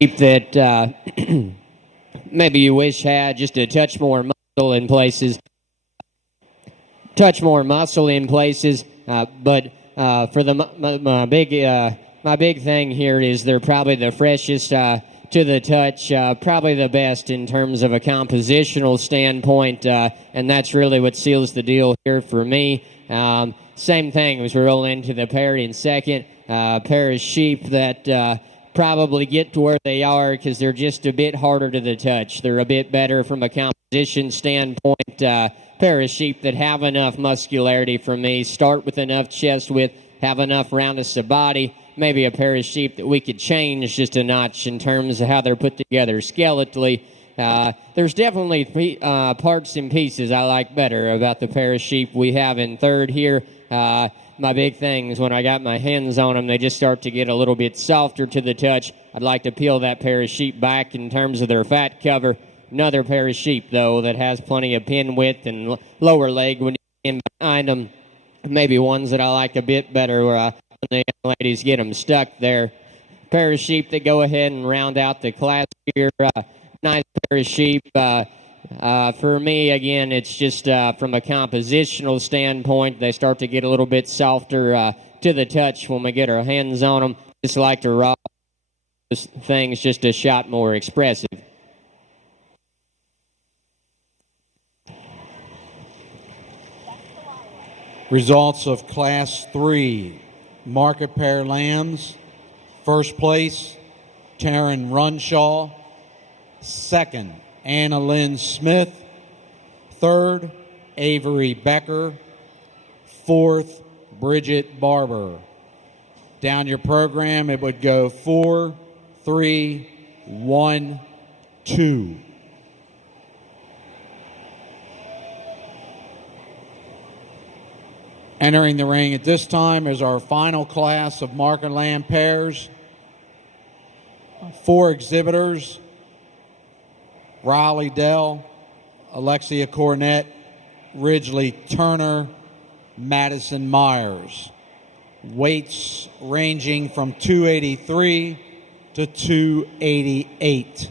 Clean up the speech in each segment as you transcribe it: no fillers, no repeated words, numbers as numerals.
that maybe you wish had just a touch more muscle in places. But for my big thing here is they're probably the freshest to the touch, probably the best in terms of a compositional standpoint, and that's really what seals the deal here for me. Same thing as we roll into the pair in second, pair of sheep that probably get to where they are because they're just a bit harder to the touch. They're a bit better from a composition standpoint. Pair of sheep that have enough muscularity for me, start with enough chest width, have enough roundness of body, maybe a pair of sheep that we could change just a notch in terms of how they're put together skeletally. There's definitely parts and pieces I like better about the pair of sheep we have in third here. My big thing is when I got my hands on them, they just start to get a little bit softer to the touch. I'd like to peel that pair of sheep back in terms of their fat cover. Another pair of sheep, though, that has plenty of pin width and lower leg when you get behind them. Maybe ones that I like a bit better when the young ladies get them stuck there. Pair of sheep that go ahead and round out the class here. Nice pair of sheep. For me, again, it's just from a compositional standpoint, they start to get a little bit softer to the touch when we get our hands on them. Just like to raw things just a shot more expressive. Results of Class 3 Market Pair Lambs. First place, Taryn Runshaw. Second, Anna Lynn Smith. Third, Avery Becker. Fourth, Bridget Barber. Down your program, it would go 4, 3, 1, 2. Entering the ring at this time is our final class of market lamb pairs. 4 exhibitors: Riley Dell, Alexia Cornett, Ridgely Turner, Madison Myers. Weights ranging from 283 to 288.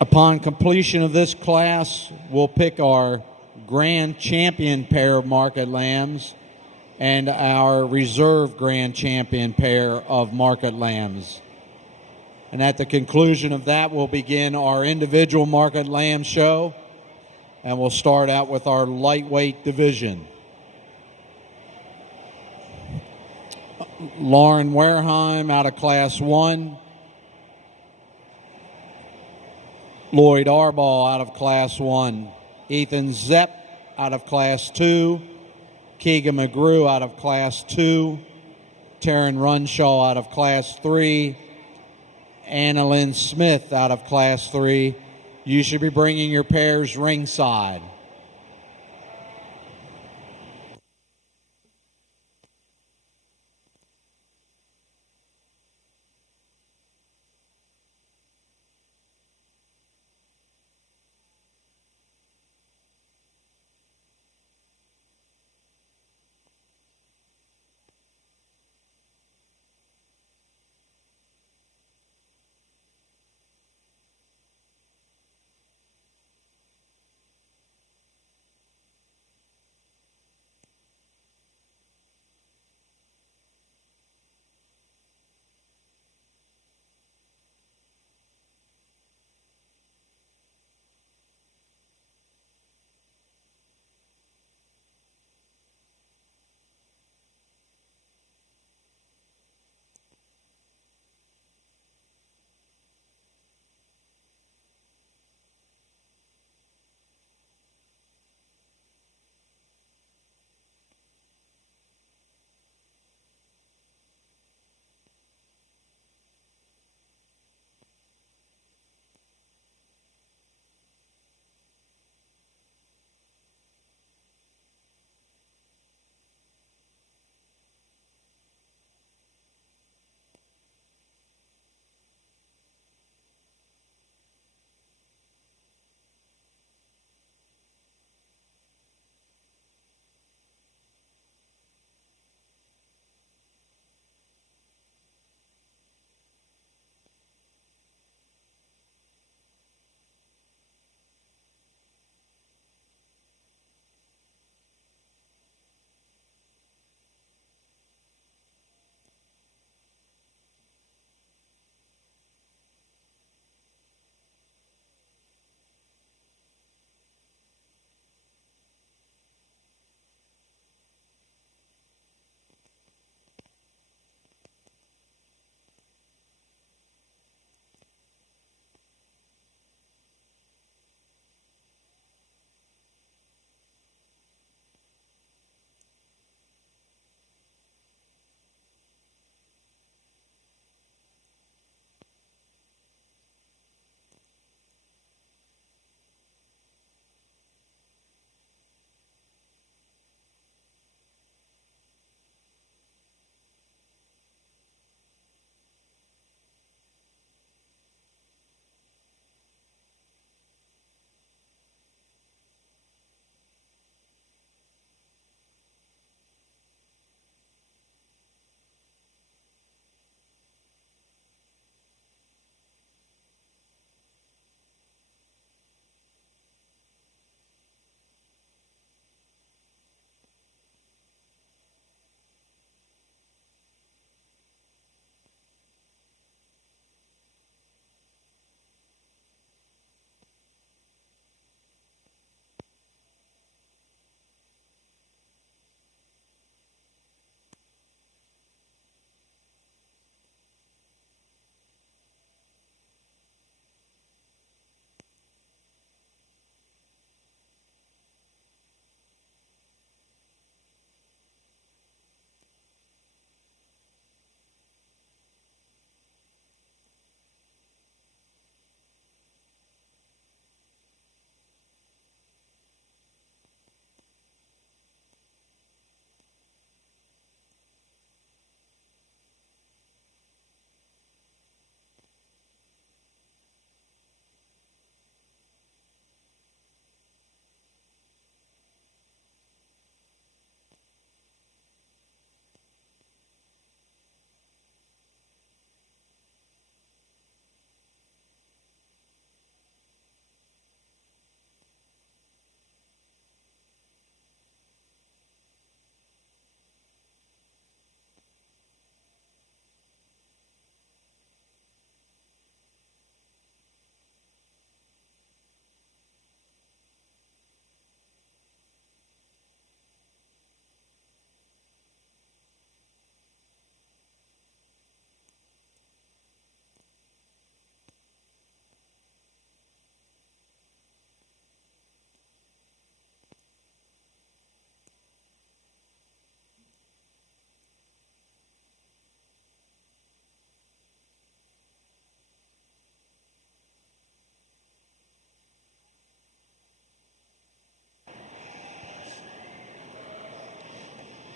Upon completion of this class, we'll pick our grand champion pair of market lambs and our reserve grand champion pair of market lambs. And at the conclusion of that, we'll begin our individual market lamb show, and we'll start out with our lightweight division. Lauren Wareheim out of Class 1. Lloyd Arbaugh out of Class 1. Ethan Zepp out of Class 2. Keegan McGrew out of Class 2. Taryn Runshaw out of Class 3. Anna Lynn Smith out of Class 3. You should be bringing your pairs ringside.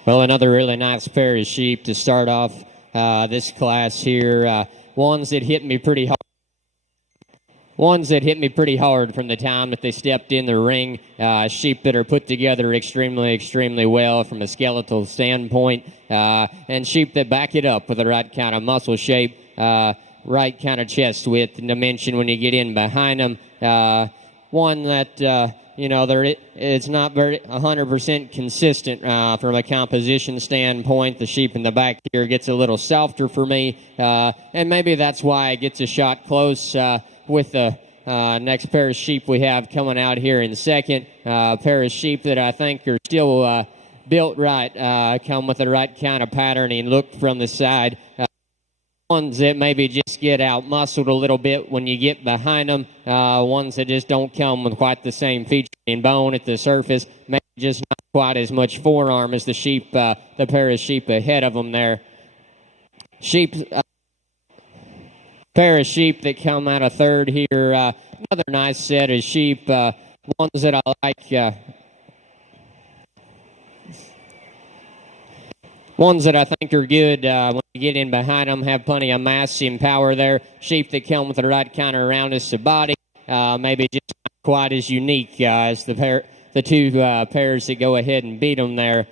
Well, another really nice pair of sheep to start off this class here. Ones that hit me pretty hard. Ones that hit me pretty hard from the time that they stepped in the ring. Sheep that are put together extremely, extremely well from a skeletal standpoint. And sheep that back it up with the right kind of muscle shape, right kind of chest width and dimension when you get in behind them. One that, it's not very 100% consistent from a composition standpoint. The sheep in the back here gets a little softer for me. And maybe that's why it gets a shot close with the next pair of sheep we have coming out here in second. Pair of sheep that I think are still built right, come with the right kind of patterning look from the side. Ones that maybe just get out muscled a little bit when you get behind them. Ones that just don't come with quite the same feature and bone at the surface. Maybe just not quite as much forearm as the sheep, the pair of sheep ahead of them there. Pair of sheep that come out of third here. Another nice set of sheep. Ones that I like. Ones that I think are good when you get in behind them, have plenty of mass and power there. Sheep that come with the right kind of roundness of body. Maybe just not quite as unique as the two pairs that go ahead and beat them there.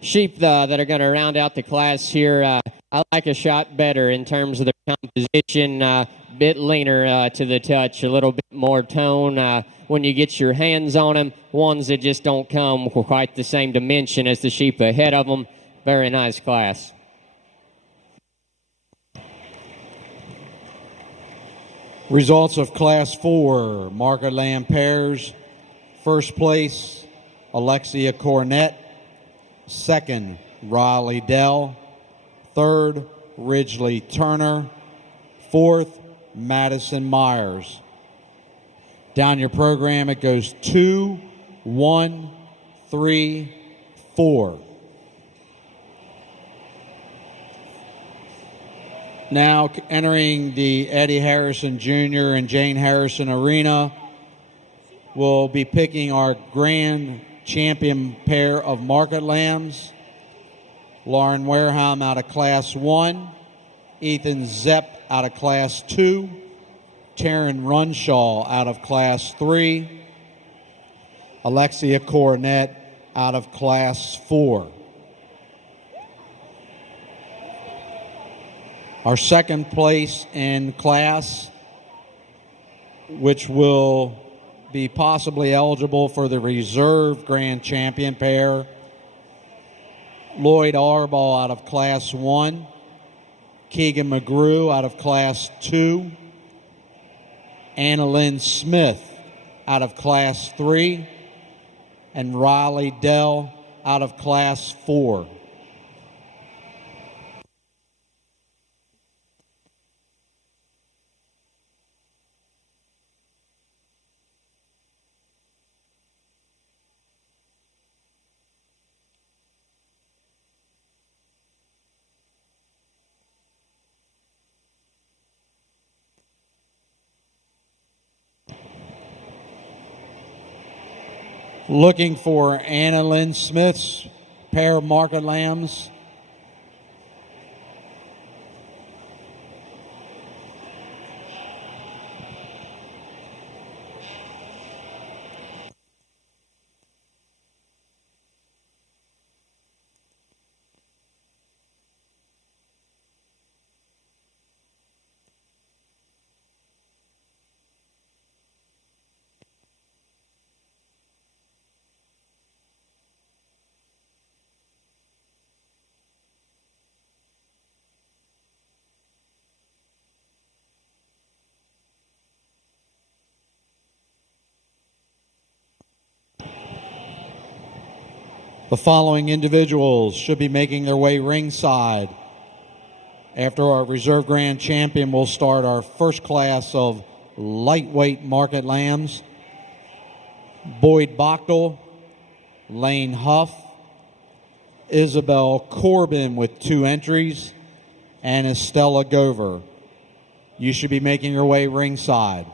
Sheep that are going to round out the class here, I like a shot better in terms of their composition. Bit leaner to the touch, a little bit more tone when you get your hands on them. Ones that just don't come with quite the same dimension as the sheep ahead of them. Very nice class. Results of Class 4 Market Lamb pairs. First place, Alexia Cornett. Second, Riley Dell. Third, Ridgely Turner. Fourth, Madison Myers. Down your program, it goes 2, 1, 3, 4. Now entering the Eddie Harrison Jr. and Jane Harrison Arena, we'll be picking our grand champion pair of market lambs. Lauren Wareham out of Class 1, Ethan Zepp out of Class 2, Taryn Runshaw out of Class 3, Alexia Cornett out of Class 4. Our second place in class, which will be possibly eligible for the reserve grand champion pair, Lloyd Arbaugh out of Class 1, Keegan McGrew out of Class 2, Anna Lynn Smith out of Class 3, and Riley Dell out of Class 4. Looking for Anna Lynn Smith's pair of market lambs. The following individuals should be making their way ringside. After our reserve grand champion, we'll start our first class of lightweight market lambs. Boyd Bachtel, Lane Huff, Isabel Corbin with 2 entries, and Estella Gover. You should be making your way ringside.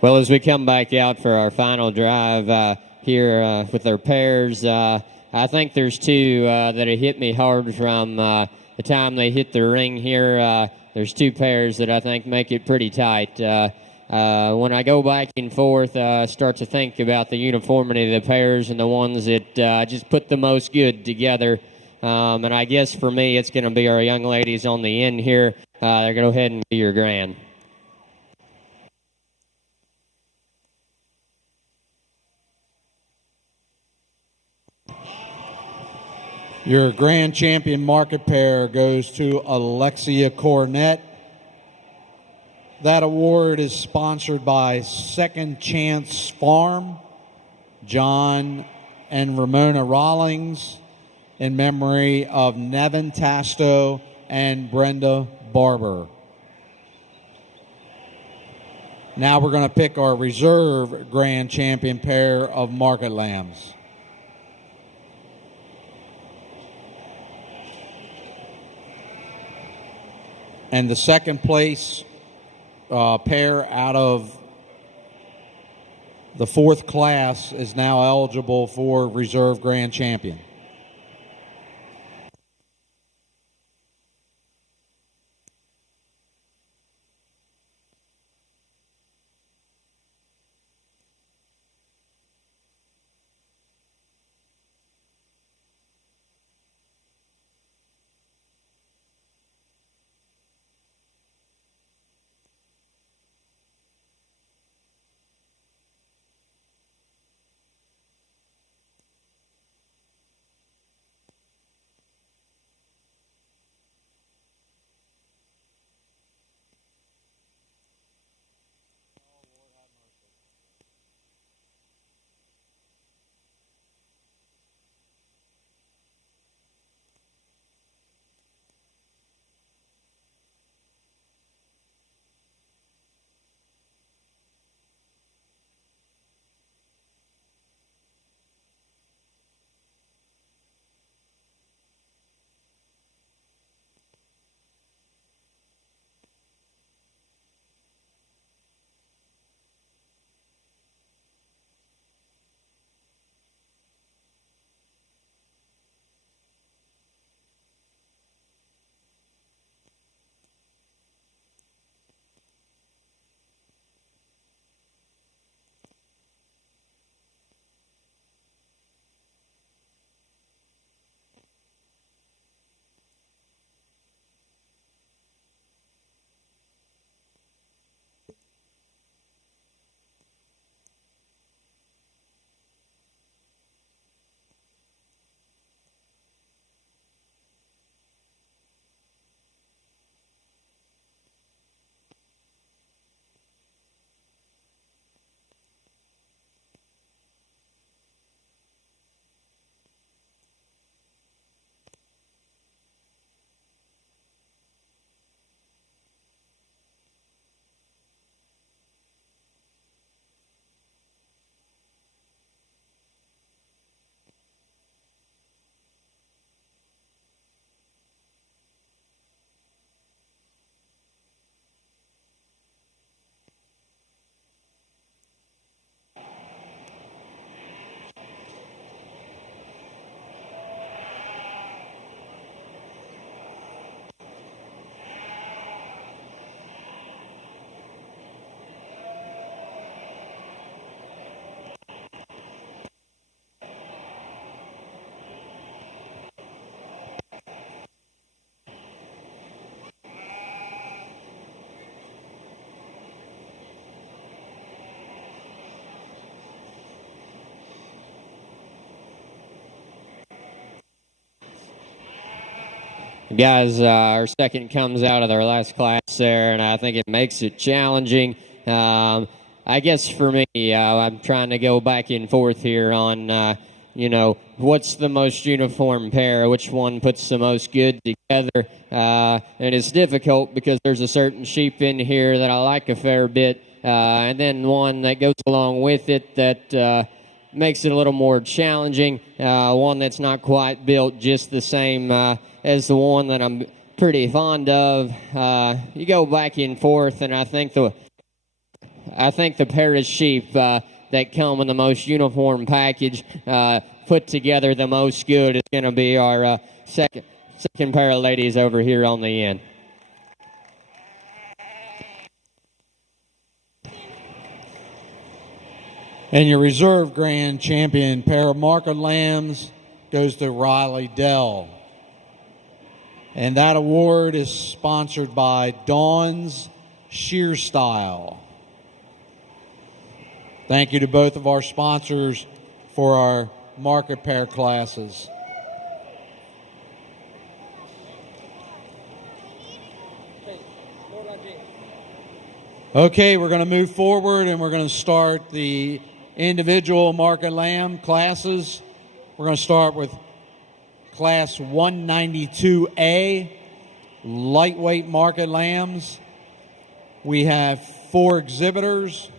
Well, as we come back out for our final drive here with our pairs, I think there's two that have hit me hard from the time they hit the ring here. There's two pairs that I think make it pretty tight. When I go back and forth, I start to think about the uniformity of the pairs and the ones that just put the most good together. And I guess for me, it's going to be our young ladies on the end here. They're going to go ahead and be your grand. Your grand champion market pair goes to Alexia Cornett. That award is sponsored by Second Chance Farm, John and Ramona Rawlings, in memory of Nevin Tasto and Brenda Barber. Now we're going to pick our reserve grand champion pair of market lambs. And the second place pair out of the fourth class is now eligible for reserve grand champion. Guys, our second comes out of their last class there, and I think it makes it challenging. I guess for me, I'm trying to go back and forth here on, what's the most uniform pair, which one puts the most good together. And it's difficult because there's a certain sheep in here that I like a fair bit, and then one that goes along with it that makes it a little more challenging, one that's not quite built just the same as the one that I'm pretty fond of. You go back and forth, and I think I think the pair of sheep that come in the most uniform package, put together the most good, is going to be our second pair of ladies over here on the end. And your reserve grand champion pair of market lambs goes to Riley Dell. And that award is sponsored by Dawn's Shear Style. Thank you to both of our sponsors for our market pair classes. Okay, we're going to move forward and we're going to start the individual market lamb classes. We're going to start with Class 192A, lightweight market lambs. We have 4 exhibitors,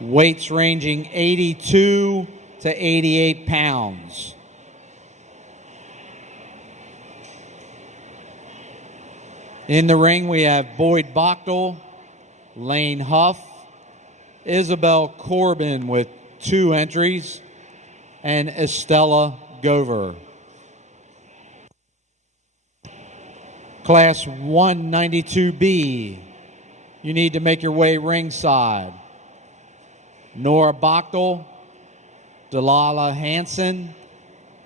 weights ranging 82 to 88 pounds. In the ring, we have Boyd Bachtel, Lane Huff, Isabel Corbin with 2 entries, and Estella Gover. Class 192B, you need to make your way ringside. Nora Bachtel, Delilah Hansen,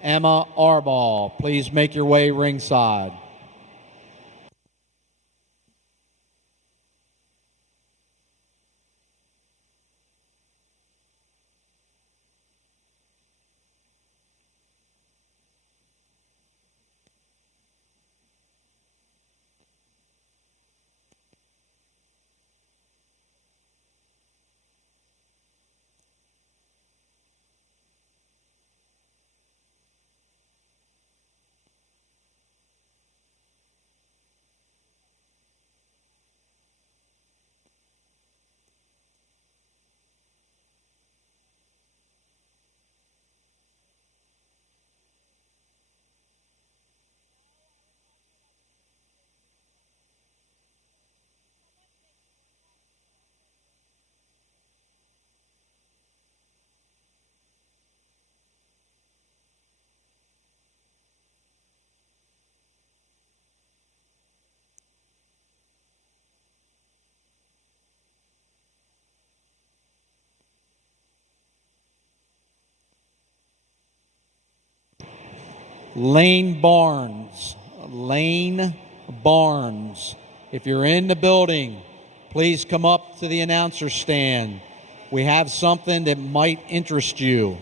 Emma Arball. Please make your way ringside. Lane Barnes. If you're in the building, please come up to the announcer stand. We have something that might interest you.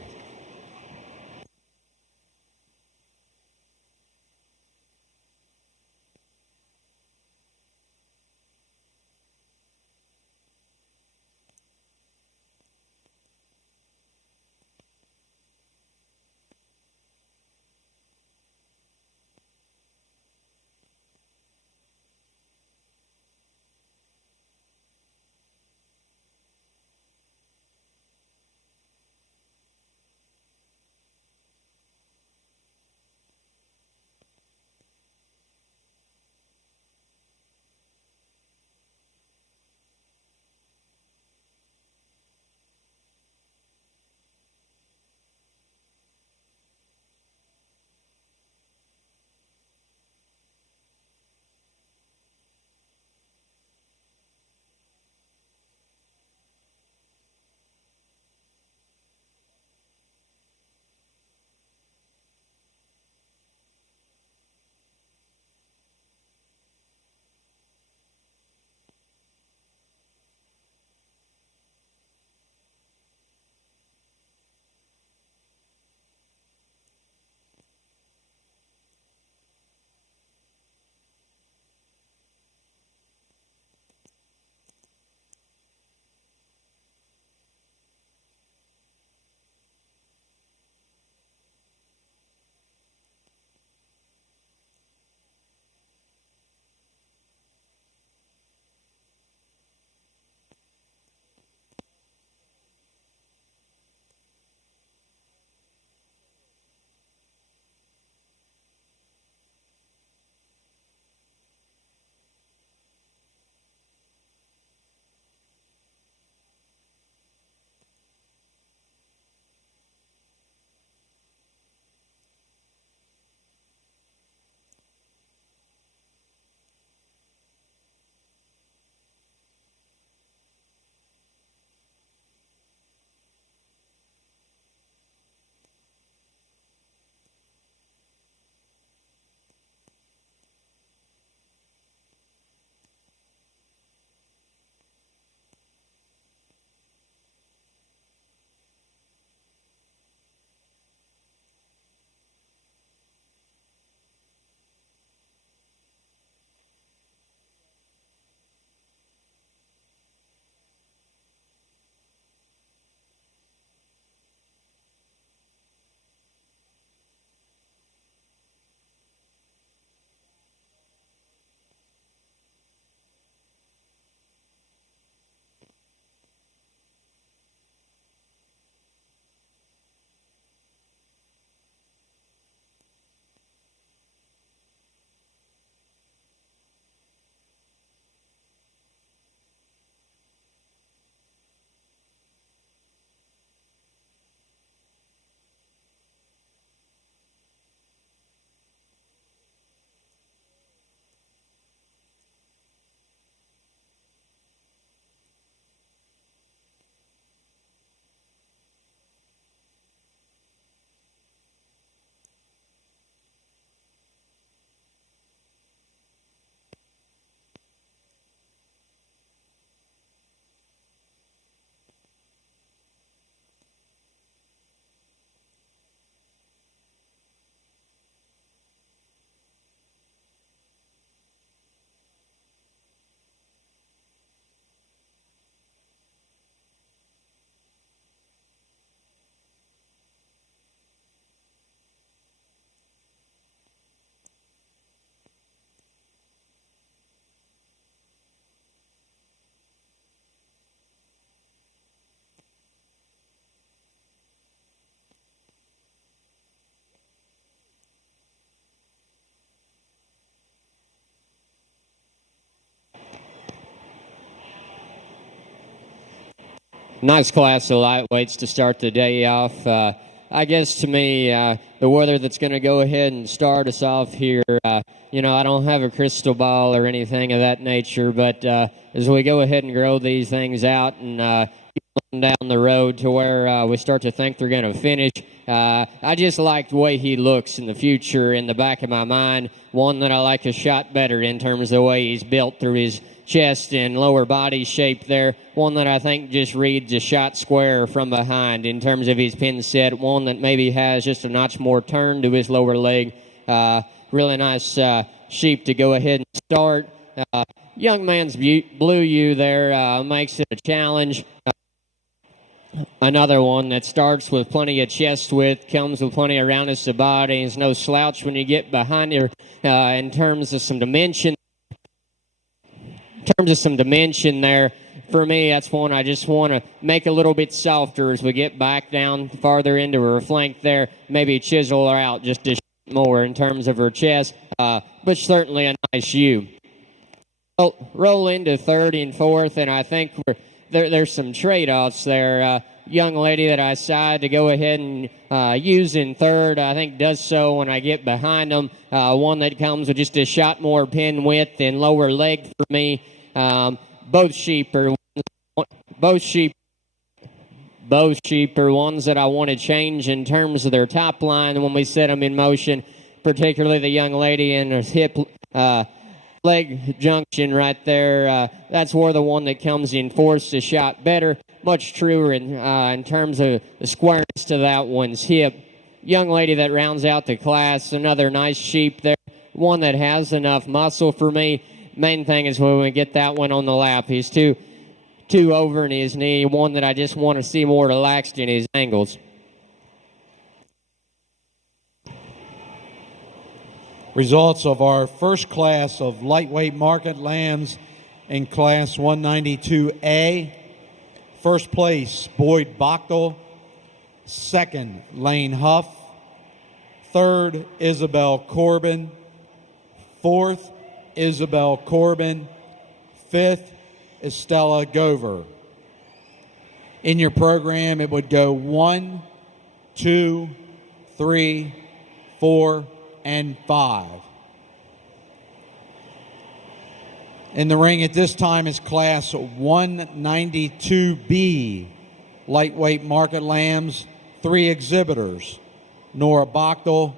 Nice class of lightweights to start the day off. I guess to me, the weather that's going to go ahead and start us off here, I don't have a crystal ball or anything of that nature, but as we go ahead and grow these things out and down the road to where we start to think they're going to finish, I just like the way he looks in the future in the back of my mind. One that I like a shot better in terms of the way he's built through his chest and lower body shape there. One that I think just reads a shot square from behind in terms of his pin set. One that maybe has just a notch more turn to his lower leg. Really nice sheep to go ahead and start. Young man's Blue U there makes it a challenge. Another one that starts with plenty of chest width, comes with plenty of roundness of body. There's no slouch when you get behind her in terms of some dimension. There, for me, that's one I just want to make a little bit softer as we get back down farther into her flank there. Maybe chisel her out just a more in terms of her chest, but certainly a nice U. Roll into third and fourth, and I think there's some trade-offs there. Young lady that I decide to go ahead and use in third, I think does so when I get behind them. One that comes with just a shot more pin width and lower leg for me. Both sheep are ones that I want to change in terms of their top line when we set them in motion, particularly the young lady in her hip leg junction right there. That's where the one that comes in force a shot better, much truer in terms of the squareness to that one's hip. Young lady that rounds out the class, another nice sheep there, one that has enough muscle for me. Main thing is when we get that one on the lap, he's too over in his knee, one that I just want to see more relaxed in his angles. Results of our first class of lightweight market lambs in Class 192A. First place, Boyd Bachtel. Second, Lane Huff. Third, Isabel Corbin. Fourth, Isabel Corbin. Fifth, Estella Gover. In your program, it would go 1, 2, 3, 4, and 5. In the ring at this time is Class 192B, lightweight market lambs, 3 exhibitors, Nora Bachtel,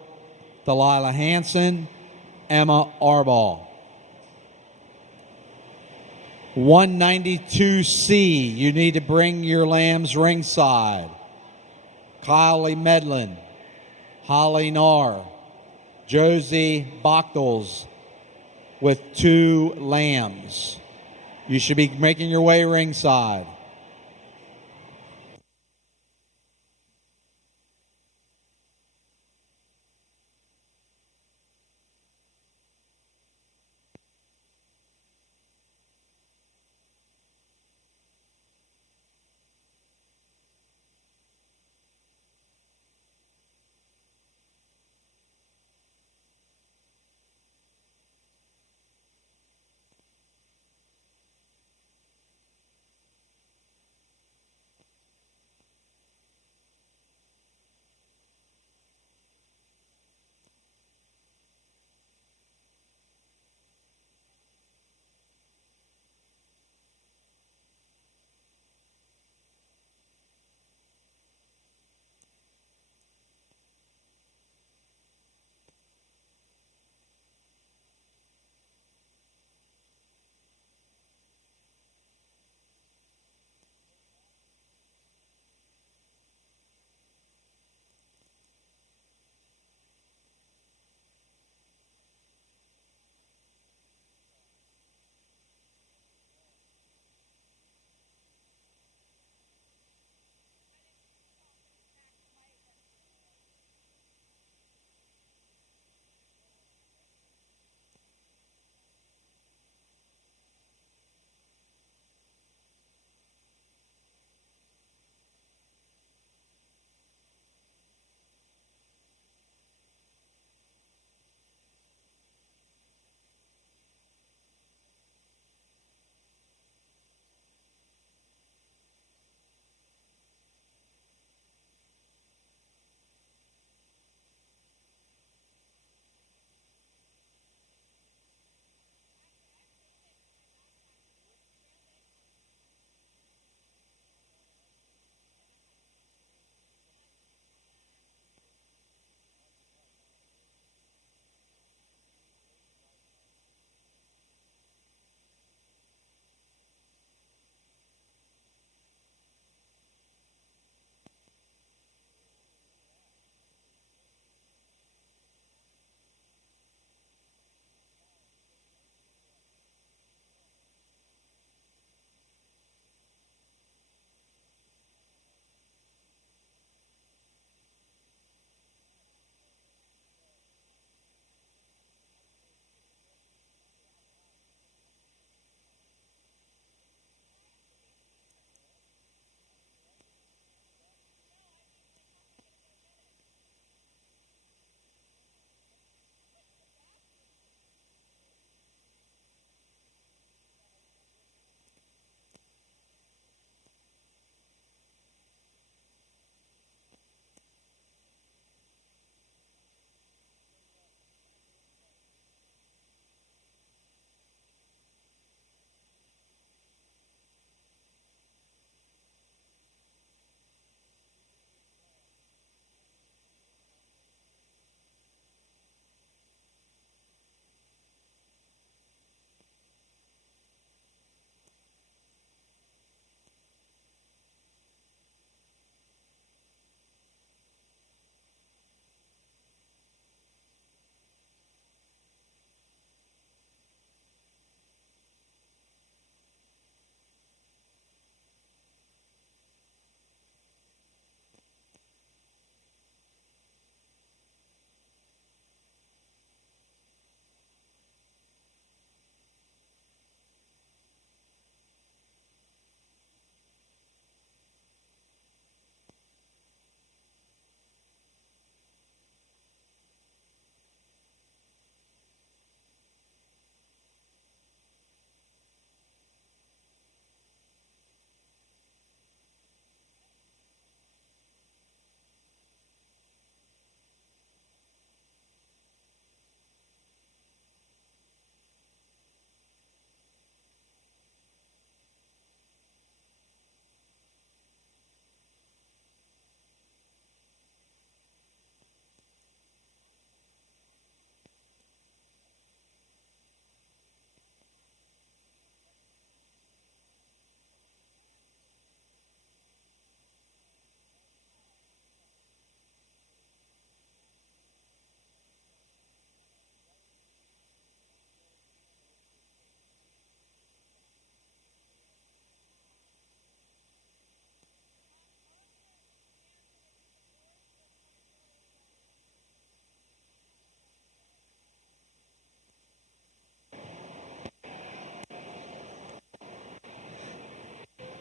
Delilah Hansen, Emma Arball. 192C, you need to bring your lambs ringside. Kylie Medlin, Holly Narr, Josie Bachtels with 2 lambs. You should be making your way ringside.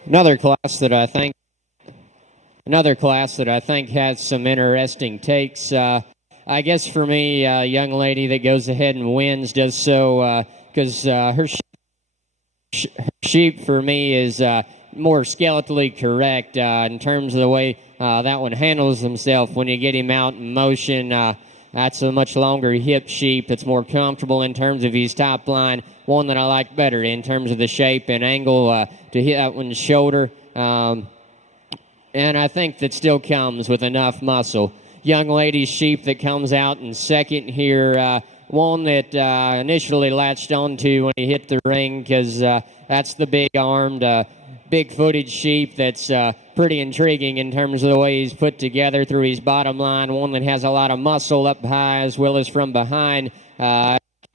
Another class that I think has some interesting takes. I guess for me, a young lady that goes ahead and wins does so because her sheep for me is more skeletally correct in terms of the way that one handles himself when you get him out in motion. That's a much longer hip sheep. It's more comfortable in terms of his top line. One that I like better in terms of the shape and angle to hit that one's shoulder. And I think that still comes with enough muscle. Young lady's sheep that comes out in second here. One that initially latched onto when he hit the ring because that's the big-armed, big-footed sheep that's pretty intriguing in terms of the way he's put together through his bottom line. One that has a lot of muscle up high as well as from behind.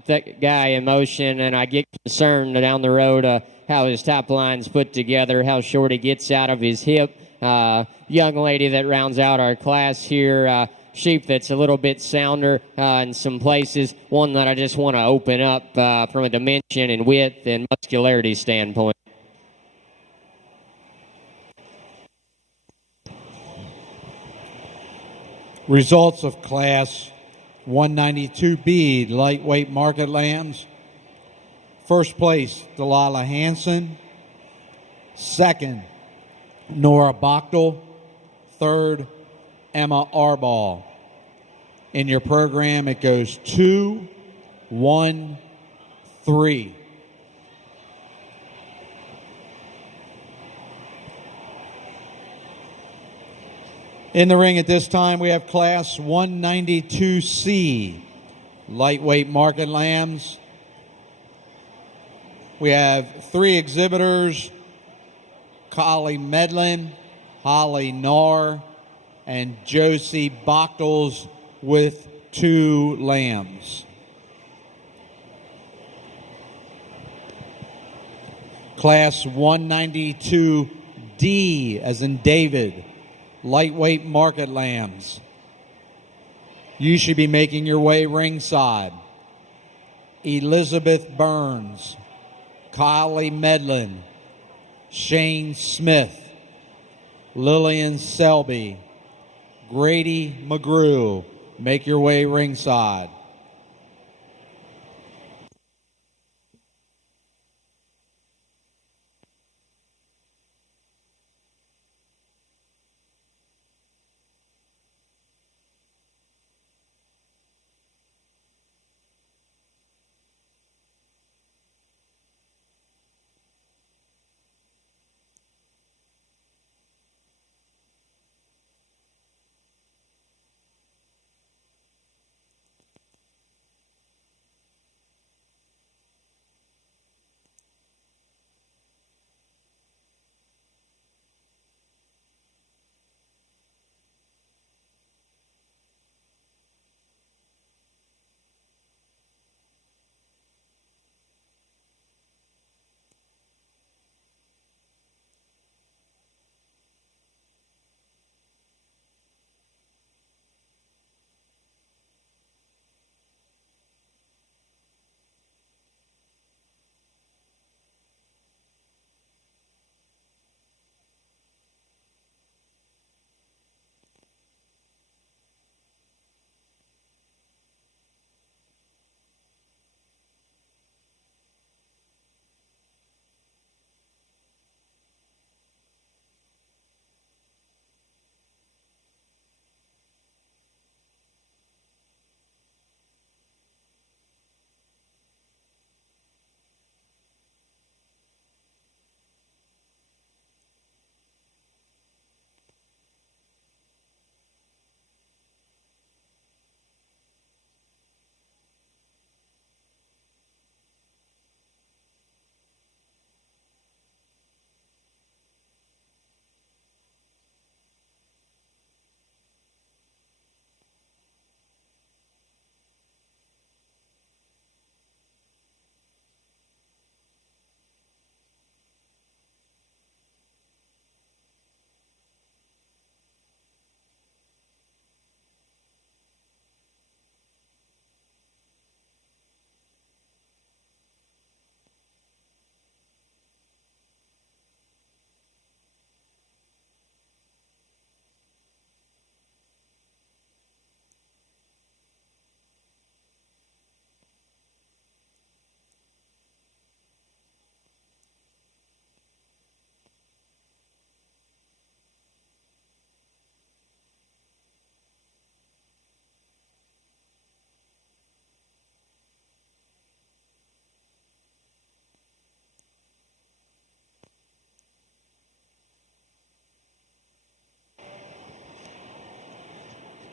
That guy in motion, and I get concerned down the road how his top line's put together, how short he gets out of his hip. Young lady that rounds out our class here. Sheep that's a little bit sounder in some places. One that I just want to open up from a dimension and width and muscularity standpoint. Results of Class 192B lightweight market lambs. First place, Delilah Hanson. Second, Nora Bachtel. Third, Emma Arball. In your program, it goes 2, 1, 3. In the ring at this time, we have Class 192C, lightweight market lambs. We have 3 exhibitors, Collie Medlin, Holly Narr, and Josie Bachtels with 2 lambs. Class 192D, as in David, lightweight market lambs. You should be making your way ringside. Elizabeth Burns, Kylie Medlin, Shane Smith, Lillian Selby, Grady McGrew. Make your way ringside.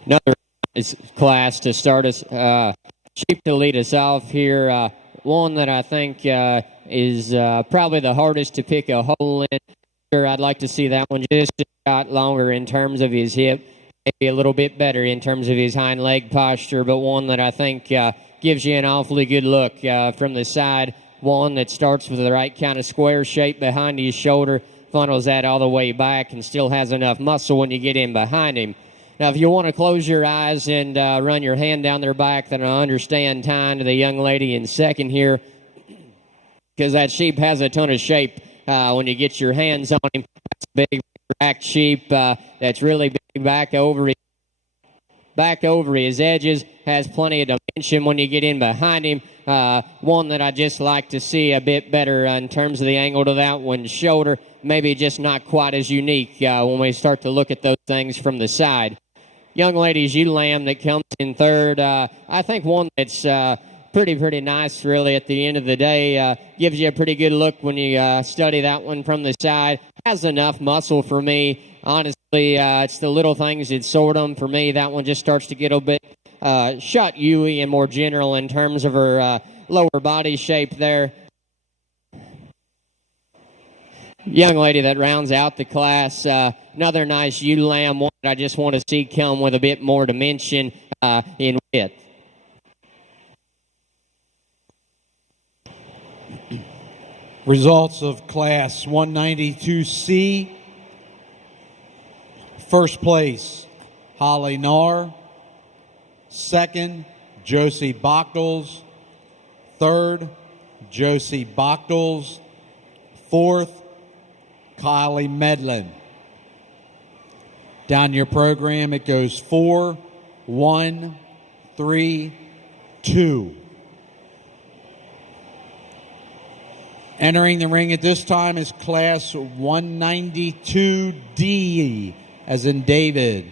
Another class to start us, sheep to lead us off here. One that I think is probably the hardest to pick a hole in. Sure, I'd like to see that one just a shot longer in terms of his hip, maybe a little bit better in terms of his hind leg posture, but one that I think gives you an awfully good look from the side. One that starts with the right kind of square shape behind his shoulder, funnels that all the way back, and still has enough muscle when you get in behind him. Now, if you want to close your eyes and run your hand down their back, then I understand tying to the young lady in second here, because that sheep has a ton of shape when you get your hands on him. That's a big racked sheep that's really big back over his edges, has plenty of dimension when you get in behind him. One that I just like to see a bit better in terms of the angle to that one's shoulder, maybe just not quite as unique when we start to look at those things from the side. Young lady's ewe lamb that comes in third, I think one that's pretty nice, really, at the end of the day. Gives you a pretty good look when you study that one from the side. Has enough muscle for me. Honestly, it's the little things that sort them. For me, that one just starts to get a bit shot ewe and more general in terms of her lower body shape there. Young lady that rounds out the class, another nice ewe lamb, one that I just want to see come with a bit more dimension in width. Results of Class 192C. First place, Holly Narr. Second, Josie Bochtels. Third, Josie Bochtels. Fourth, Kylie Medlin. Down your program, it goes 4, 1, 3, 2. Entering the ring at this time is Class 192D, as in David.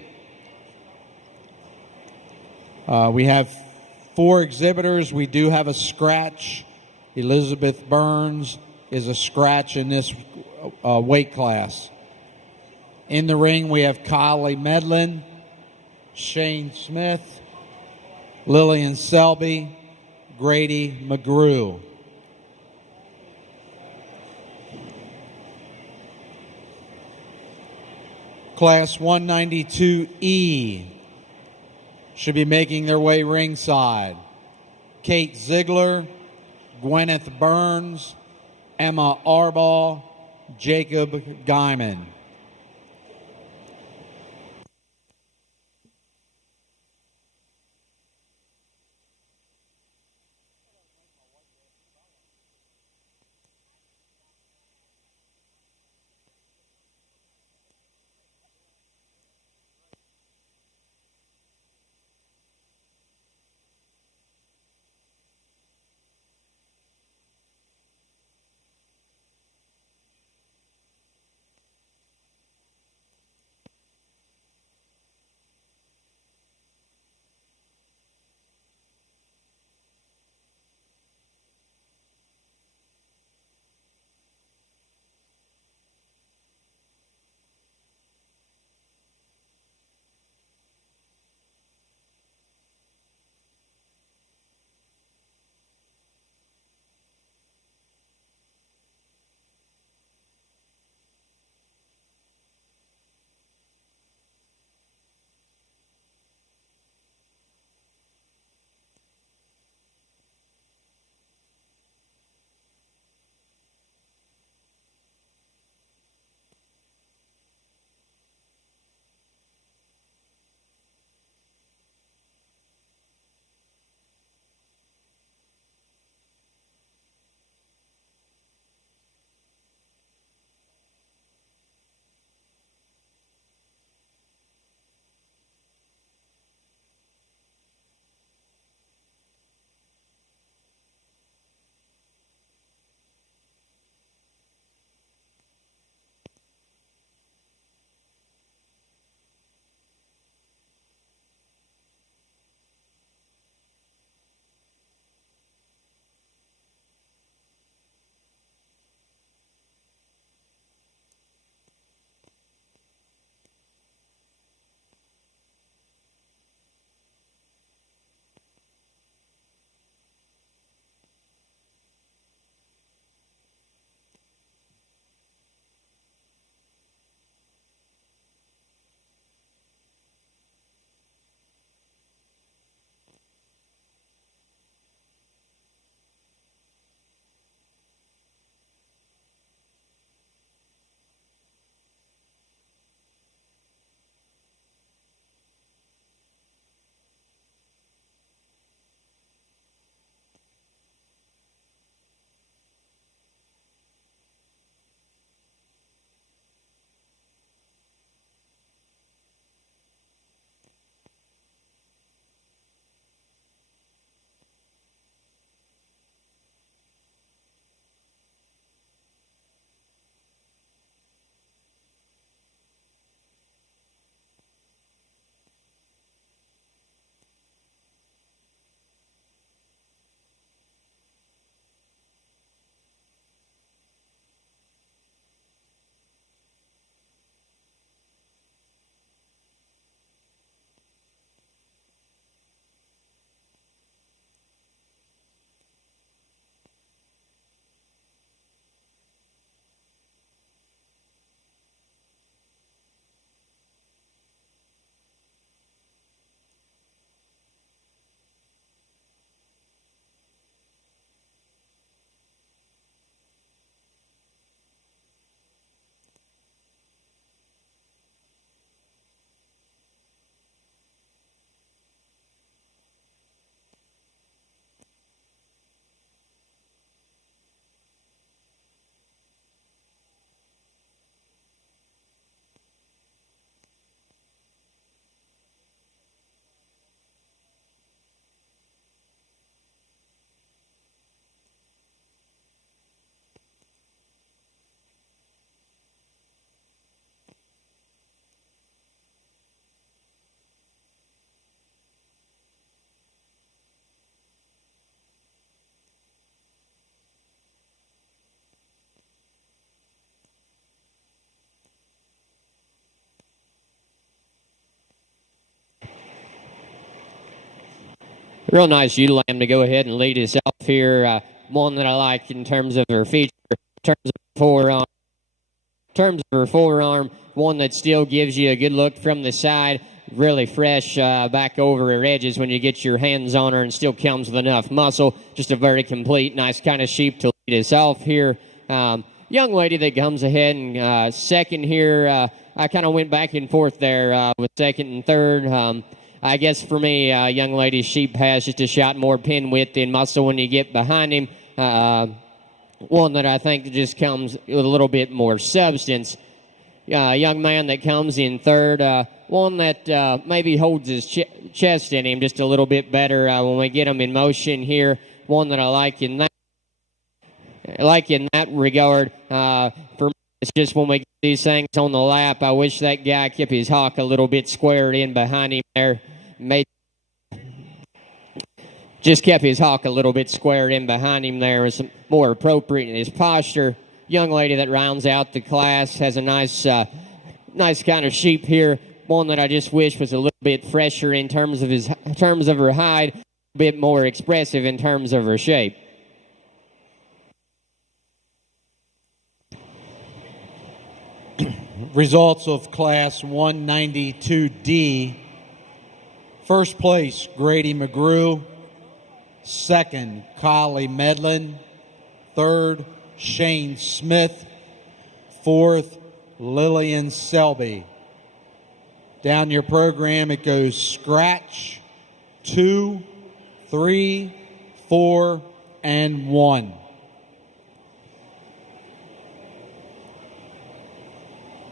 We have 4 exhibitors. We do have a scratch. Elizabeth Burns is a scratch in this weight class. In the ring, we have Kylie Medlin, Shane Smith, Lillian Selby, Grady McGrew. Class 192E should be making their way ringside. Kate Ziegler, Gwyneth Burns, Emma Arbaugh, Jacob Guyman. Real nice ewe lamb to go ahead and lead us off here. One that I like in terms of her feature, in terms of her forearm, one that still gives you a good look from the side. Really fresh back over her edges when you get your hands on her, and still comes with enough muscle. Just a very complete, nice kind of sheep to lead us off here. Young lady that comes ahead and second here. I kind of went back and forth there with second and third. I guess for me, young lady sheep has just a shot more pin width and muscle when you get behind him. One that I think just comes with a little bit more substance. Young man that comes in third, one that maybe holds his chest in him just a little bit better when we get him in motion here. One that I like in that regard. For me, it's just when we get these things on the lap, I wish that guy kept his hawk a little bit squared in behind him there. Just kept his hawk a little bit squared in behind him there. Was more appropriate in his posture. Young lady that rounds out the class has a nice kind of sheep here. One that I just wish was a little bit fresher in terms of her hide, a bit more expressive in terms of her shape. Results of Class 192D. First place, Grady McGrew. Second, Collie Medlin. Third, Shane Smith. Fourth, Lillian Selby. Down your program, it goes scratch, 2, 3, 4, and 1.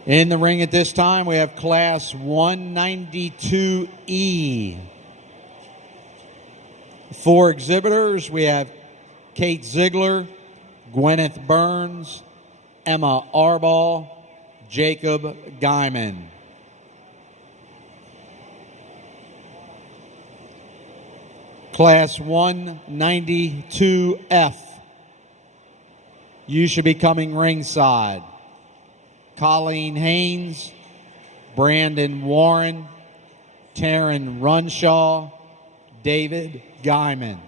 In the ring at this time, we have Class 192E. 4 exhibitors. We have Kate Ziegler, Gwyneth Burns, Emma Arball, Jacob Guyman. Class 192F. You should be coming ringside. Colleen Haynes, Brandon Warren, Taryn Runshaw, David Guyman.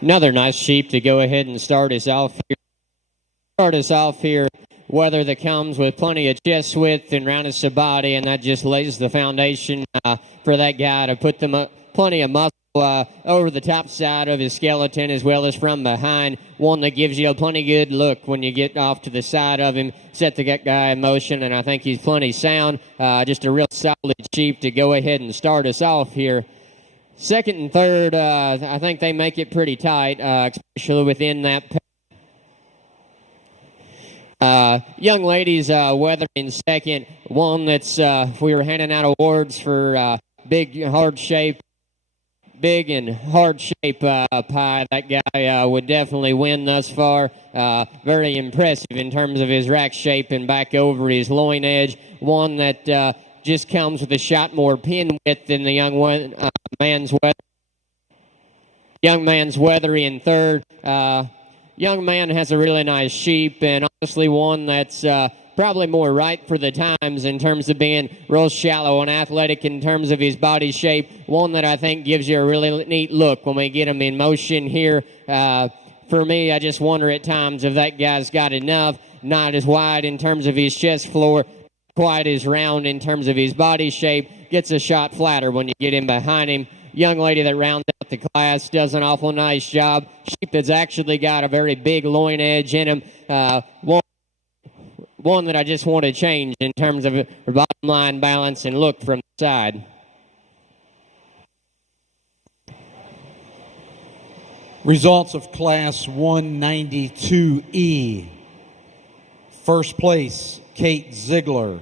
Another nice sheep to go ahead and start us off here. Weather that comes with plenty of chest width and roundness of body, and that just lays the foundation for that guy to put plenty of muscle over the top side of his skeleton as well as from behind. One that gives you a plenty good look when you get off to the side of him, set the guy in motion, and I think he's plenty sound. Just a real solid sheep to go ahead and start us off here. Second and third, I think they make it pretty tight, especially within that. Young ladies, weathering second. One that's, if we were handing out awards for big and hard shape pie, that guy would definitely win thus far. Very impressive in terms of his rack shape and back over his loin edge. One that just comes with a shot more pin width than the young man's weathery in third. Young man has a really nice sheep, and honestly one that's probably more right for the times in terms of being real shallow and athletic in terms of his body shape. One that I think gives you a really neat look when we get him in motion here. For me, I just wonder at times if that guy's got enough. Not as wide in terms of his chest floor, quite as round in terms of his body shape. Gets a shot flatter when you get in behind him. Young lady that rounds out the class does an awful nice job. Sheep that's actually got a very big loin edge in him. One that I just want to change in terms of her bottom line balance and look from the side. Results of Class 192E. First place, Kate Ziegler.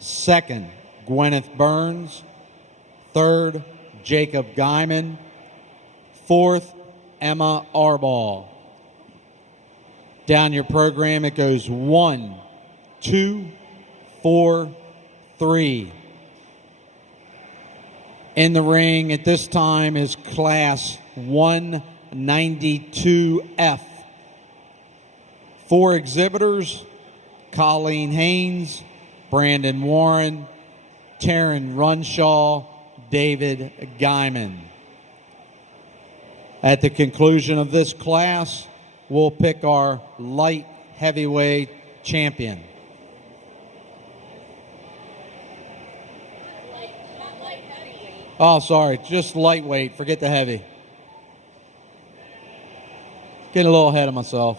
Second, Gwyneth Burns. Third, Jacob Guyman. Fourth, Emma Arball. Down your program, it goes 1, 2, 4, 3. In the ring at this time is Class 192F. 4 exhibitors: Colleen Haynes, Brandon Warren, Taryn Runshaw, David Guyman. At the conclusion of this class, we'll pick our light heavyweight champion. Oh, sorry, just lightweight. Forget the heavy. Getting a little ahead of myself.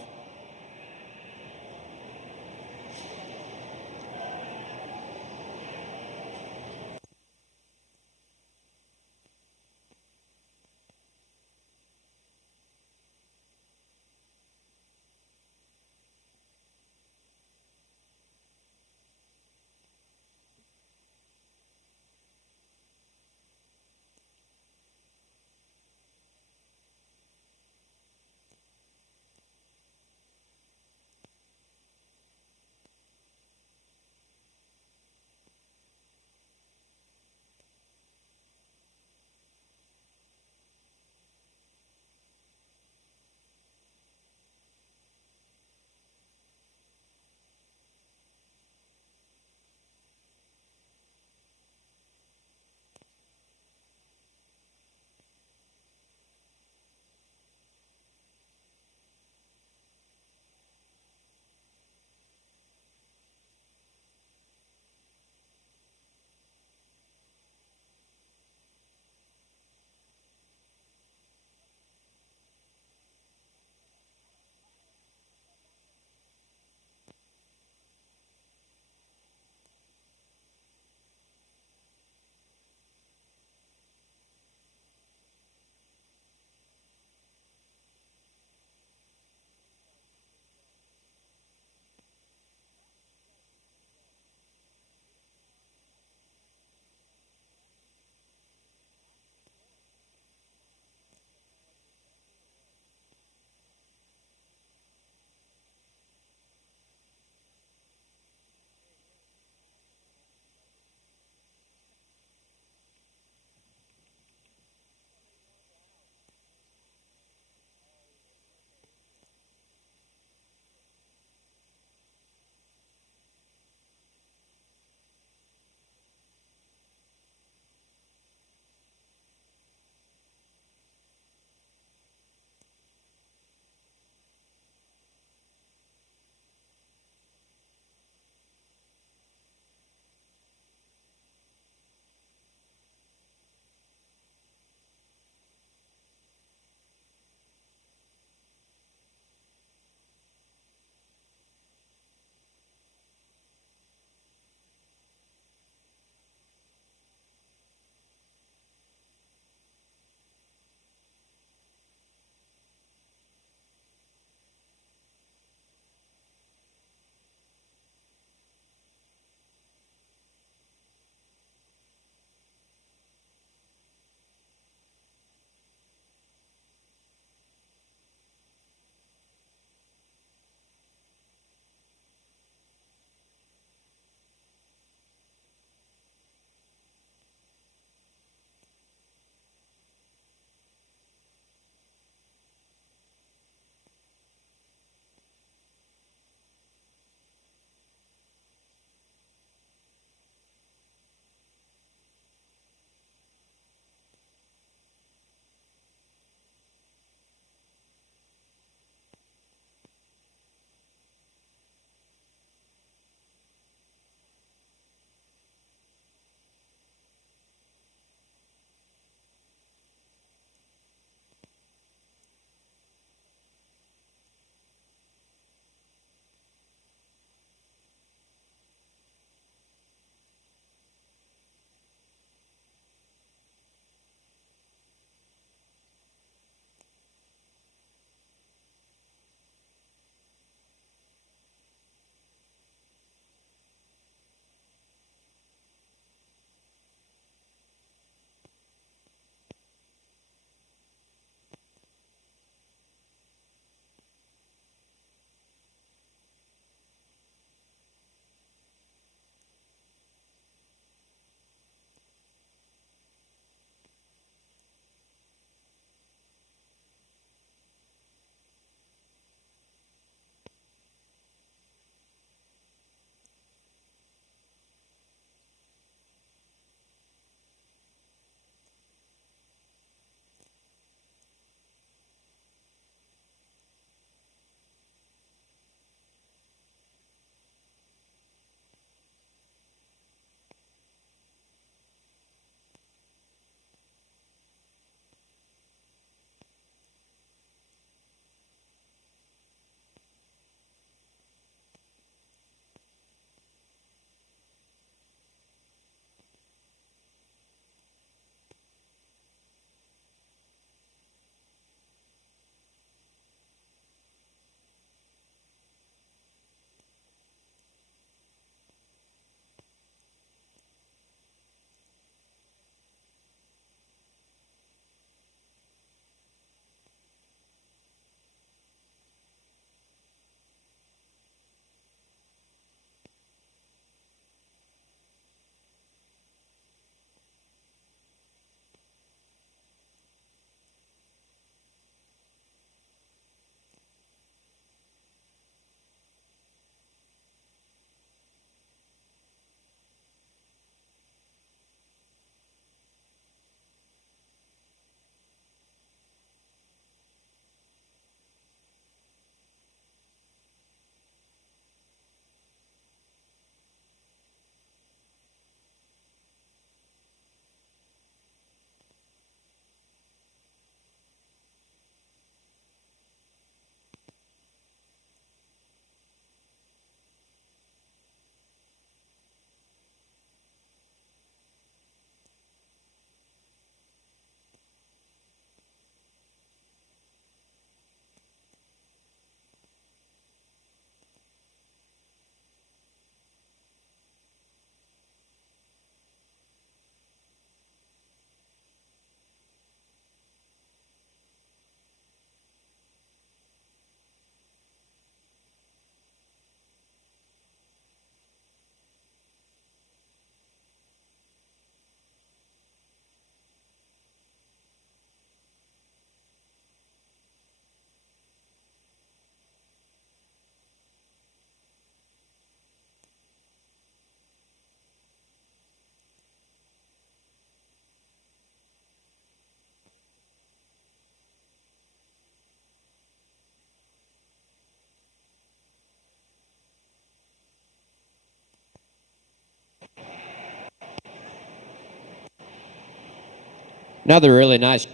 Another really nice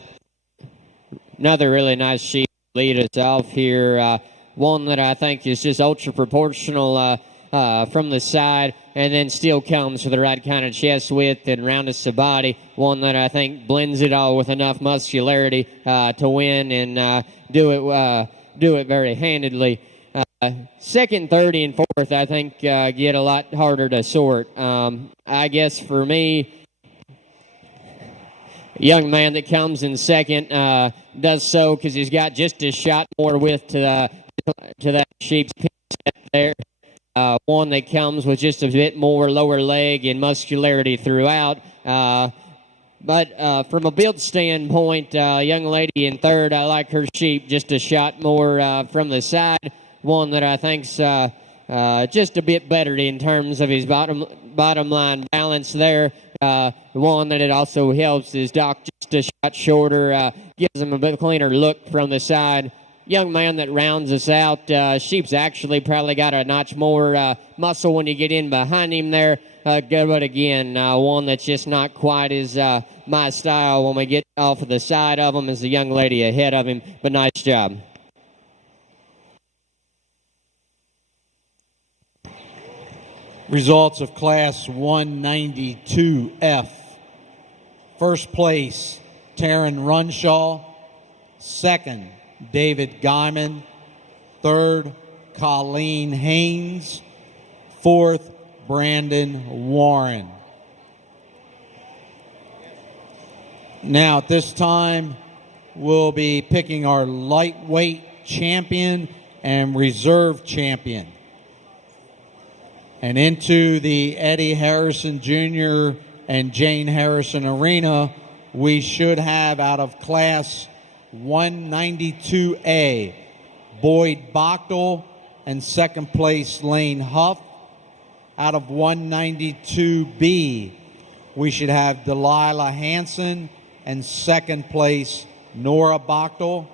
sheep to lead us off here. One that I think is just ultra proportional from the side, and then still comes with the right kind of chest width and roundness of body. One that I think blends it all with enough muscularity to win and do it very handedly. Second, third, and fourth, I think, get a lot harder to sort. I guess for me, a young man that comes in second does so because he's got just a shot more width to that sheep's pin set there. One that comes with just a bit more lower leg and muscularity throughout. But from a build standpoint, young lady in third, I like her sheep just a shot more from the side. One that I think's just a bit better in terms of his bottom line balance there. One that it also helps is Doc just a shot shorter, gives him a bit cleaner look from the side. Young man that rounds us out. Sheep's actually probably got a notch more muscle when you get in behind him there. But again, one that's just not quite as my style when we get off of the side of him as the young lady ahead of him. But nice job. Results of Class 192F. First place, Taryn Runshaw. Second, David Guyman. Third, Colleen Haynes. Fourth, Brandon Warren. Now at this time, we'll be picking our lightweight champion and reserve champion. And into the Eddie Harrison Jr. and Jane Harrison Arena, we should have out of Class 192A, Boyd Bachtel and second place Lane Huff. Out of 192B, we should have Delilah Hanson and second place Nora Bachtel.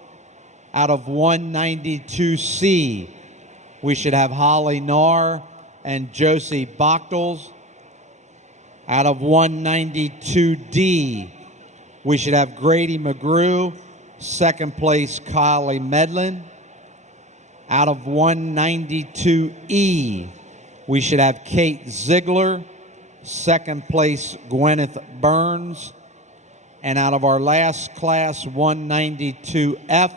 Out of 192C, we should have Holly Narr and Josie Bachtels. Out of 192D, we should have Grady McGrew, second place Kylie Medlin. Out of 192E, we should have Kate Ziegler, second place Gwyneth Burns. And out of our last class, 192F,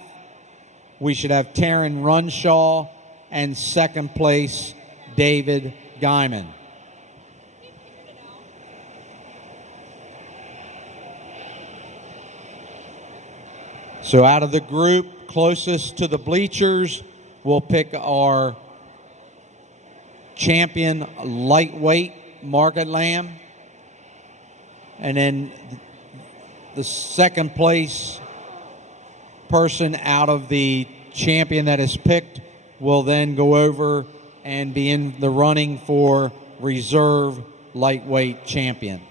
we should have Taryn Runshaw and second place David Guyman. So out of the group closest to the bleachers, we'll pick our champion lightweight market lamb. And then the second place person out of the champion that is picked will then go over and be in the running for reserve lightweight champion.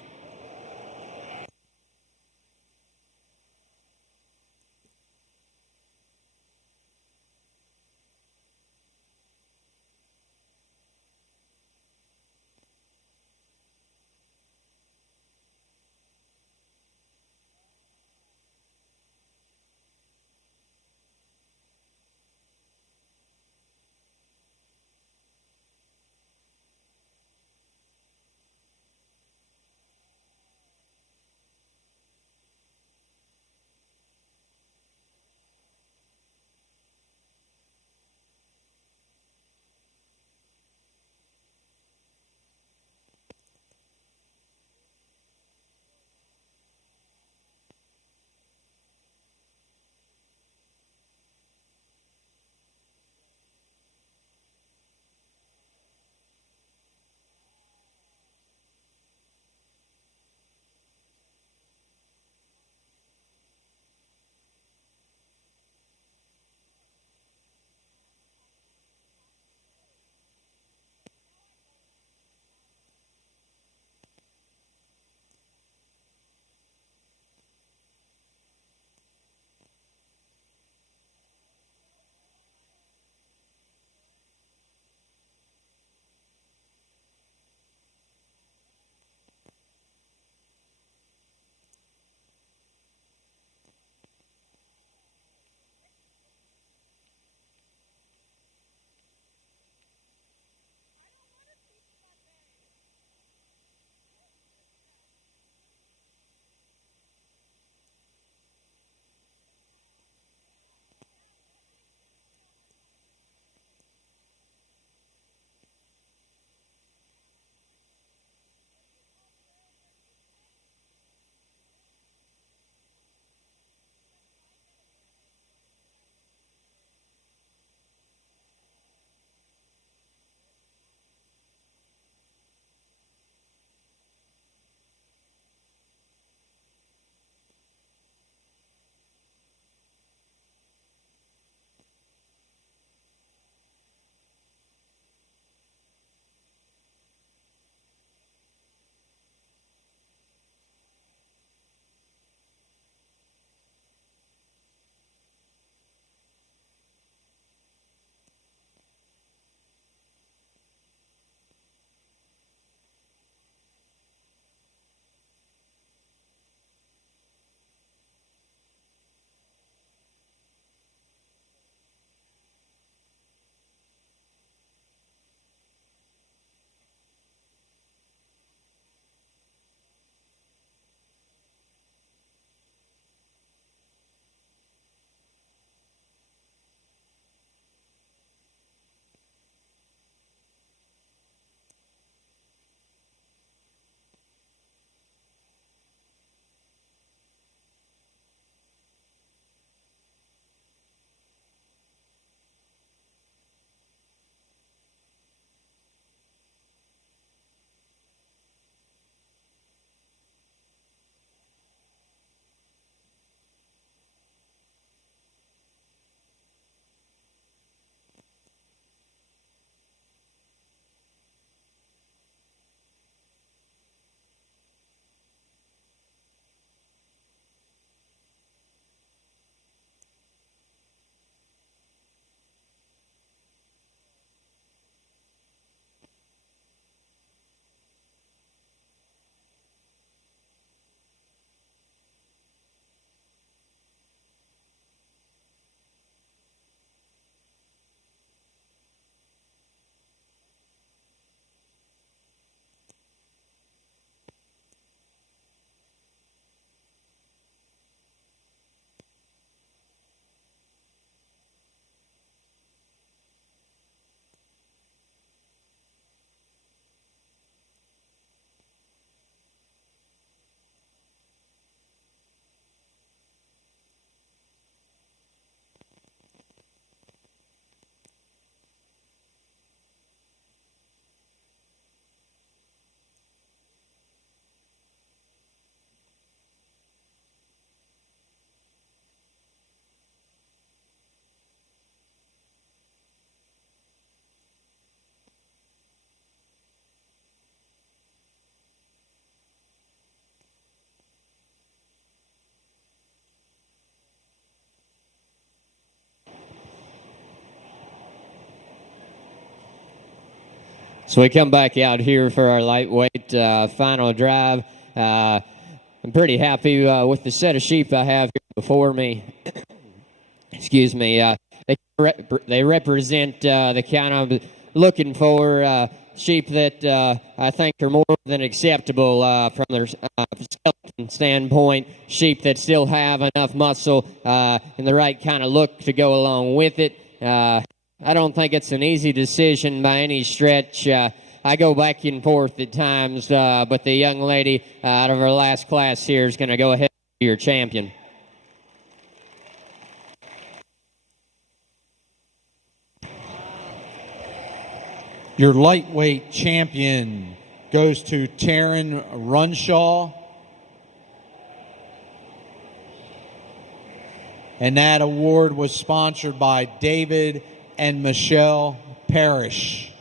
So we come back out here for our lightweight final drive. I'm pretty happy with the set of sheep I have here before me. Excuse me. They represent the kind of looking for sheep that I think are more than acceptable from their skeleton standpoint. Sheep that still have enough muscle and the right kind of look to go along with it. I don't think it's an easy decision by any stretch. I go back and forth at times, but the young lady out of our last class here is going to go ahead and be your champion. Your lightweight champion goes to Taryn Runshaw. And that award was sponsored by David and Michelle Parrish.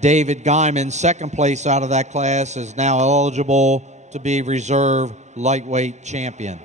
David Guyman, second place out of that class, is now eligible to be reserve lightweight champion.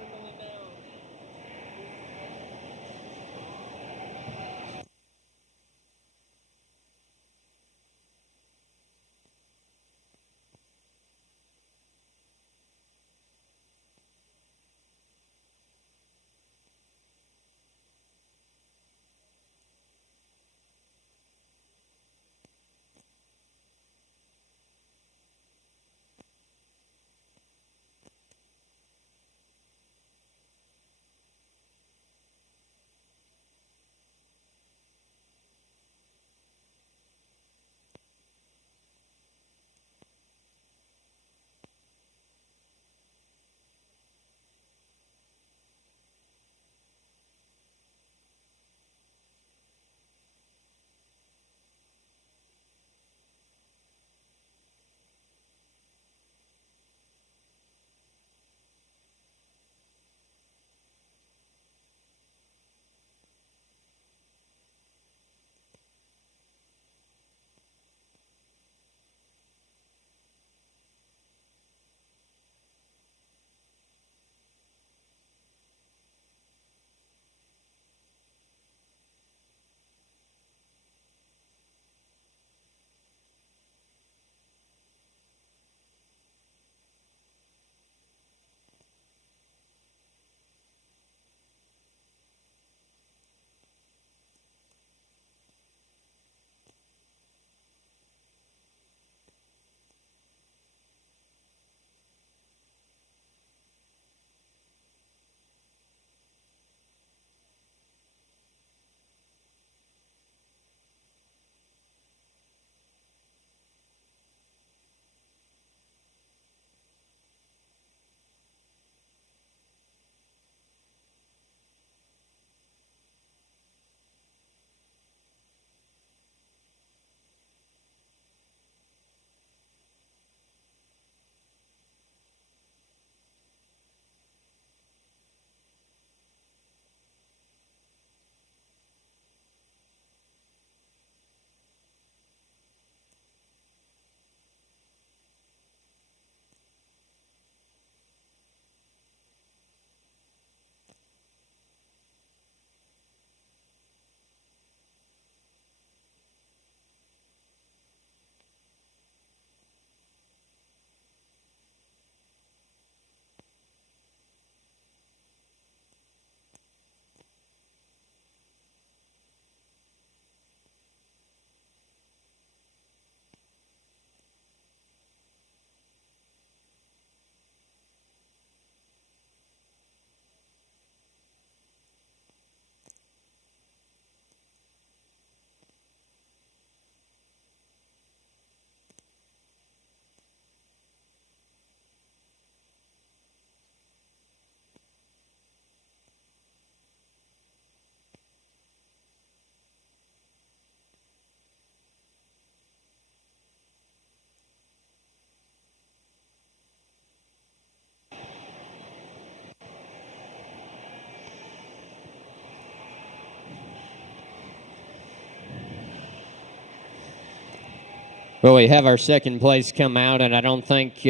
Well, we have our second place come out, and I don't think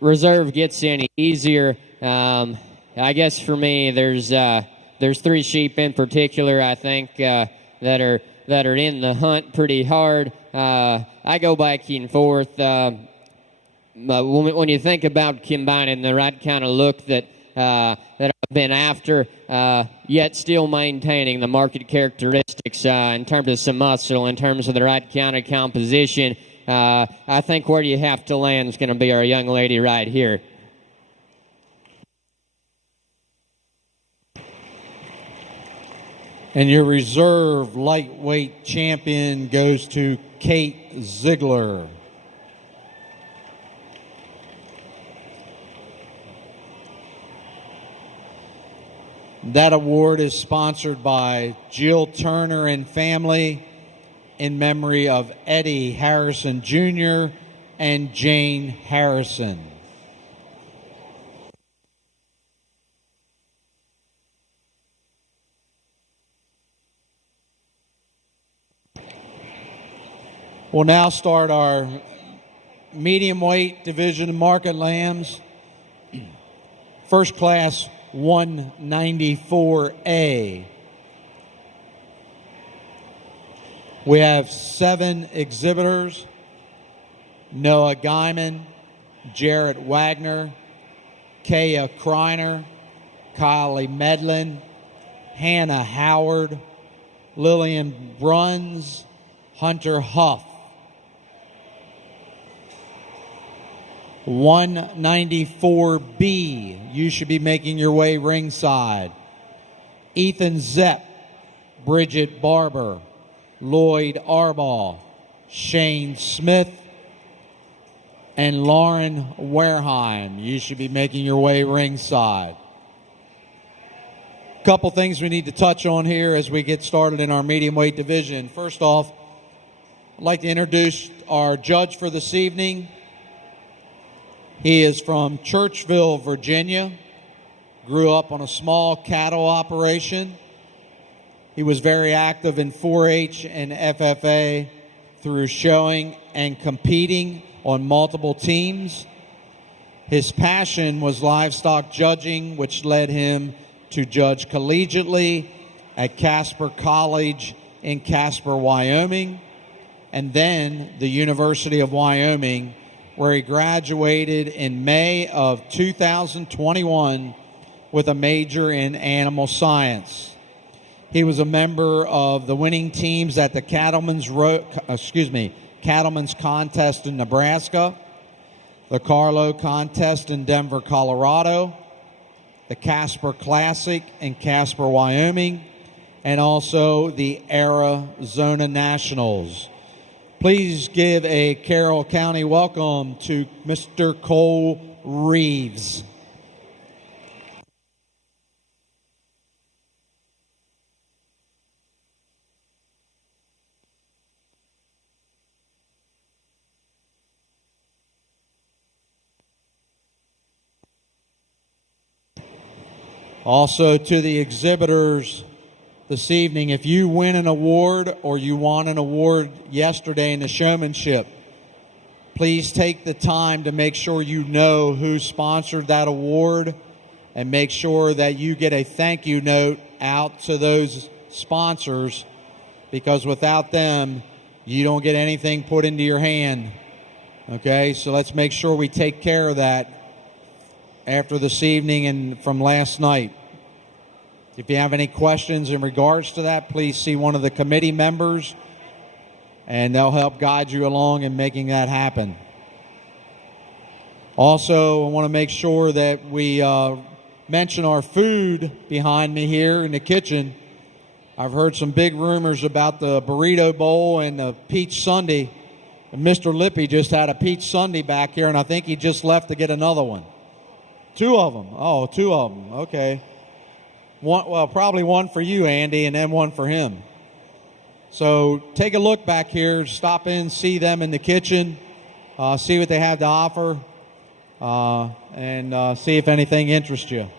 reserve gets any easier. I guess for me, there's three sheep in particular I think that that are in the hunt pretty hard. I go back and forth. When you think about combining the right kind of look that I've been after, yet still maintaining the market characteristics in terms of some muscle, in terms of the right kind of composition, I think where you have to land is going to be our young lady right here. And your reserve lightweight champion goes to Kate Ziegler. That award is sponsored by Jill Turner and family in memory of Eddie Harrison Jr. and Jane Harrison. We'll now start our medium weight division of market lambs. First class 194A. We have 7 exhibitors: Noah Guyman, Jarrett Wagner, Kaya Kreiner, Kylie Medlin, Hannah Howard, Lillian Bruns, Hunter Huff. 194B, you should be making your way ringside. Ethan Zepp, Bridget Barber, Lloyd Arbaugh, Shane Smith, and Lauren Wareheim. You should be making your way ringside. Couple things we need to touch on here as we get started in our medium weight division. First off, I'd like to introduce our judge for this evening. He is from Churchville, Virginia. Grew up on a small cattle operation. He was very active in 4-H and FFA through showing and competing on multiple teams. His passion was livestock judging, which led him to judge collegiately at Casper College in Casper, Wyoming, and then the University of Wyoming, where he graduated in May of 2021 with a major in animal science. He was a member of the winning teams at the Cattlemen's Contest in Nebraska, the Carlow Contest in Denver, Colorado, the Casper Classic in Casper, Wyoming, and also the Arizona Nationals. Please give a Carroll County welcome to Mr. Cole Reeves. Also to the exhibitors this evening, if you win an award or you won an award yesterday in the showmanship, please take the time to make sure you know who sponsored that award and make sure that you get a thank you note out to those sponsors, because without them, you don't get anything put into your hand. Okay, so let's make sure we take care of that after this evening and from last night. If you have any questions in regards to that, please see one of the committee members, and they'll help guide you along in making that happen. Also, I want to make sure that we mention our food behind me here in the kitchen. I've heard some big rumors about the burrito bowl and the peach sundae. And Mr. Lippy just had a peach sundae back here, and I think he just left to get another one. 2 of them. Oh, 2 of them. Okay. Probably one for you, Andy, and then one for him. So take a look back here. Stop in, see them in the kitchen, see what they have to offer, and see if anything interests you.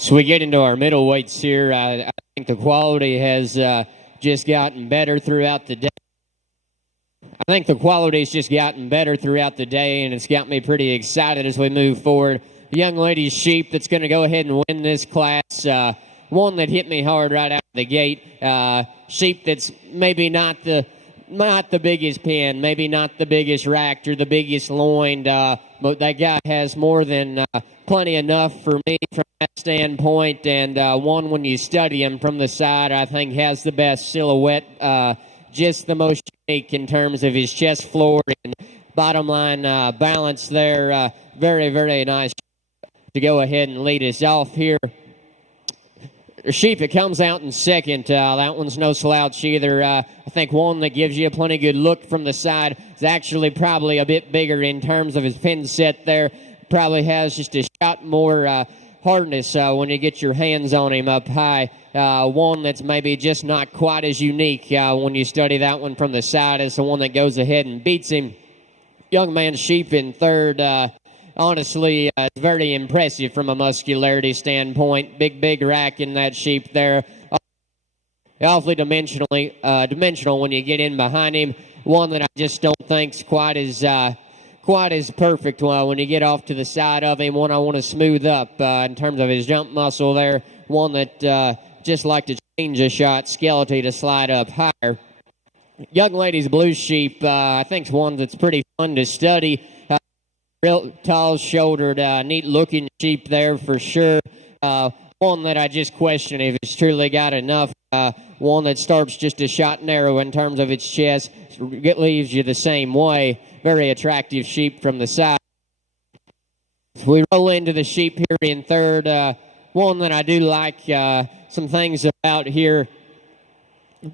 So we get into our middleweights here. I think the quality has just gotten better throughout the day. I think the quality's just gotten better throughout the day, and it's got me pretty excited as we move forward. The young lady's sheep that's going to go ahead and win this class. One that hit me hard right out of the gate. Sheep that's maybe not the biggest pen, maybe not the biggest racked or the biggest loined, but that guy has more than plenty enough for me from that standpoint. And one, when you study him from the side, I think has the best silhouette, just the most unique in terms of his chest floor and bottom line balance there. Very, very nice to go ahead and lead us off here. Sheep that comes out in second, that one's no slouch either. I think one that gives you a plenty good look from the side is actually probably a bit bigger in terms of his pin set there. Probably has just a shot more hardness when you get your hands on him up high. One that's maybe just not quite as unique when you study that one from the side is the one that goes ahead and beats him. Young man Sheep in third. Honestly, it's very impressive from a muscularity standpoint. Big rack in that sheep there. Awfully dimensional when you get in behind him. One that I just don't think's quite as perfect when you get off to the side of him. One I want to smooth up in terms of his jump muscle there. One that just like to change a shot, skeleton to slide up higher. Young lady's blue sheep, I think is one that's pretty fun to study. Real tall-shouldered, neat-looking sheep there for sure. One that I just question if it's truly got enough. One that starts just a shot narrow in terms of its chest. It leaves you the same way. Very attractive sheep from the side. So we roll into the sheep here in third. One that I do like some things about here.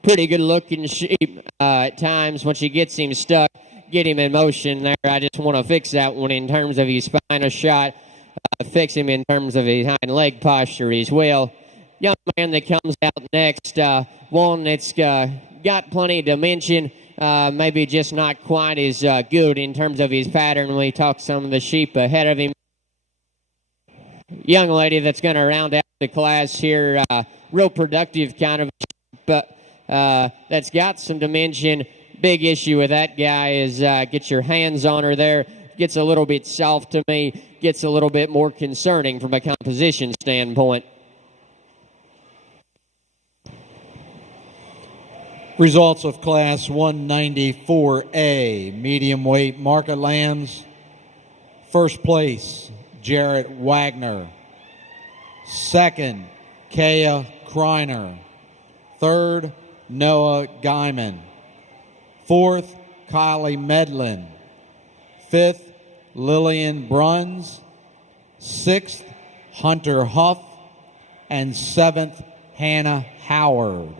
Pretty good-looking sheep at times. Once she gets him stuck, get him in motion there. I just want to fix that one in terms of his spinal shot. Fix him in terms of his hind leg posture as well. Young man that comes out next, one that's got plenty of dimension, maybe just not quite as good in terms of his pattern when we talk some of the sheep ahead of him. Young lady that's going to round out the class here, real productive kind of sheep, but that's got some dimension. Big issue with that guy is get your hands on her there. Gets a little bit soft to me. Gets a little bit more concerning from a composition standpoint. Results of Class 194A, medium weight market lambs. First place, Jarrett Wagner. Second, Kaya Kreiner. Third, Noah Guyman. Fourth, Kylie Medlin. Fifth, Lillian Bruns. Sixth, Hunter Huff. And seventh, Hannah Howard.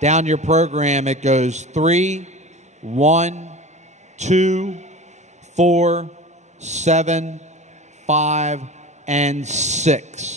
Down your program, it goes 3, 1, 2, 4, 7, 5, and 6.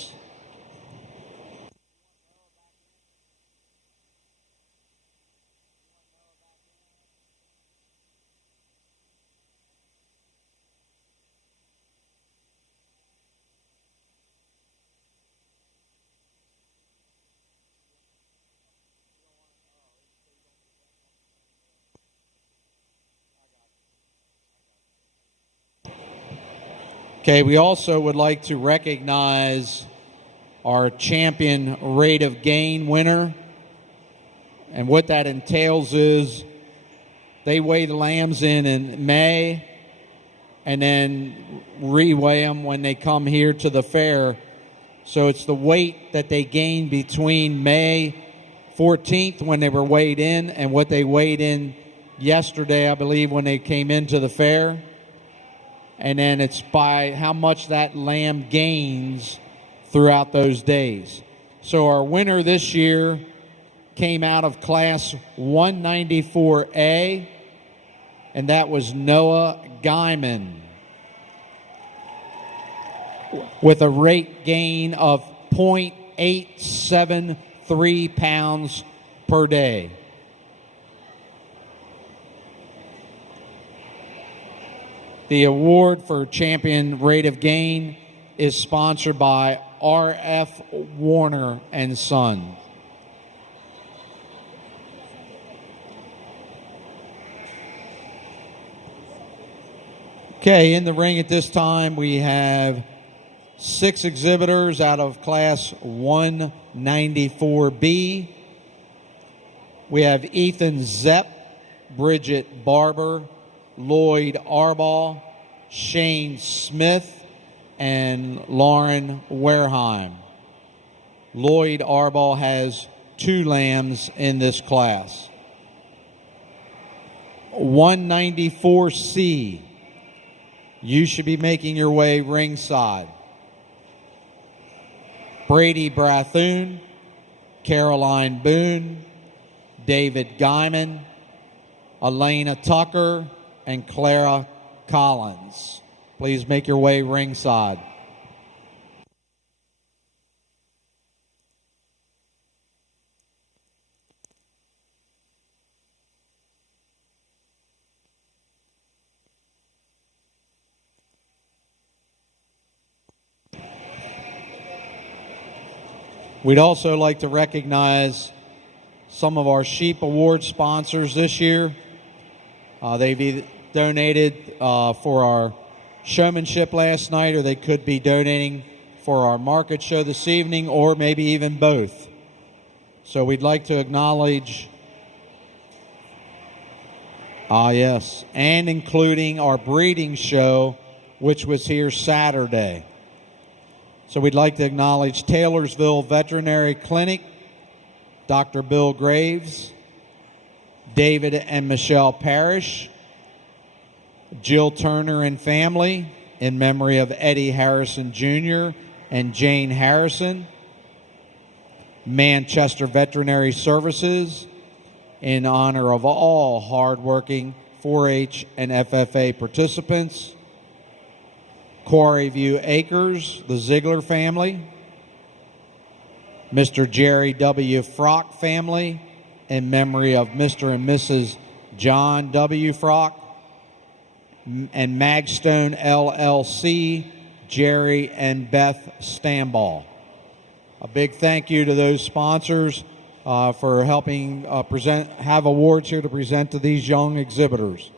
Okay, we also would like to recognize our champion rate of gain winner. And what that entails is they weigh the lambs in May and then reweigh them when they come here to the fair. So it's the weight that they gained between May 14th when they were weighed in and what they weighed in yesterday, I believe, when they came into the fair. And then it's by how much that lamb gains throughout those days. So our winner this year came out of Class 194A, and that was Noah Guyman, with a rate gain of 0.873 pounds per day. The award for champion rate of gain is sponsored by R.F. Warner and Son. Okay, in the ring at this time we have 6 exhibitors out of Class 194B. We have Ethan Zepp, Bridget Barber, Lloyd Arbaugh, Shane Smith, and Lauren Wareheim. Lloyd Arbaugh has 2 lambs in this class. 194C, you should be making your way ringside. Brady Brathoon, Caroline Boone, David Guyman, Elena Tucker, and Clara Collins. Please make your way ringside. We'd also like to recognize some of our Sheep Award sponsors this year. They've either donated for our showmanship last night, or they could be donating for our market show this evening, or maybe even both. So we'd like to acknowledge, yes, and including our breeding show, which was here Saturday. So we'd like to acknowledge Taylorsville Veterinary Clinic, Dr. Bill Graves, David and Michelle Parrish, Jill Turner and family, in memory of Eddie Harrison Jr. and Jane Harrison, Manchester Veterinary Services, in honor of all hardworking 4-H and FFA participants, Quarry View Acres, the Ziegler family, Mr. Jerry W. Frock family, in memory of Mr. and Mrs. John W. Frock, and Magstone LLC, Jerry and Beth Stamball. A big thank you to those sponsors for helping have awards here to present to these young exhibitors.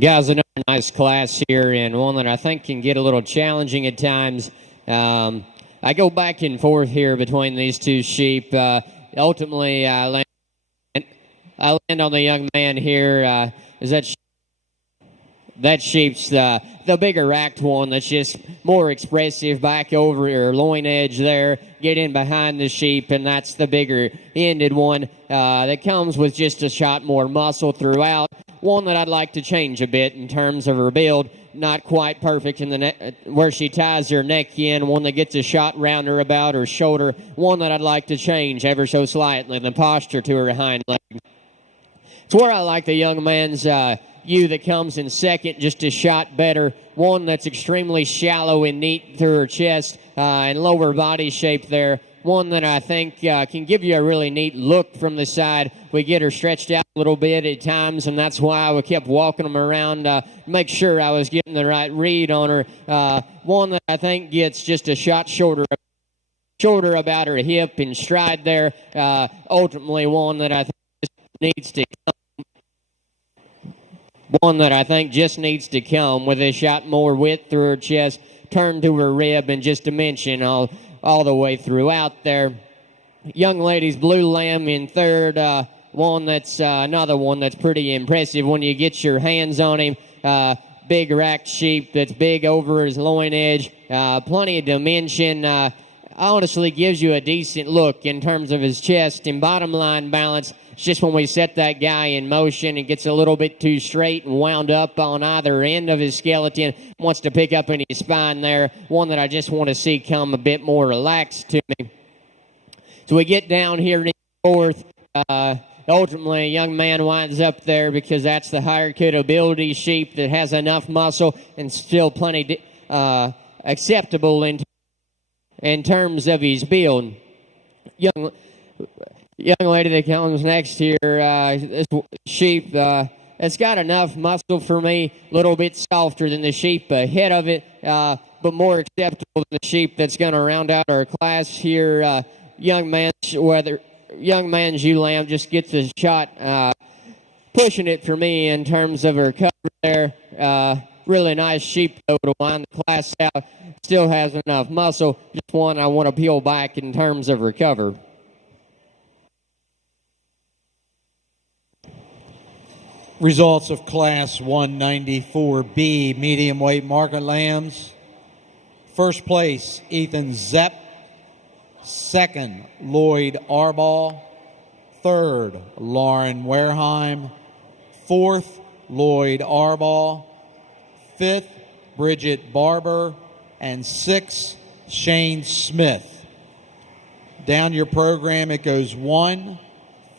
Guys, another nice class here, and one that I think can get a little challenging at times. I go back and forth here between these two sheep. Ultimately, I land on the young man here. Is that sheep's the bigger racked one that's just more expressive back over your loin edge there. Get in behind the sheep, and that's the bigger ended one that comes with just a shot more muscle throughout. One that I'd like to change a bit in terms of her build. Not quite perfect in the where she ties her neck in. One that gets a shot round her about her shoulder. One that I'd like to change ever so slightly. The posture to her hind leg. It's where I like the young man's ewe that comes in second, just a shot better. One that's extremely shallow and neat through her chest and lower body shape there. One that I think can give you a really neat look from the side. We get her stretched out a little bit at times, and that's why I kept walking them around make sure I was getting the right read on her. One that I think gets just a shot shorter about her hip and stride there. Ultimately, one that I think needs to come with a shot more width through her chest, turn to her rib, and just dimension all the way throughout there. Young lady's blue lamb in third. One that's another one that's pretty impressive when you get your hands on him. Big racked sheep that's big over his loin edge. Plenty of dimension. Honestly gives you a decent look in terms of his chest and bottom line balance. It's just when we set that guy in motion, it gets a little bit too straight and wound up on either end of his skeleton. Wants to pick up in his spine there. One that I just want to see come a bit more relaxed to me. So we get down here in fourth. Ultimately, a young man winds up there because that's the higher cut-ability sheep that has enough muscle and still plenty acceptable in terms of his build. Young lady that comes next here, this sheep, it's got enough muscle for me, a little bit softer than the sheep ahead of it, but more acceptable than the sheep that's going to round out our class here. Young man's ewe lamb just gets a shot, pushing it for me in terms of her cover there. Really nice sheep, though, to wind the class out. Still has enough muscle. Just one I want to peel back in terms of her cover. Results of Class 194B medium weight market lambs. First place, Ethan Zepp. Second, Lloyd Arball. Third, Lauren Wareheim. Fourth, Lloyd Arball. Fifth, Bridget Barber. And sixth, Shane Smith. Down your program, it goes 1,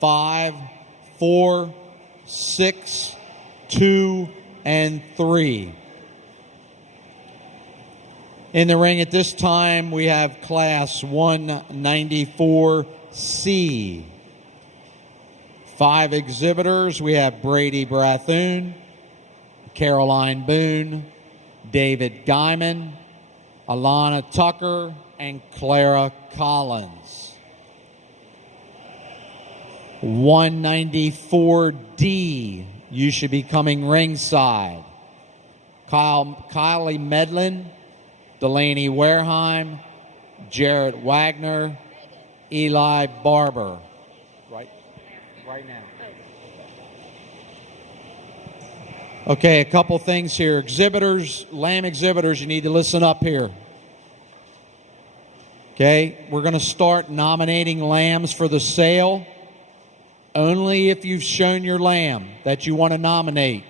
5, 4, 6, 2, and 3. In the ring at this time, we have Class 194C. 5 exhibitors. We have Brady Brathoon, Caroline Boone, David Guyman, Alana Tucker, and Clara Collins. 194D, you should be coming ringside. Kylie Medlin, Delaney Wareheim, Jarrett Wagner, Eli Barber. Right now. Okay, a couple things here. Exhibitors, lamb exhibitors, you need to listen up here. Okay, we're going to start nominating lambs for the sale. Only if you've shown your lamb that you want to nominate.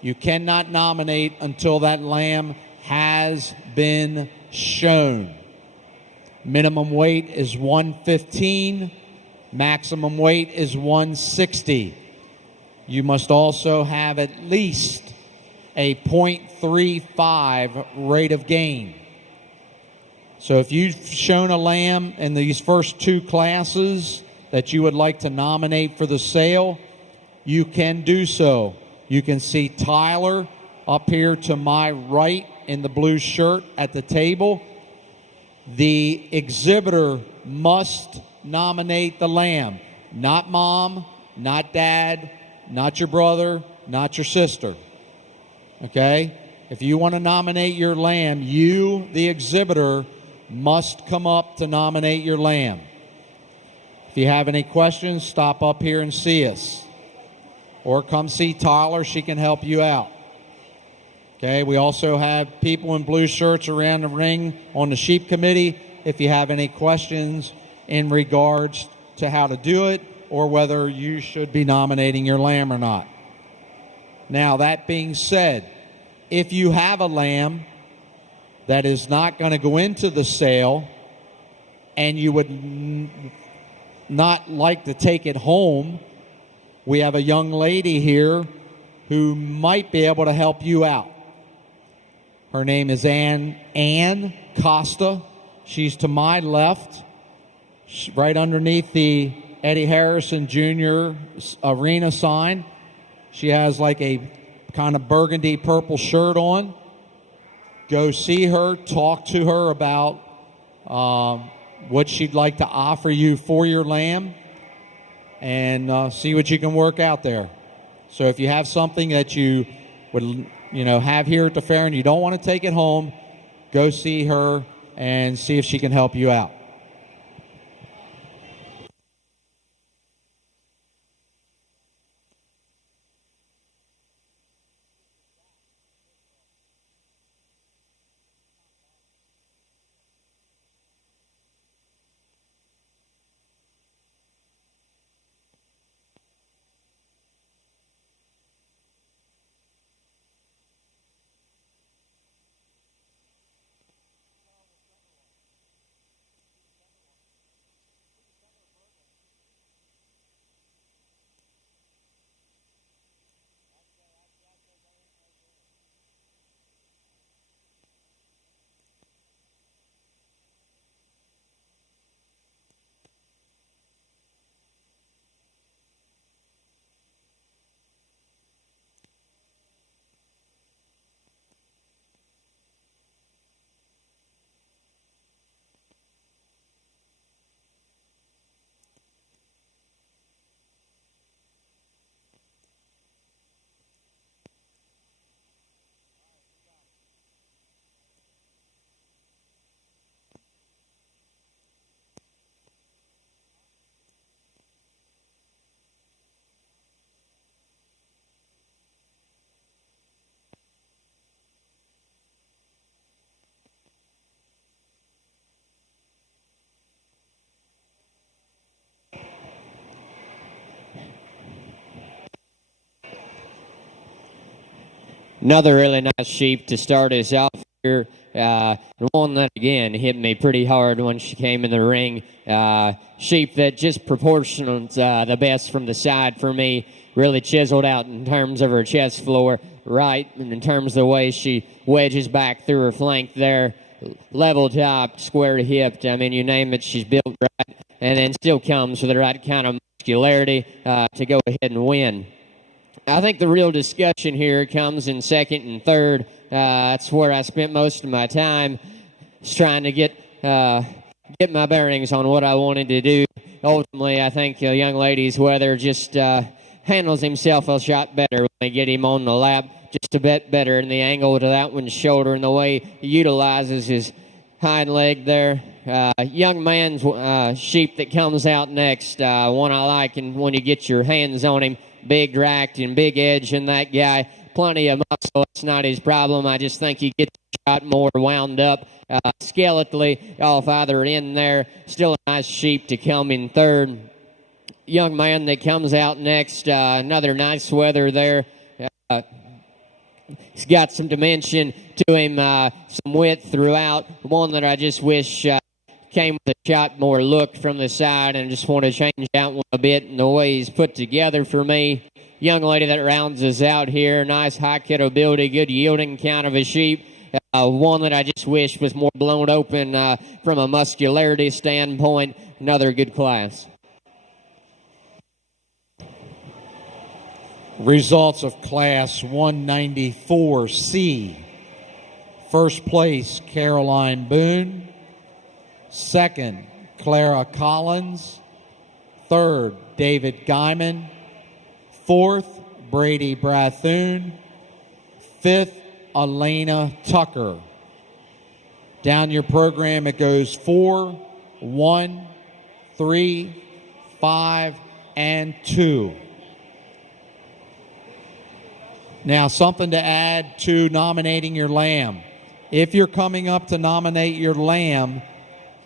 You cannot nominate until that lamb has been shown. Minimum weight is 115. Maximum weight is 160. You must also have at least a 0.35 rate of gain. So if you've shown a lamb in these first 2 classes that you would like to nominate for the sale, you can do so. You can see Tyler up here to my right in the blue shirt at the table. The exhibitor must nominate the lamb. Not mom, not dad, not your brother, not your sister. Okay? If you want to nominate your lamb, you, the exhibitor, must come up to nominate your lamb. If you have any questions, stop up here and see us. Or come see Tyler. She can help you out. Okay, we also have people in blue shirts around the ring on the sheep committee. If you have any questions in regards to how to do it or whether you should be nominating your lamb or not. Now, that being said, if you have a lamb that is not going to go into the sale and you would not like to take it home, we have a young lady here who might be able to help you out. Her name is Ann Costa. She's to my left, right underneath the Eddie Harrison Jr. arena sign. She has like a kind of burgundy purple shirt on. Go see her, talk to her about what she'd like to offer you for your lamb, and see what you can work out there. So if you have something that you would have here at the fair and you don't want to take it home, go see her and see if she can help you out. Another really nice sheep to start us off here. One that, again, hit me pretty hard when she came in the ring. Sheep that just proportioned the best from the side for me. Really chiseled out in terms of her chest floor, right, and in terms of the way she wedges back through her flank there. Level top, square hipped. I mean, you name it, she's built right, and then still comes with the right kind of muscularity to go ahead and win. I think the real discussion here comes in second and third. That's where I spent most of my time, just trying to get my bearings on what I wanted to do. Ultimately, I think young lady's weather just handles himself a shot better when they get him on the lap, just a bit better in the angle to that one's shoulder and the way he utilizes his hind leg there. Young man's sheep that comes out next, one I like, and when you get your hands on him, big racked and big edge in that guy. Plenty of muscle. It's not his problem. I just think he gets shot more wound up skeletally off either end there. Still a nice sheep to come in third. Young man that comes out next, another nice weather there. He's got some dimension to him, some width throughout. One that I just wish came with a shot more look from the side, and just want to change that one a bit in the way he's put together for me. Young lady that rounds us out here, nice high kidability, good yielding count of a sheep. One that I just wish was more blown open from a muscularity standpoint. Another good class. Results of Class 194C. First place, Caroline Boone. Second, Clara Collins. Third, David Guyman. Fourth, Brady Brathoon. 5th, Elena Tucker. Down your program, it goes 4, 1, 3, 5, and 2. Now, something to add to nominating your lamb. If you're coming up to nominate your lamb,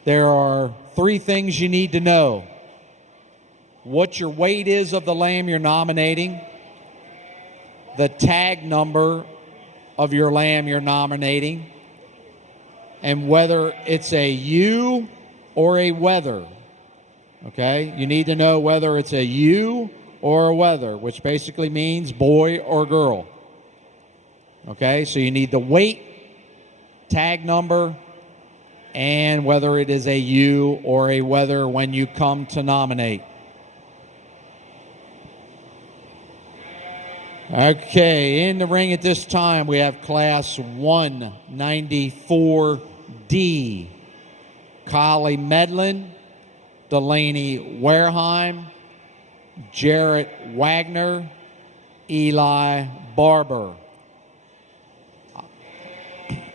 there are 3 things you need to know. What your weight is of the lamb you're nominating, the tag number of your lamb you're nominating, and whether it's a ewe or a wether. Okay? You need to know whether it's a ewe or a wether, which basically means boy or girl. Okay? So you need the weight, tag number, and whether it is a ewe or a wether when you come to nominate. Okay, in the ring at this time, we have Class 194D. Kylie Medlin, Delaney Wareheim, Jarrett Wagner, Eli Barber.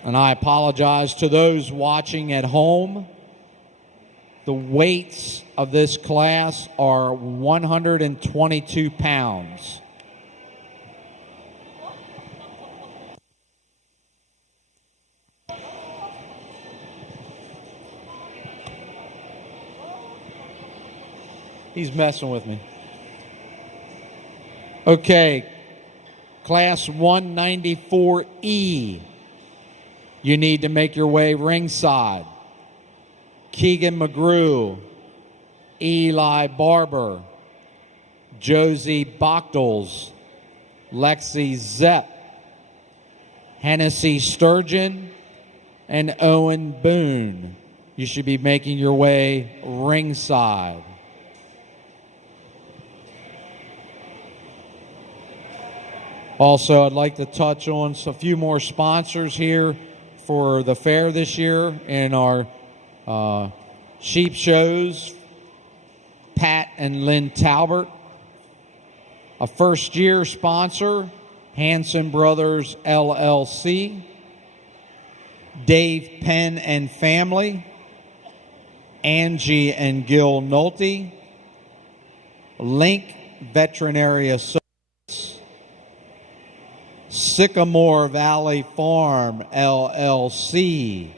And I apologize to those watching at home. The weights of this class are 122 pounds. He's messing with me. Okay, Class 194E. You need to make your way ringside. Keegan McGrew, Eli Barber, Josie Bochtels, Lexi Zepp, Hennessy Sturgeon, and Owen Boone. You should be making your way ringside. Also, I'd like to touch on a few more sponsors here for the fair this year in our sheep shows. Pat and Lynn Talbert. A first-year sponsor, Hanson Brothers, LLC. Dave Penn and Family. Angie and Gil Nolte. Link Veterinary Associates. Sycamore Valley Farm, LLC.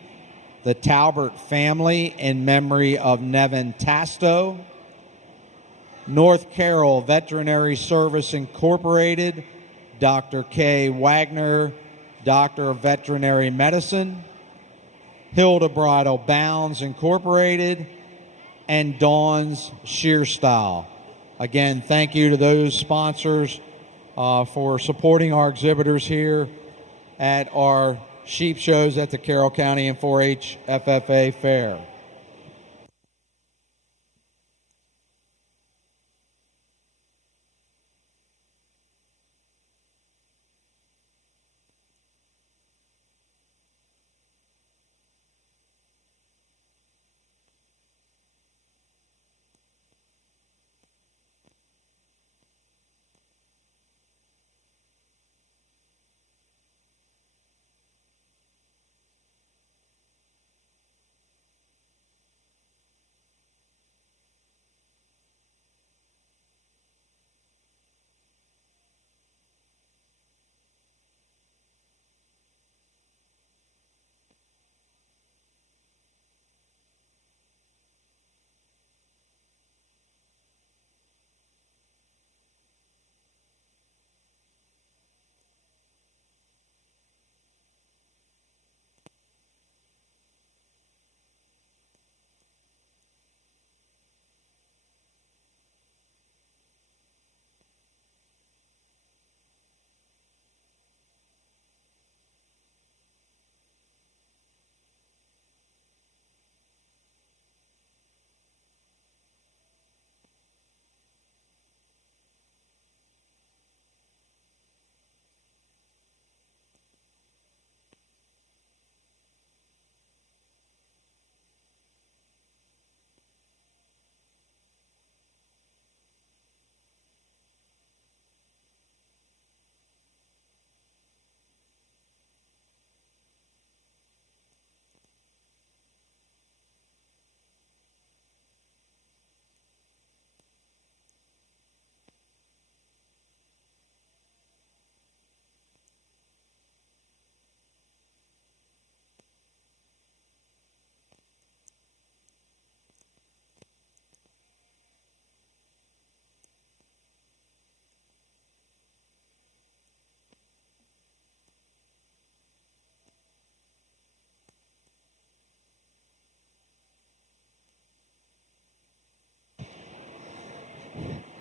The Talbert family in memory of Nevin Tasto. North Carroll Veterinary Service Incorporated, Dr. K. Wagner, Doctor of Veterinary Medicine. Hilda Bridal Bounds Incorporated, and Dawn's Shear Style. Again, thank you to those sponsors for supporting our exhibitors here at our sheep shows at the Carroll County and 4-H FFA Fair.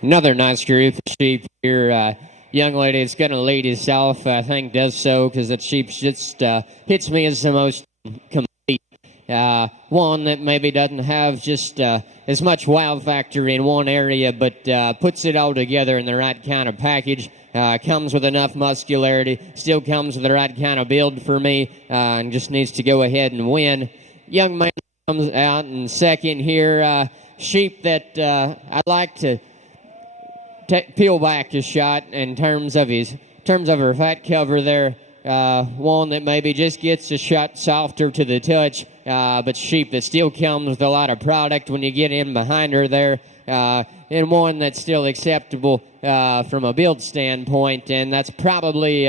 Another nice group of sheep here. Young lady that's going to lead us off, I think, does so because that sheep just hits me as the most complete. One that maybe doesn't have just as much wow factor in one area, but puts it all together in the right kind of package. Comes with enough muscularity, still comes with the right kind of build for me, and just needs to go ahead and win. Young man comes out in second here. Sheep that I'd like to peel back a shot in terms of her fat cover there. One that maybe just gets a shot softer to the touch, but sheep that still comes with a lot of product when you get in behind her there, and one that's still acceptable from a build standpoint, and that's probably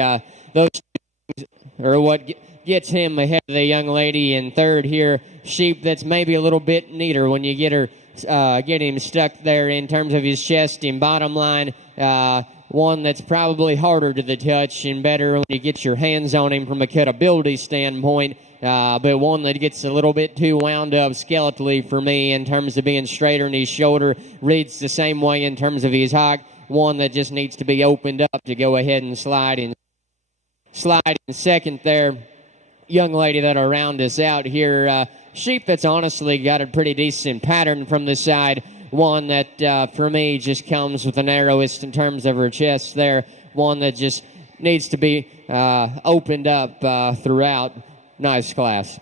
those or what gets him ahead of the young lady in third here. Sheep that's maybe a little bit neater when you get him stuck there in terms of his chest and bottom line. One that's probably harder to the touch and better when you get your hands on him from a cutability standpoint, but one that gets a little bit too wound up skeletally for me in terms of being straighter in his shoulder. Reads the same way in terms of his hock. One that just needs to be opened up to go ahead and slide in second there. Young lady that'll round us out here. Sheep that's honestly got a pretty decent pattern from the side. One that, for me, just comes with the narrowest in terms of her chest there. One that just needs to be opened up throughout. Nice class.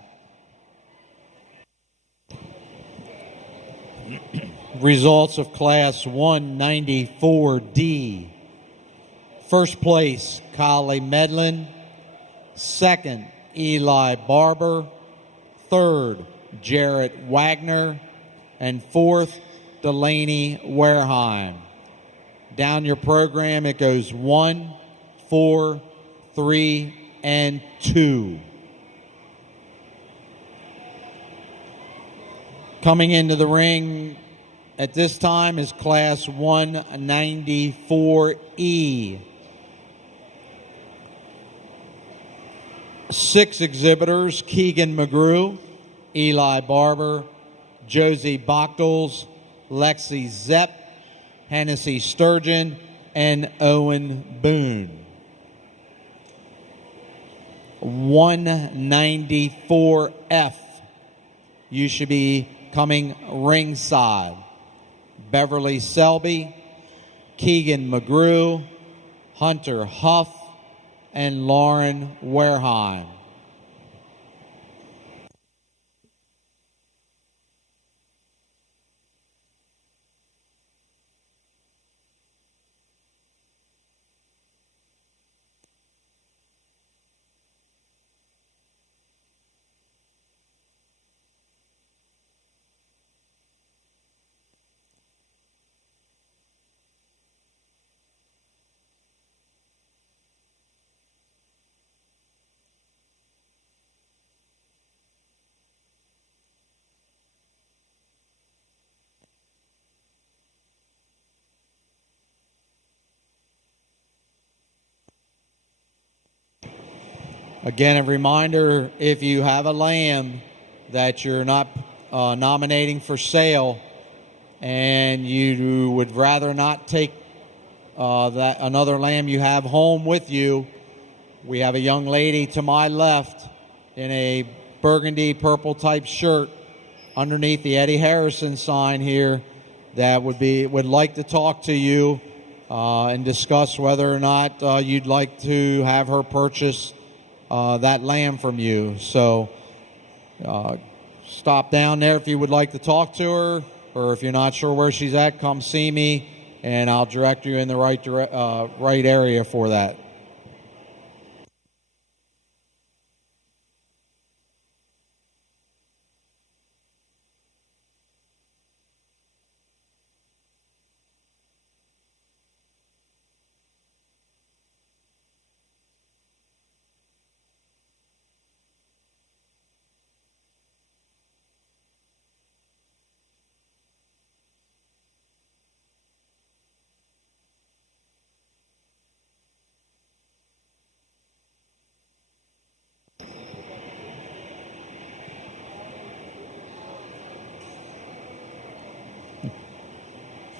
Results of Class 194D. First place, Collie Medlin. Second, Eli Barber. Third, Jarrett Wagner. And fourth, Delaney Wareheim. Down your program, it goes 1, 4, 3, and 2. Coming into the ring at this time is Class 194E. 6 exhibitors: Keegan McGrew, Eli Barber, Josie Bochtels, Lexi Zepp, Hennessy Sturgeon, and Owen Boone. 194F. You should be coming ringside. Beverly Selby, Keegan McGrew, Hunter Huff, and Lauren Wareheim. Again, a reminder, if you have a lamb that you're not nominating for sale and you would rather not take that another lamb you have home with you, we have a young lady to my left in a burgundy purple type shirt underneath the Eddie Harrison sign here that would like to talk to you and discuss whether or not you'd like to have her purchase that lamb from you. So stop down there if you would like to talk to her, or if you're not sure where she's at, come see me and I'll direct you in the right area for that.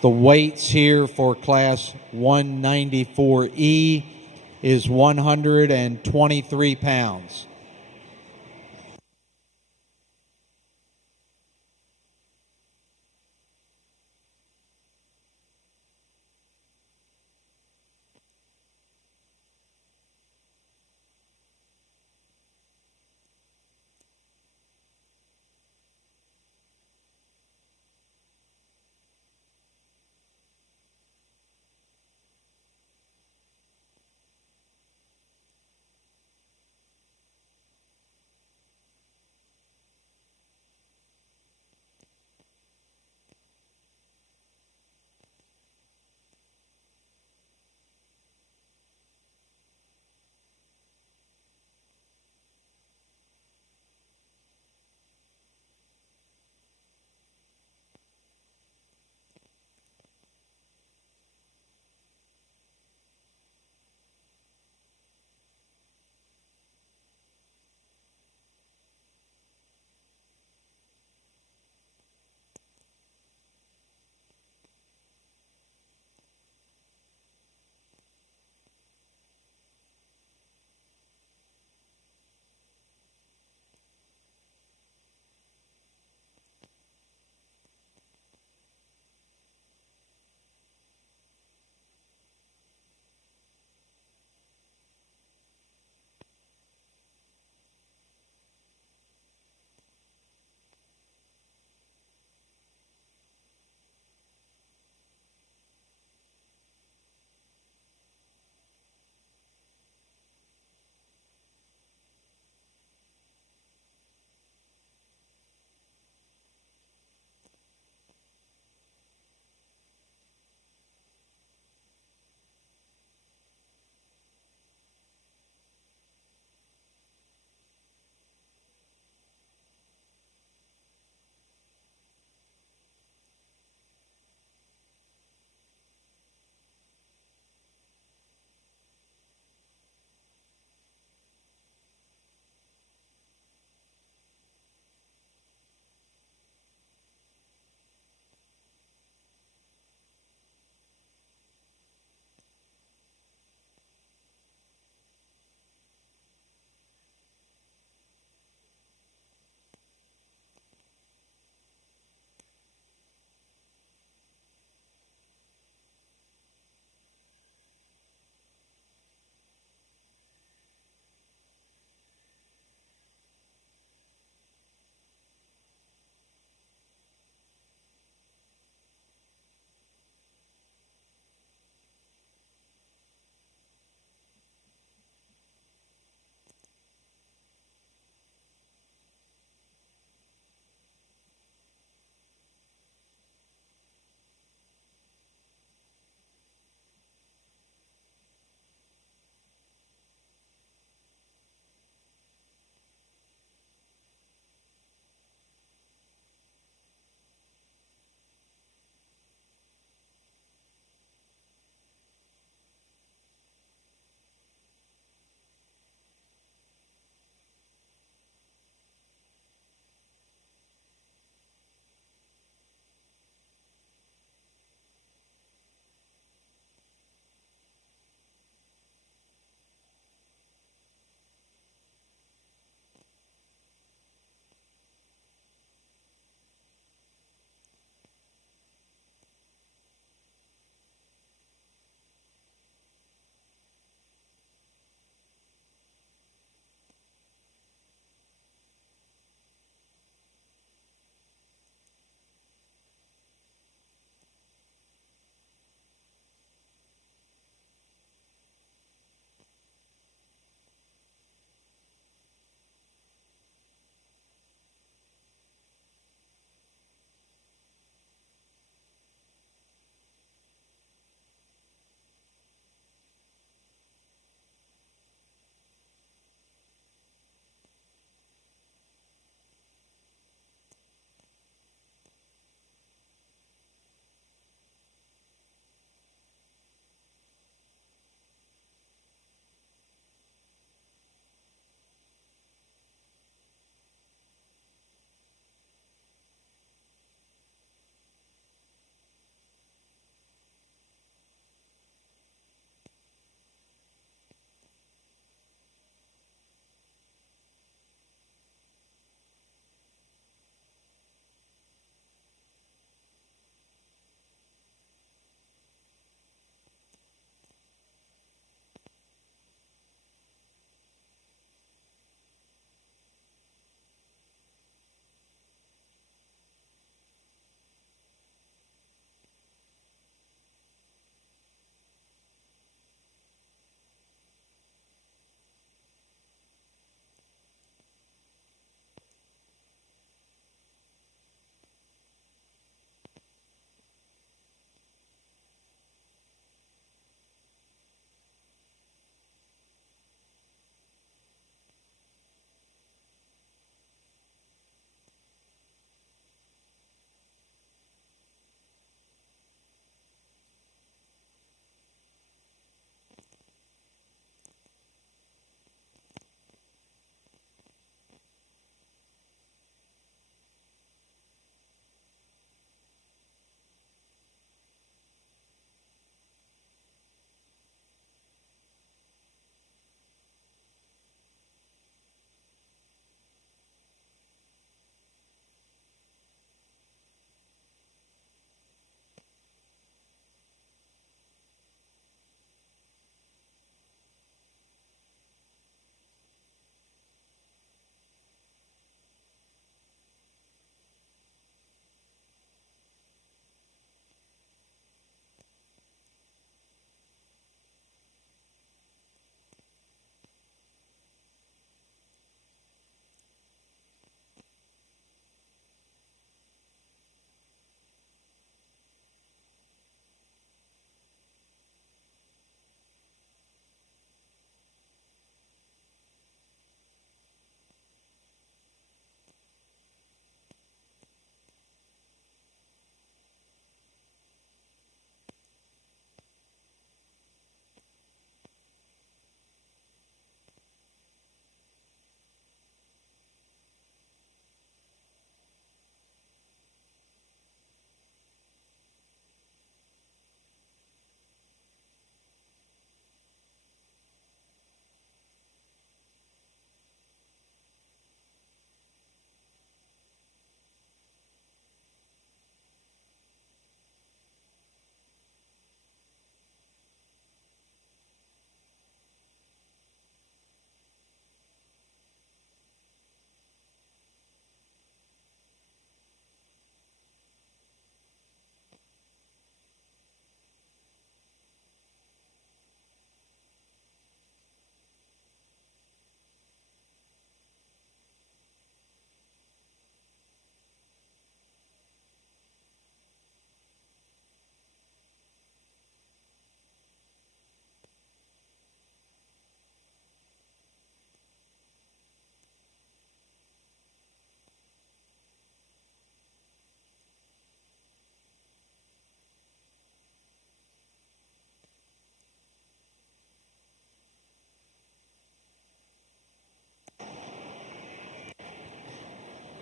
The weights here for Class 194E is 123 pounds.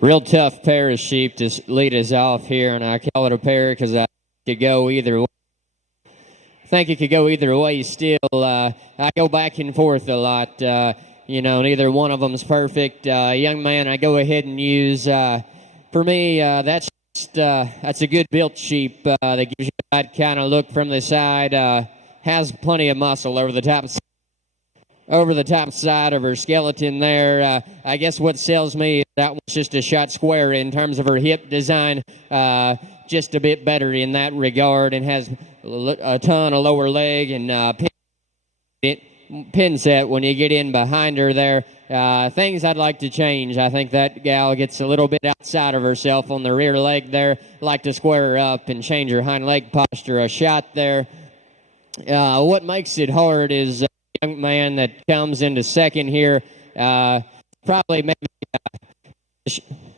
Real tough pair of sheep to lead us off here, and I call it a pair because I could go either way. I think it could go either way still. I go back and forth a lot. Neither one of them's perfect. Young man, I go ahead and use. For me, that's a good built sheep that gives you that kind of look from the side. Has plenty of muscle over the top side of her skeleton there. I guess what sells me is that one's just a shot square in terms of her hip design. Just a bit better in that regard, and has a ton of lower leg and pin set when you get in behind her there. Things I'd like to change. I think that gal gets a little bit outside of herself on the rear leg there. Like to square her up and change her hind leg posture a shot there. What makes it hard is young man that comes into second here,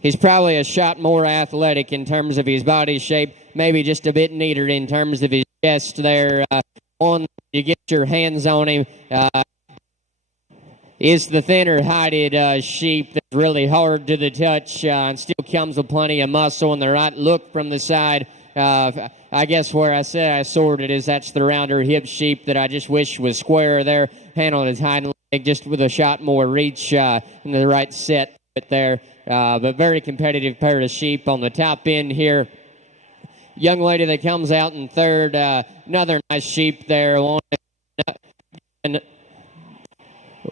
he's probably a shot more athletic in terms of his body shape, maybe just a bit neater in terms of his chest there. One, you get your hands on him, is the thinner hided sheep that's really hard to the touch and still comes with plenty of muscle and the right look from the side. I guess where I said I sorted is that's the rounder hip sheep that I just wish was square there, handled his hind leg just with a shot more reach and the right set there. But very competitive pair of sheep on the top end here. Young lady that comes out in third, another nice sheep there.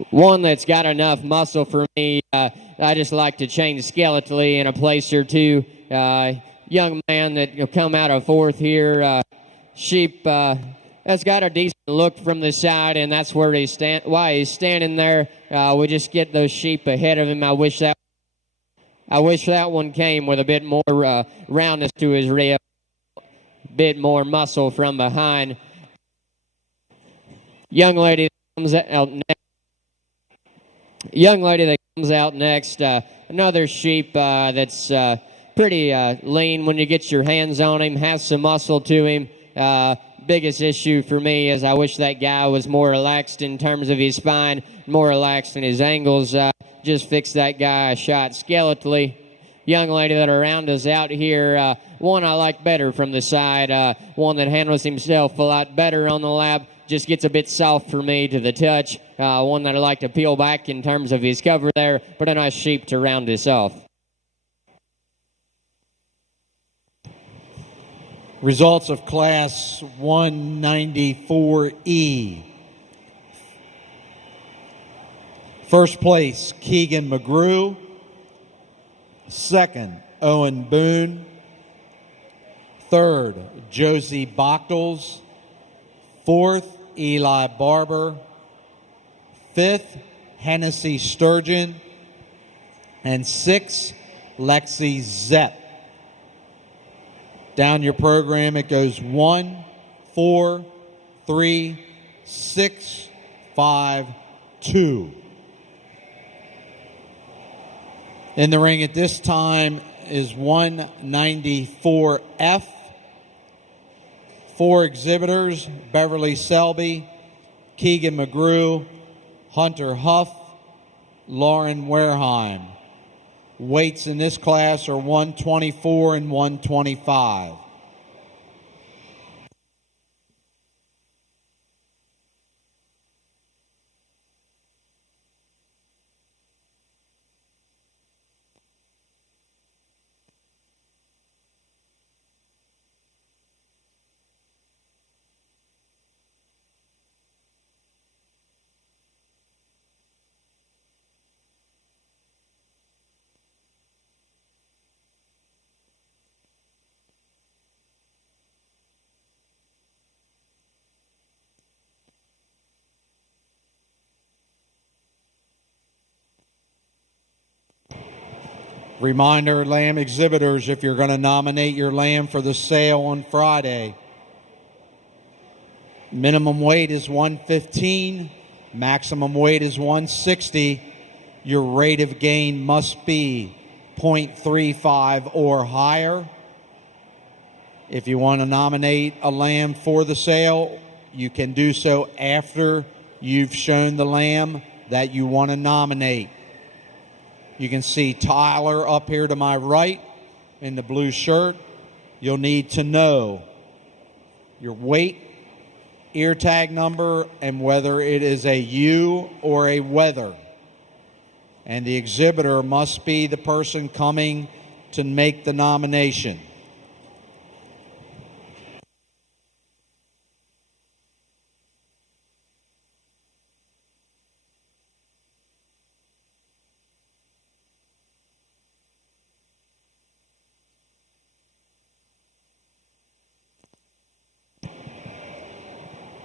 One that's got enough muscle for me. I just like to change skeletally in a place or two. Young man that will come out of fourth here. Sheep that's got a decent look from the side, and that's where why he's standing there. We just get those sheep ahead of him. I wish that one came with a bit more roundness to his rib, bit more muscle from behind. Young lady that comes out next. Another sheep that's pretty lean when you get your hands on him, has some muscle to him. Biggest issue for me is I wish that guy was more relaxed in terms of his spine, more relaxed in his angles. Just fix that guy a shot skeletally. Young lady that around us out here, one I like better from the side, one that handles himself a lot better on the lap, just gets a bit soft for me to the touch. One that I like to peel back in terms of his cover there, but a nice sheep to round us off. Results of Class 194E. First place, Keegan McGrew. Second, Owen Boone. Third, Josie Bochtels. Fourth, Eli Barber. Fifth, Hennessy Sturgeon. And sixth, Lexi Zepp. Down your program, it goes 1, 4, 3, 6, 5, 2. In the ring at this time is 194F. 4 exhibitors, Beverly Selby, Keegan McGrew, Hunter Huff, Lauren Wareheim. Weights in this class are 124 and 125. Reminder, lamb exhibitors, if you're going to nominate your lamb for the sale on Friday, minimum weight is 115, maximum weight is 160. Your rate of gain must be 0.35 or higher. If you want to nominate a lamb for the sale, you can do so after you've shown the lamb that you want to nominate. You can see Tyler up here to my right in the blue shirt. You'll need to know your weight, ear tag number, and whether it is a U or a wether. And the exhibitor must be the person coming to make the nomination.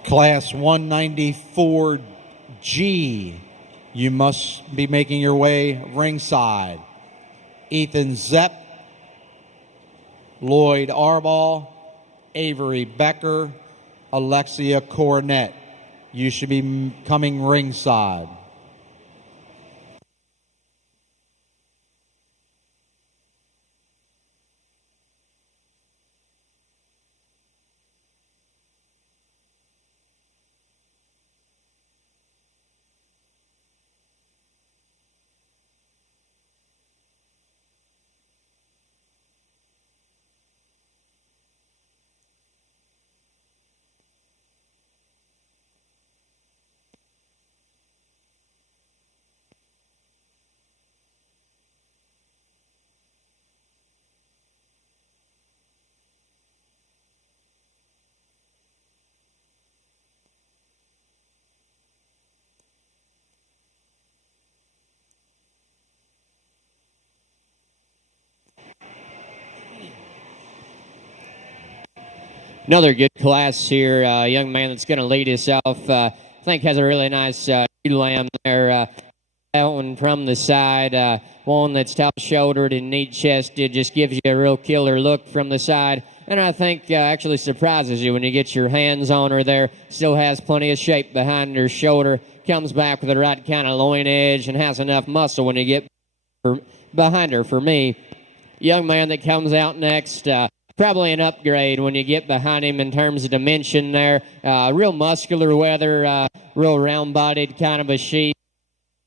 Class 194G, you must be making your way ringside. Ethan Zepp, Lloyd Arbaugh, Avery Becker, Alexia Cornett. You should be coming ringside. Another good class here. A young man that's going to lead us off. I think has a really nice lamb there. That one from the side. One that's top-shouldered and neat-chested. Just gives you a real killer look from the side. And I think actually surprises you when you get your hands on her there. Still has plenty of shape behind her shoulder. Comes back with the right kind of loin edge and has enough muscle when you get behind her. For me, young man that comes out next, probably an upgrade when you get behind him in terms of dimension there. Real muscular weather, real round-bodied kind of a sheep.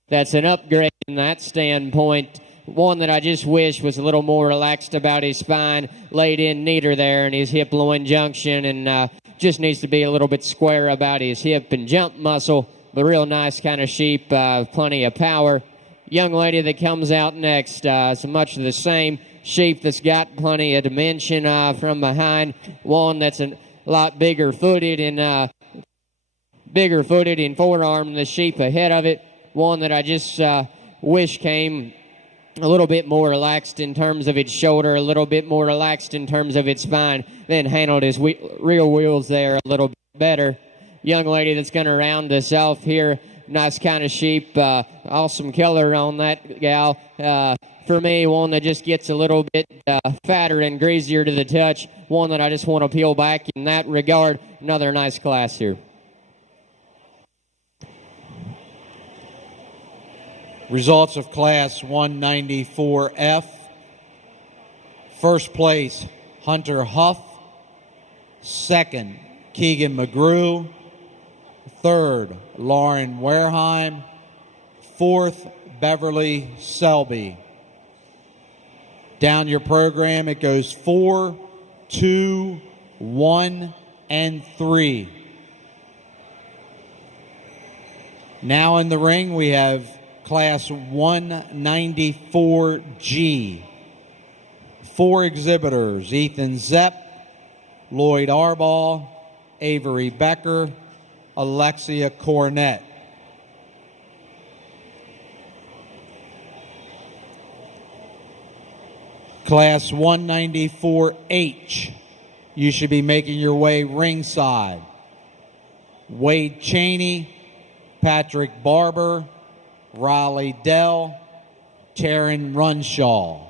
That's an upgrade in that standpoint. One that I just wish was a little more relaxed about his spine, laid in neater there in his hip-loin junction, and just needs to be a little bit square about his hip and jump muscle. But real nice kind of sheep, plenty of power. Young lady that comes out next, so much of the same. Sheep that's got plenty of dimension from behind. One that's a lot bigger footed in forearm than the sheep ahead of it. One that I just wish came a little bit more relaxed in terms of its shoulder, a little bit more relaxed in terms of its spine, then handled his rear wheels there a little bit better. Young lady that's going to round us off here. Nice kind of sheep. Awesome color on that gal. For me, one that just gets a little bit fatter and greasier to the touch. One that I just want to peel back in that regard. Another nice class here. Results of Class 194F. First place, Hunter Huff. Second, Keegan McGrew. Third, Lauren Wareheim. Fourth, Beverly Selby. Down your program, it goes 4, 2, 1, and 3. Now in the ring, we have Class 194G. 4 exhibitors, Ethan Zepp, Lloyd Arbaugh, Avery Becker, Alexia Cornett. Class 194H, you should be making your way ringside. Wade Cheney, Patrick Barber, Riley Dell, Taryn Runshaw.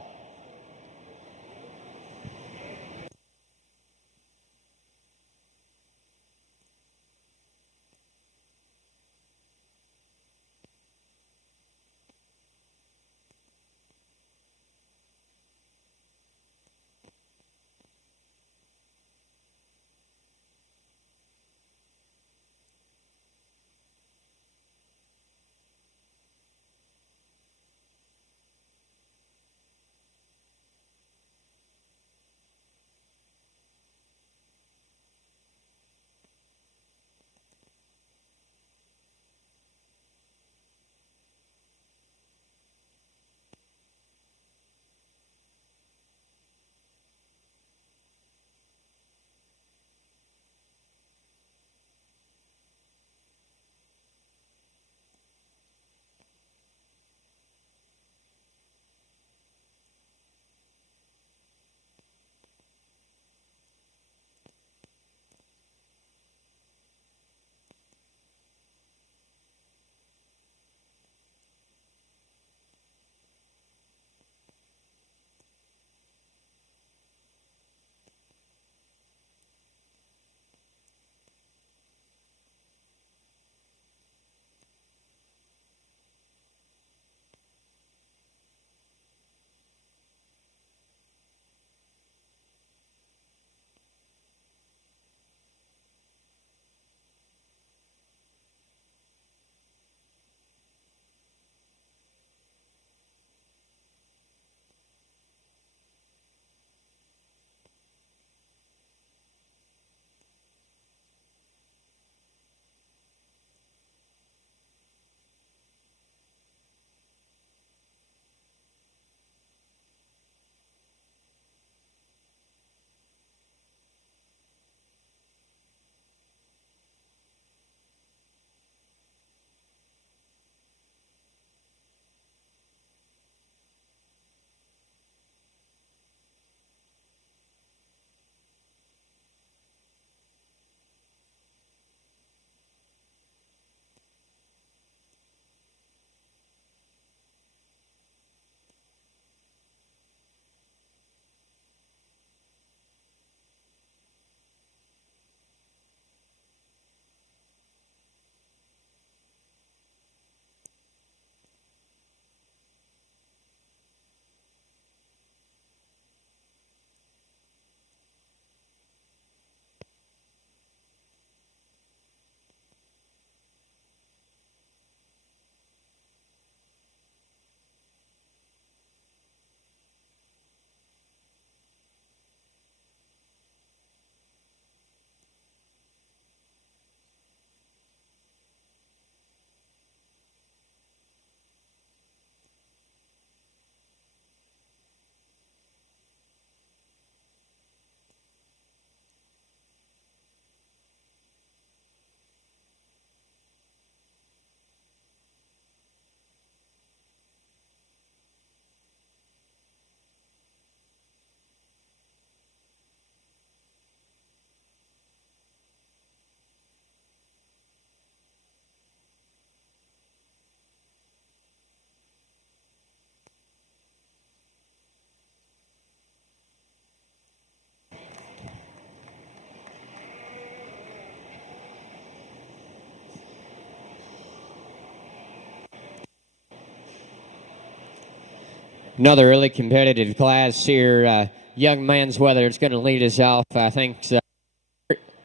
Another really competitive class here. Young man's weather is going to lead us off, I think,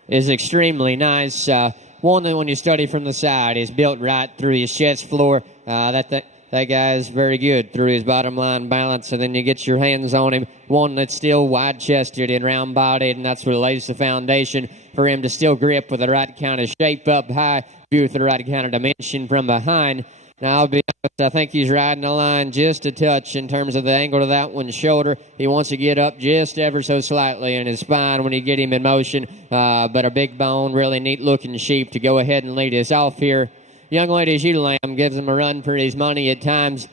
is extremely nice. One that when you study from the side is built right through his chest floor. That guy is very good through his bottom line balance, and then you get your hands on him. One that's still wide-chested and round-bodied, and that's what lays the foundation for him to still grip with the right kind of shape up high, view with the right kind of dimension from behind. Now, I'll be honest, I think he's riding the line just a touch in terms of the angle to that one's shoulder. He wants to get up just ever so slightly in his spine when you get him in motion, but a big bone, really neat-looking sheep to go ahead and lead us off here. Young Lady's Ewe Lamb gives him a run for his money at times.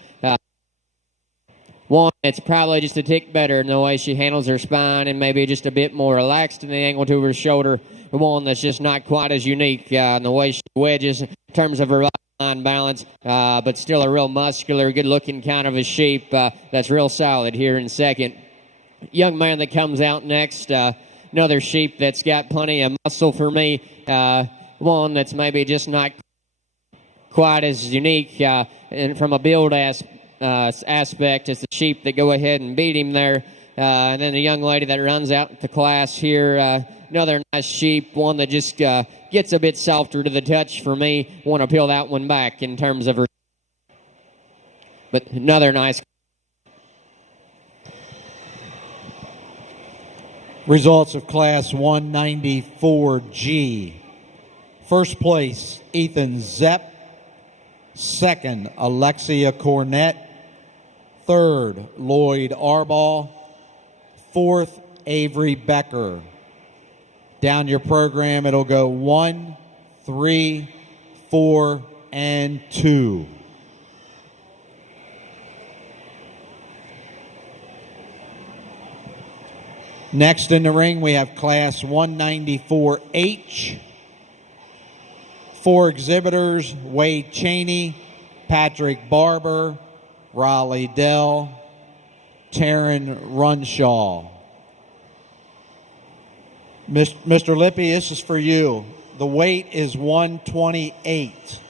One, it's probably just a tick better in the way she handles her spine and maybe just a bit more relaxed in the angle to her shoulder. One that's just not quite as unique in the way she wedges in terms of her line balance, but still a real muscular, good-looking kind of a sheep that's real solid here in second. Young man that comes out next, another sheep that's got plenty of muscle for me. One that's maybe just not quite as unique and from a build aspect as the sheep that go ahead and beat him there. And then the young lady that runs out the class here, another nice sheep, one that just gets a bit softer to the touch for me. Want to peel that one back in terms of her. But another nice. Results of Class 194G. First place, Ethan Zepp. Second, Alexia Cornett. Third, Lloyd Arbaugh. Fourth, Avery Becker. Down your program, it'll go 1, 3, 4, and 2. Next in the ring, we have Class 194H. 4 exhibitors, Wade Cheney, Patrick Barber, Raleigh Dell, Taryn Runshaw. Mr. Lippy, this is for you. The weight is 128.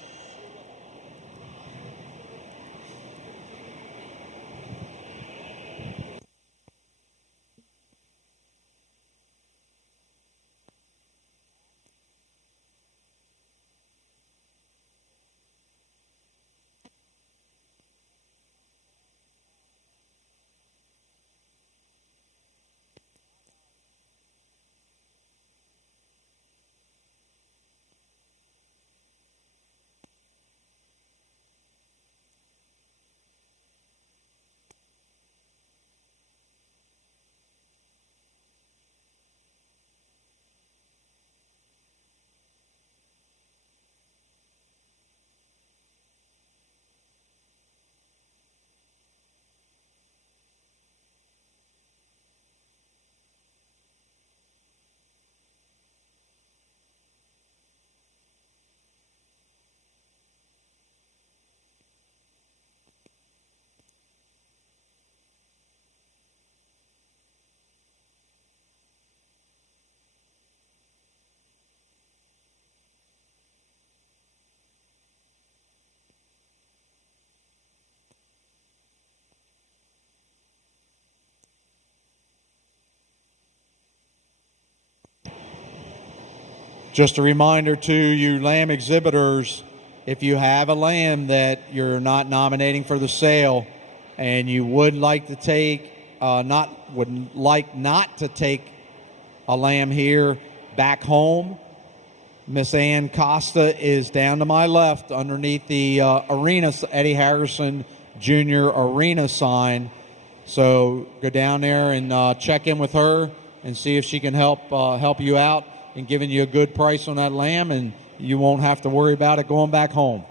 Just a reminder to you lamb exhibitors, if you have a lamb that you're not nominating for the sale and you would like to take, not to take a lamb here back home, Miss Ann Costa is down to my left underneath the arena, Eddie Harrison Jr. arena sign. So go down there and check in with her and see if she can help you out and giving you a good price on that lamb, and you won't have to worry about it going back home.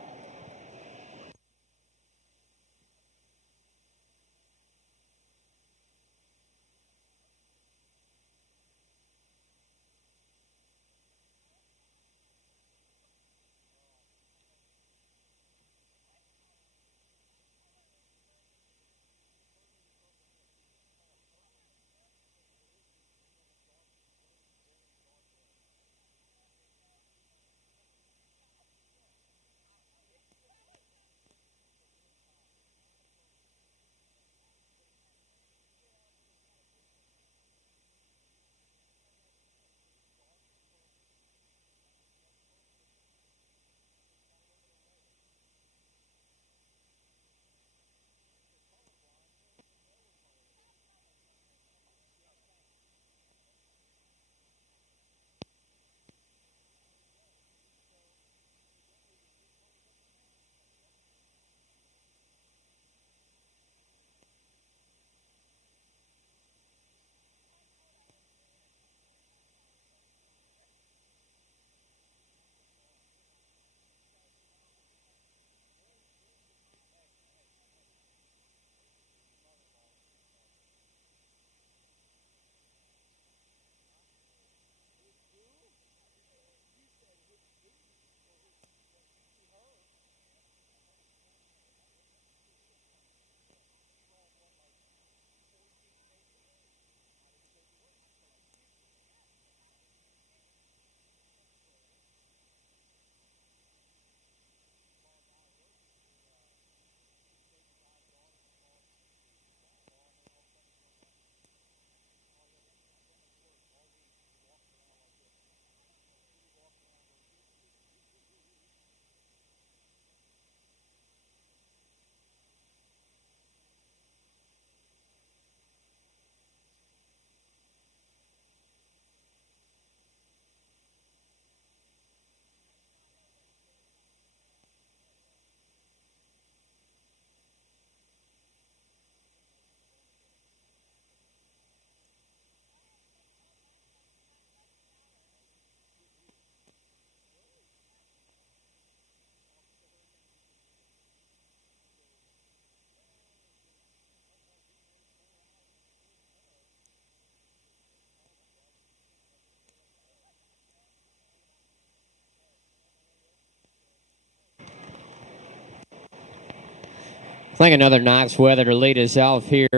think another nice weather to lead us off here.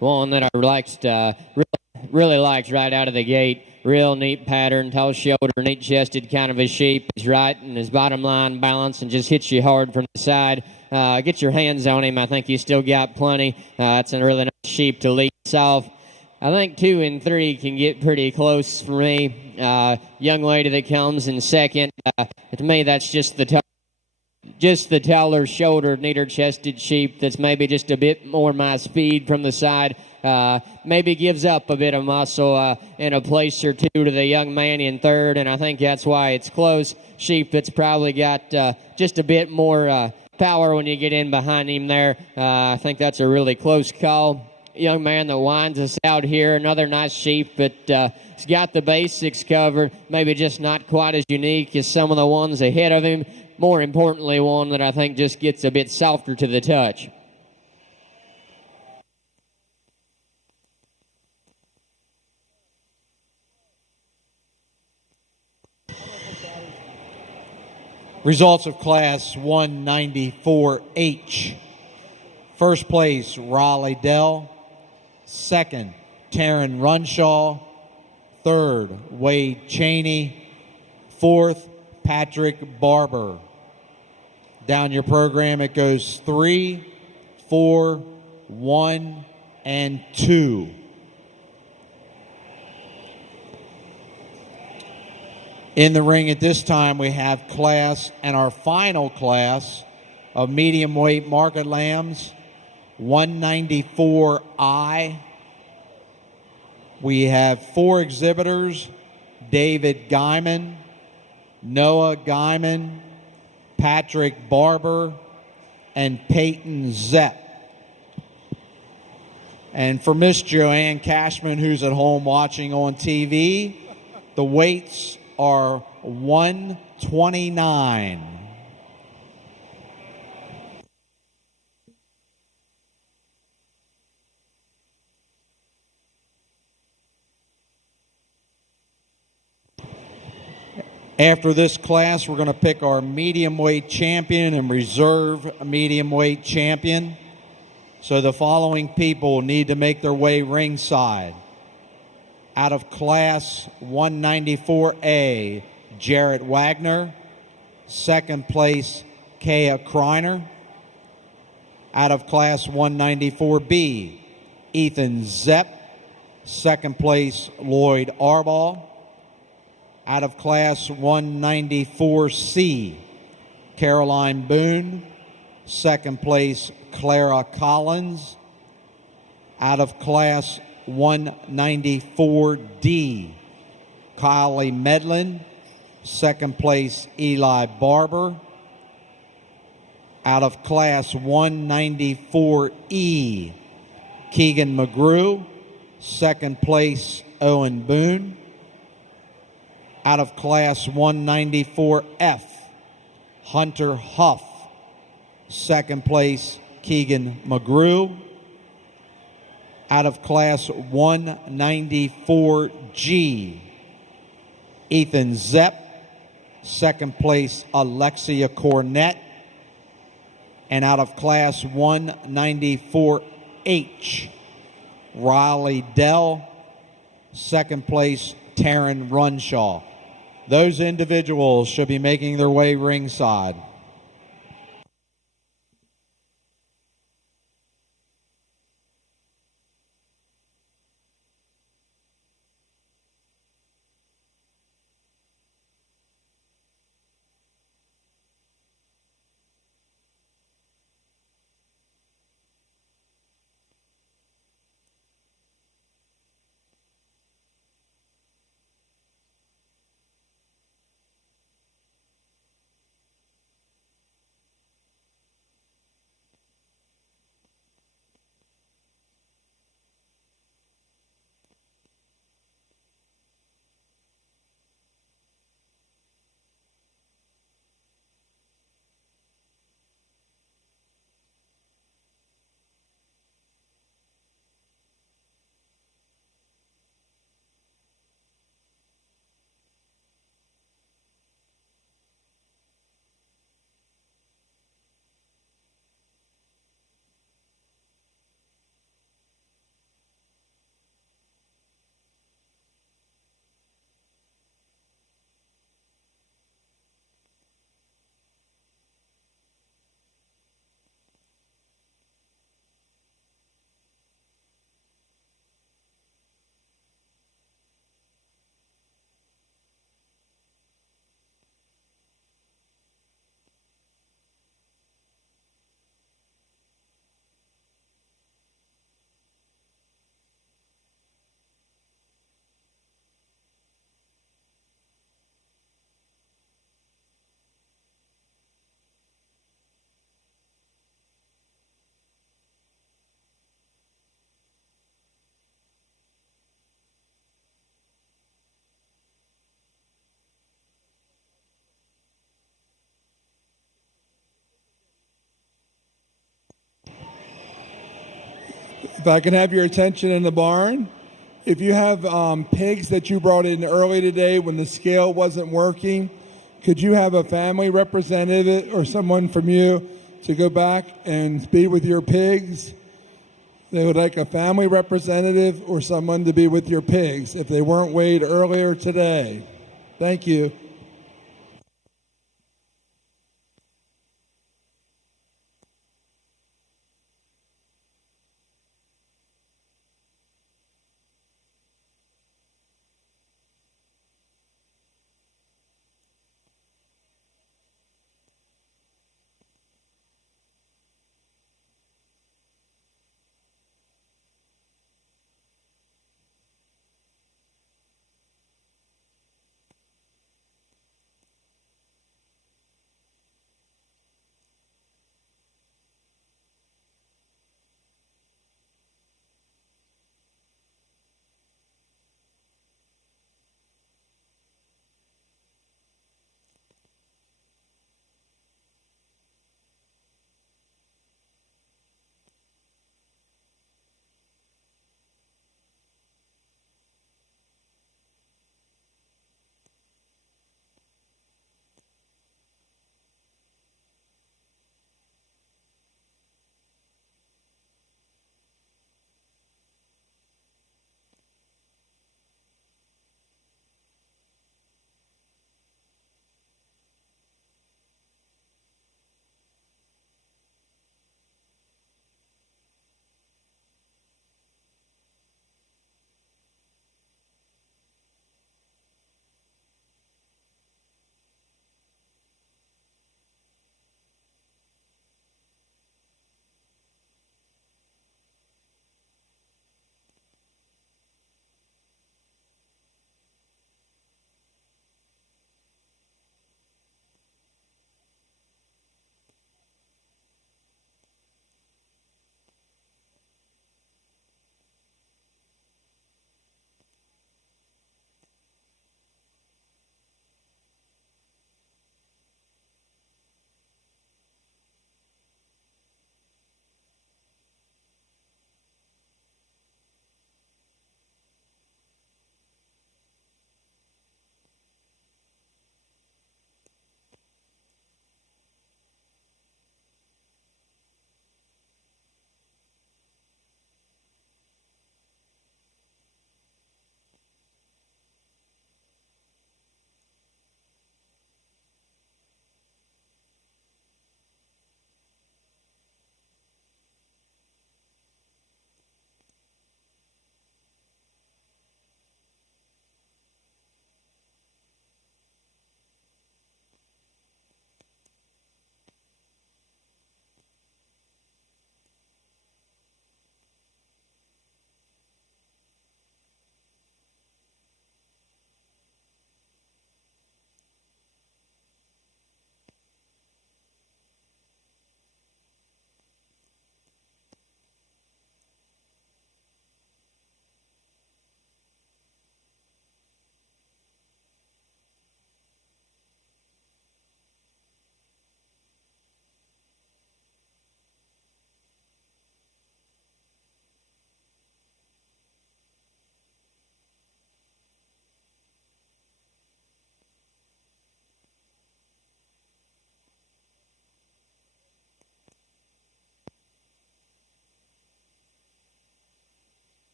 One that I really liked right out of the gate. Real neat pattern, tall shoulder, neat chested kind of a sheep. He's right in his bottom line balance and just hits you hard from the side. Get your hands on him. I think he's still got plenty. It's a really nice sheep to lead us off. I think 2 and 3 can get pretty close for me. Young lady that comes in second. To me, that's just the taller shouldered, neater chested sheep that's maybe just a bit more my speed from the side. Maybe gives up a bit of muscle in a place or two to the young man in third, and I think that's why it's close. Sheep that's probably got just a bit more power when you get in behind him there. I think that's a really close call. Young man that winds us out here, another nice sheep, but he's got the basics covered, maybe just not quite as unique as some of the ones ahead of him. More importantly, one that I think just gets a bit softer to the touch. Results of Class 194H. First place, Raleigh Dell. Second, Taryn Runshaw. Third, Wade Cheney. Fourth, Patrick Barber. Down your program, it goes 3, 4, 1, and 2. In the ring at this time, we have class and our final class of medium weight market lambs, 194I. We have 4 exhibitors: David Guyman, Noah Guyman, Patrick Barber, and Peyton Zepp. And for Miss Joanne Cashman, who's at home watching on TV, the weights are 129. After this class, we're going to pick our medium weight champion and reserve medium weight champion. So the following people need to make their way ringside. Out of Class 194A, Jarrett Wagner. Second place, Kaya Kreiner. Out of Class 194B, Ethan Zepp. Second place, Lloyd Arbaugh. Out of Class 194C, Caroline Boone. Second place, Clara Collins. Out of Class 194D, Kylie Medlin. Second place, Eli Barber. Out of Class 194E, Keegan McGrew. Second place, Owen Boone. Out of Class 194F, Hunter Huff. Second place, Keegan McGrew. Out of Class 194G, Ethan Zepp. Second place, Alexia Cornett. And out of Class 194H, Riley Dell. Second place, Taryn Runshaw. Those individuals should be making their way ringside. If I can have your attention in the barn. If you have pigs that you brought in early today when the scale wasn't working, could you have a family representative or someone from you to go back and be with your pigs? They would like a family representative or someone to be with your pigs if they weren't weighed earlier today. Thank you.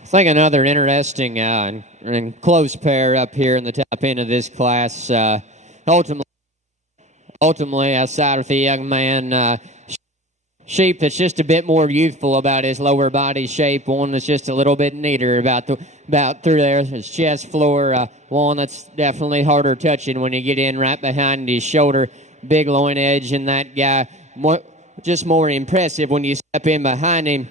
I think another interesting and close pair up here in the top end of this class. Ultimately, outside of the young man, sheep that's just a bit more youthful about his lower body shape. One that's just a little bit neater about through there. His chest floor. One that's definitely harder touching when you get in right behind his shoulder. Big loin edge in that guy. Just more impressive when you step in behind him.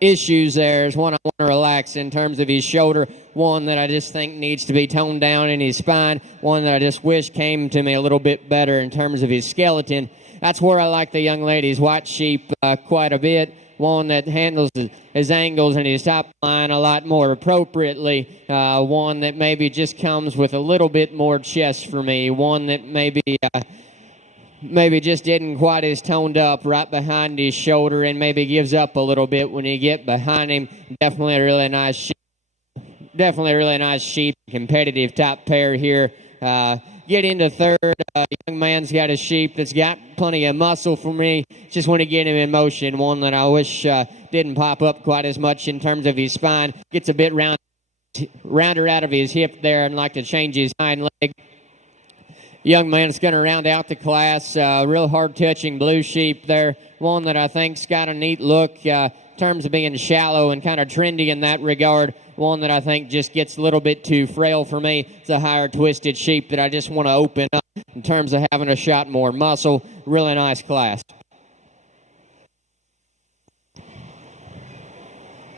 issues there is one I want to relax in terms of his shoulder, one that I just think needs to be toned down in his spine, one that I just wish came to me a little bit better in terms of his skeleton. That's where I like the young lady's white sheep quite a bit, one that handles his angles and his top line a lot more appropriately, one that maybe just comes with a little bit more chest for me, one that maybe just isn't quite as toned up right behind his shoulder and maybe gives up a little bit when you get behind him. Definitely a really nice sheep, competitive top pair here. Get into third. Young man's got a sheep that's got plenty of muscle for me. Just want to get him in motion. One that I wish didn't pop up quite as much in terms of his spine. Gets a bit rounder out of his hip there and like to change his hind leg. Young man's going to round out the class. Real hard-touching blue sheep there. One that I think's got a neat look in terms of being shallow and kind of trendy in that regard. One that I think just gets a little bit too frail for me. It's a higher twisted sheep that I just want to open up in terms of having a shot more muscle. Really nice class.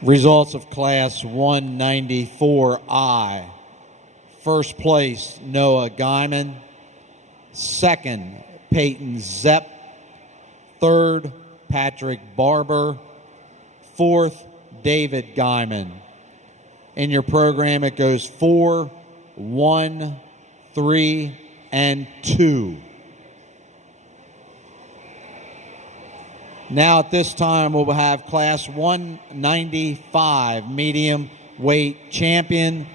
Results of Class 194I. First place, Noah Guyman. Second, Peyton Zepp. Third, Patrick Barber. Fourth, David Guyman. In your program, it goes 4, 1, 3, and 2. Now at this time, we'll have Class 195 medium weight champion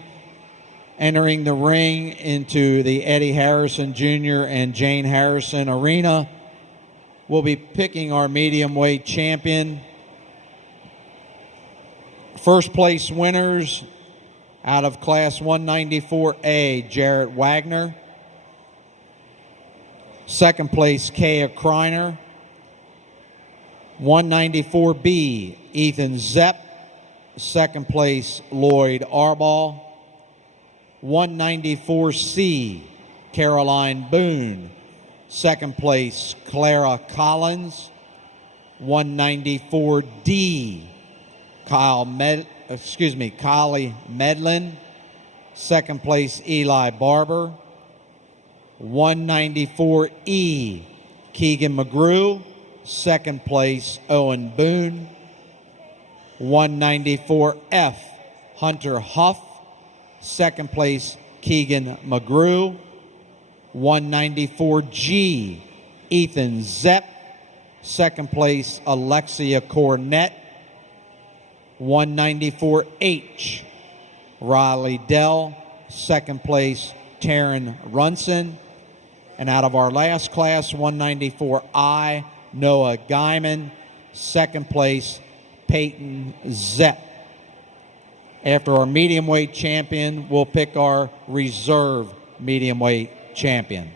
entering the ring into the Eddie Harrison Jr. and Jane Harrison Arena. We'll be picking our medium weight champion. First place winners out of Class 194A, Jarrett Wagner. Second place, Kaya Kreiner. 194B, Ethan Zepp. Second place, Lloyd Arball. 194C, Caroline Boone. Second place, Clara Collins. 194D, Kylie Medlin. Second place, Eli Barber. 194E, Keegan McGrew. Second place, Owen Boone. 194F, Hunter Huff. Second place, Keegan McGrew. 194G, Ethan Zepp. Second place, Alexia Cornett. 194H, Riley Dell. Second place, Taryn Runson. And out of our last class, 194I, Noah Guyman. Second place, Peyton Zepp. After our medium weight champion, we'll pick our reserve medium weight champion.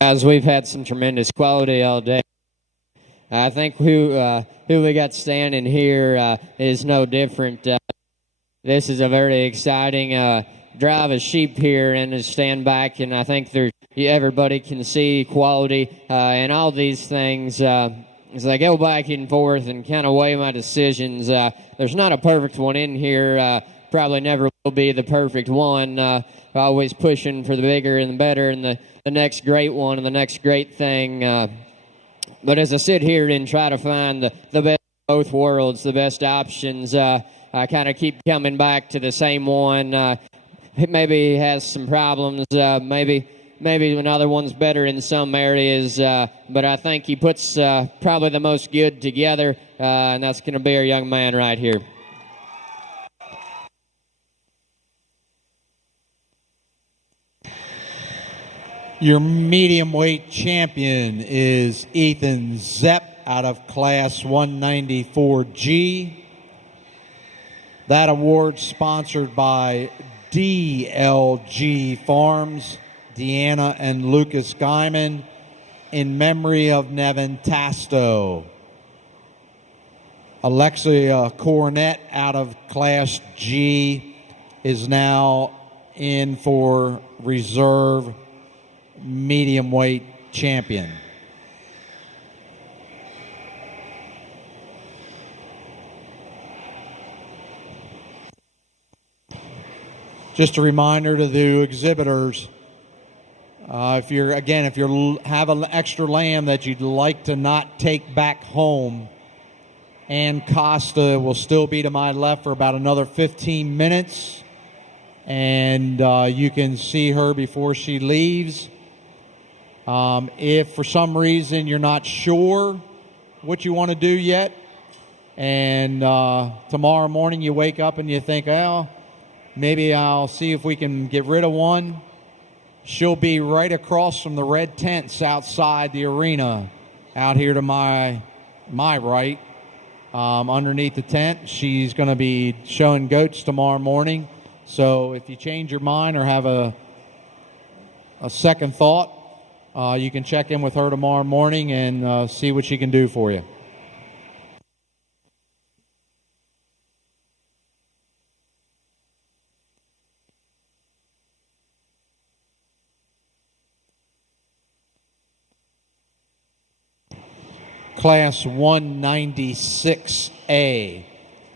Guys, we've had some tremendous quality all day. I think who we got standing here is no different. This is a very exciting drive of sheep here, and to stand back, and I think everybody can see quality and all these things. As I go back and forth and kind of weigh my decisions, there's not a perfect one in here. Probably never will be the perfect one. Always pushing for the bigger and the better and the next great one and the next great thing. But as I sit here and try to find the best of both worlds, the best options, I kind of keep coming back to the same one. It maybe has some problems. Maybe another one's better in some areas. But I think he puts probably the most good together, and that's going to be our young man right here. Your medium weight champion is Ethan Zepp out of Class 194G. That award sponsored by DLG Farms, Deanna and Lucas Guyman, in memory of Nevin Tasto. Alexia Coronet out of Class G is now in for reserve medium weight champion. Just a reminder to the exhibitors, if you have an extra lamb that you'd like to not take back home, Ann Costa will still be to my left for about another 15 minutes, and you can see her before she leaves. If for some reason you're not sure what you want to do yet, and tomorrow morning you wake up and you think, well, maybe I'll see if we can get rid of one, she'll be right across from the red tents outside the arena out here to my right, underneath the tent. She's going to be showing goats tomorrow morning. So if you change your mind or have a second thought, you can check in with her tomorrow morning and see what she can do for you. Class 196A,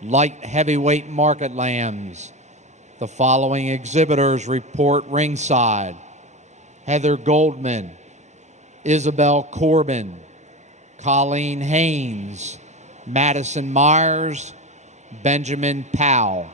light heavyweight market lambs. The following exhibitors report ringside: Heather Goldman, Isabel Corbin, Colleen Haynes, Madison Myers, Benjamin Powell.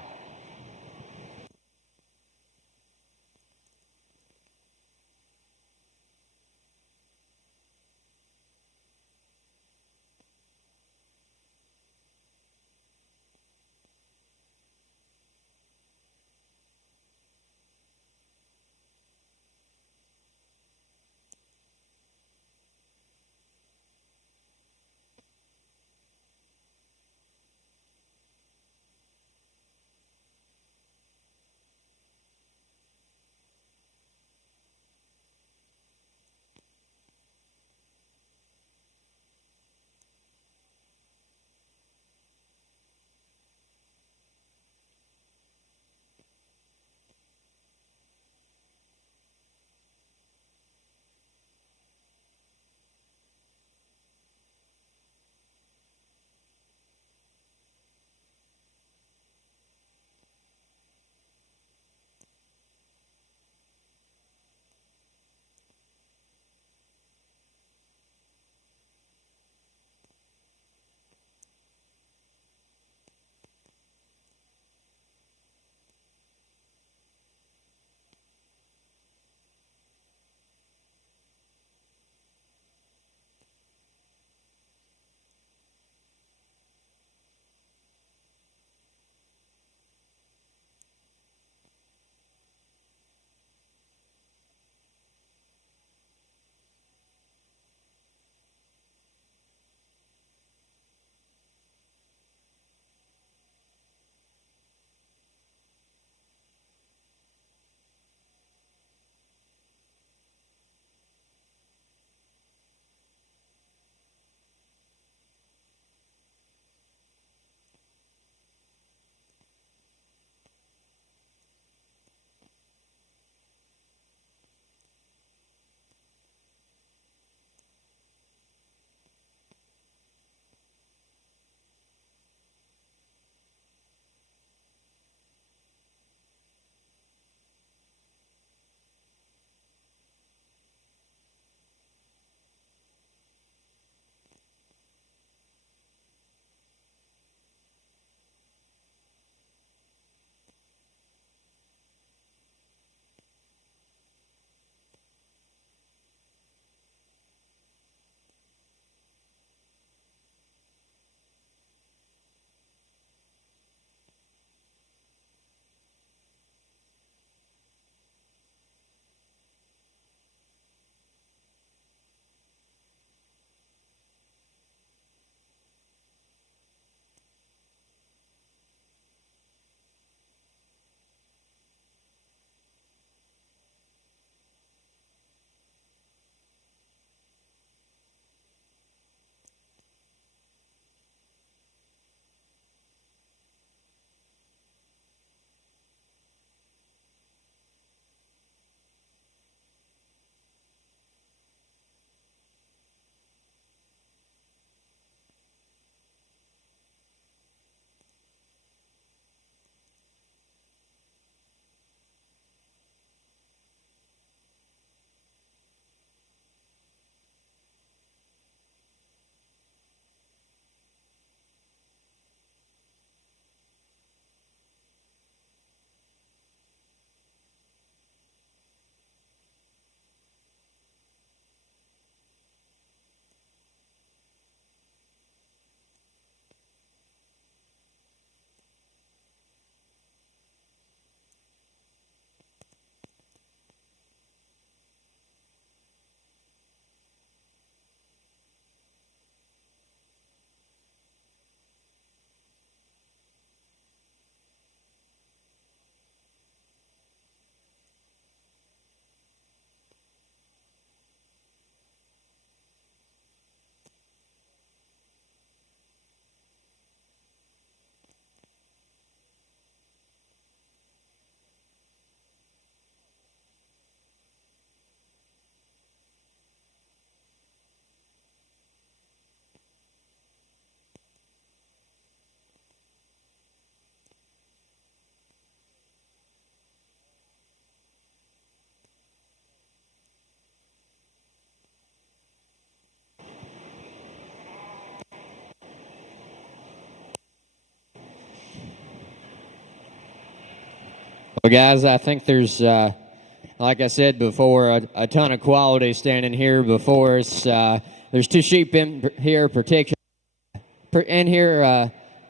Well, guys, I think there's, like I said before, a ton of quality standing here before us. There's two sheep in here,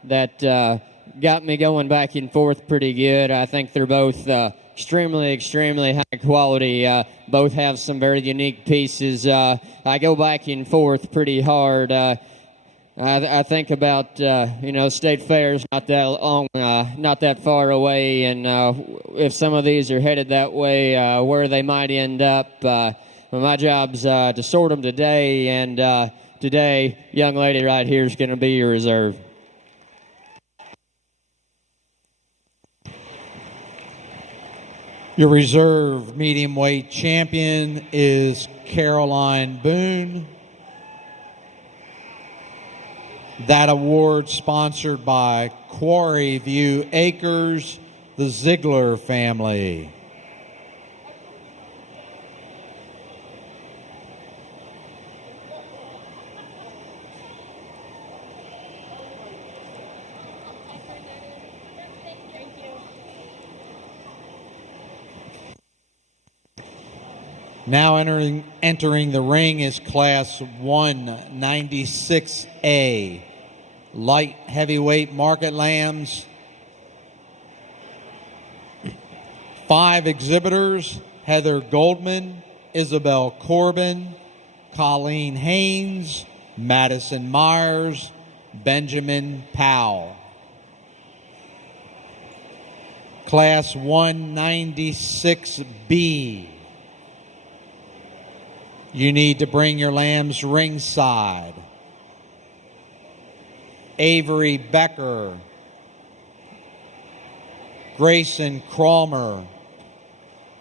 that got me going back and forth pretty good. I think they're both extremely high quality. Both have some very unique pieces. I go back and forth pretty hard. I think about State Fair's not that long, not that far away, and if some of these are headed that way, where they might end up. My job's to sort them today, and today, young lady right here is going to be your reserve. Your reserve medium weight champion is Caroline Boone. That award sponsored by Quarry View Acres, the Ziegler family. Now entering the ring is Class 196A, light heavyweight market lambs. 5 exhibitors: Heather Goldman, Isabel Corbin, Colleen Haynes, Madison Myers, Benjamin Powell. Class 196B. You need to bring your lambs ringside. Avery Becker, Grayson Cromer,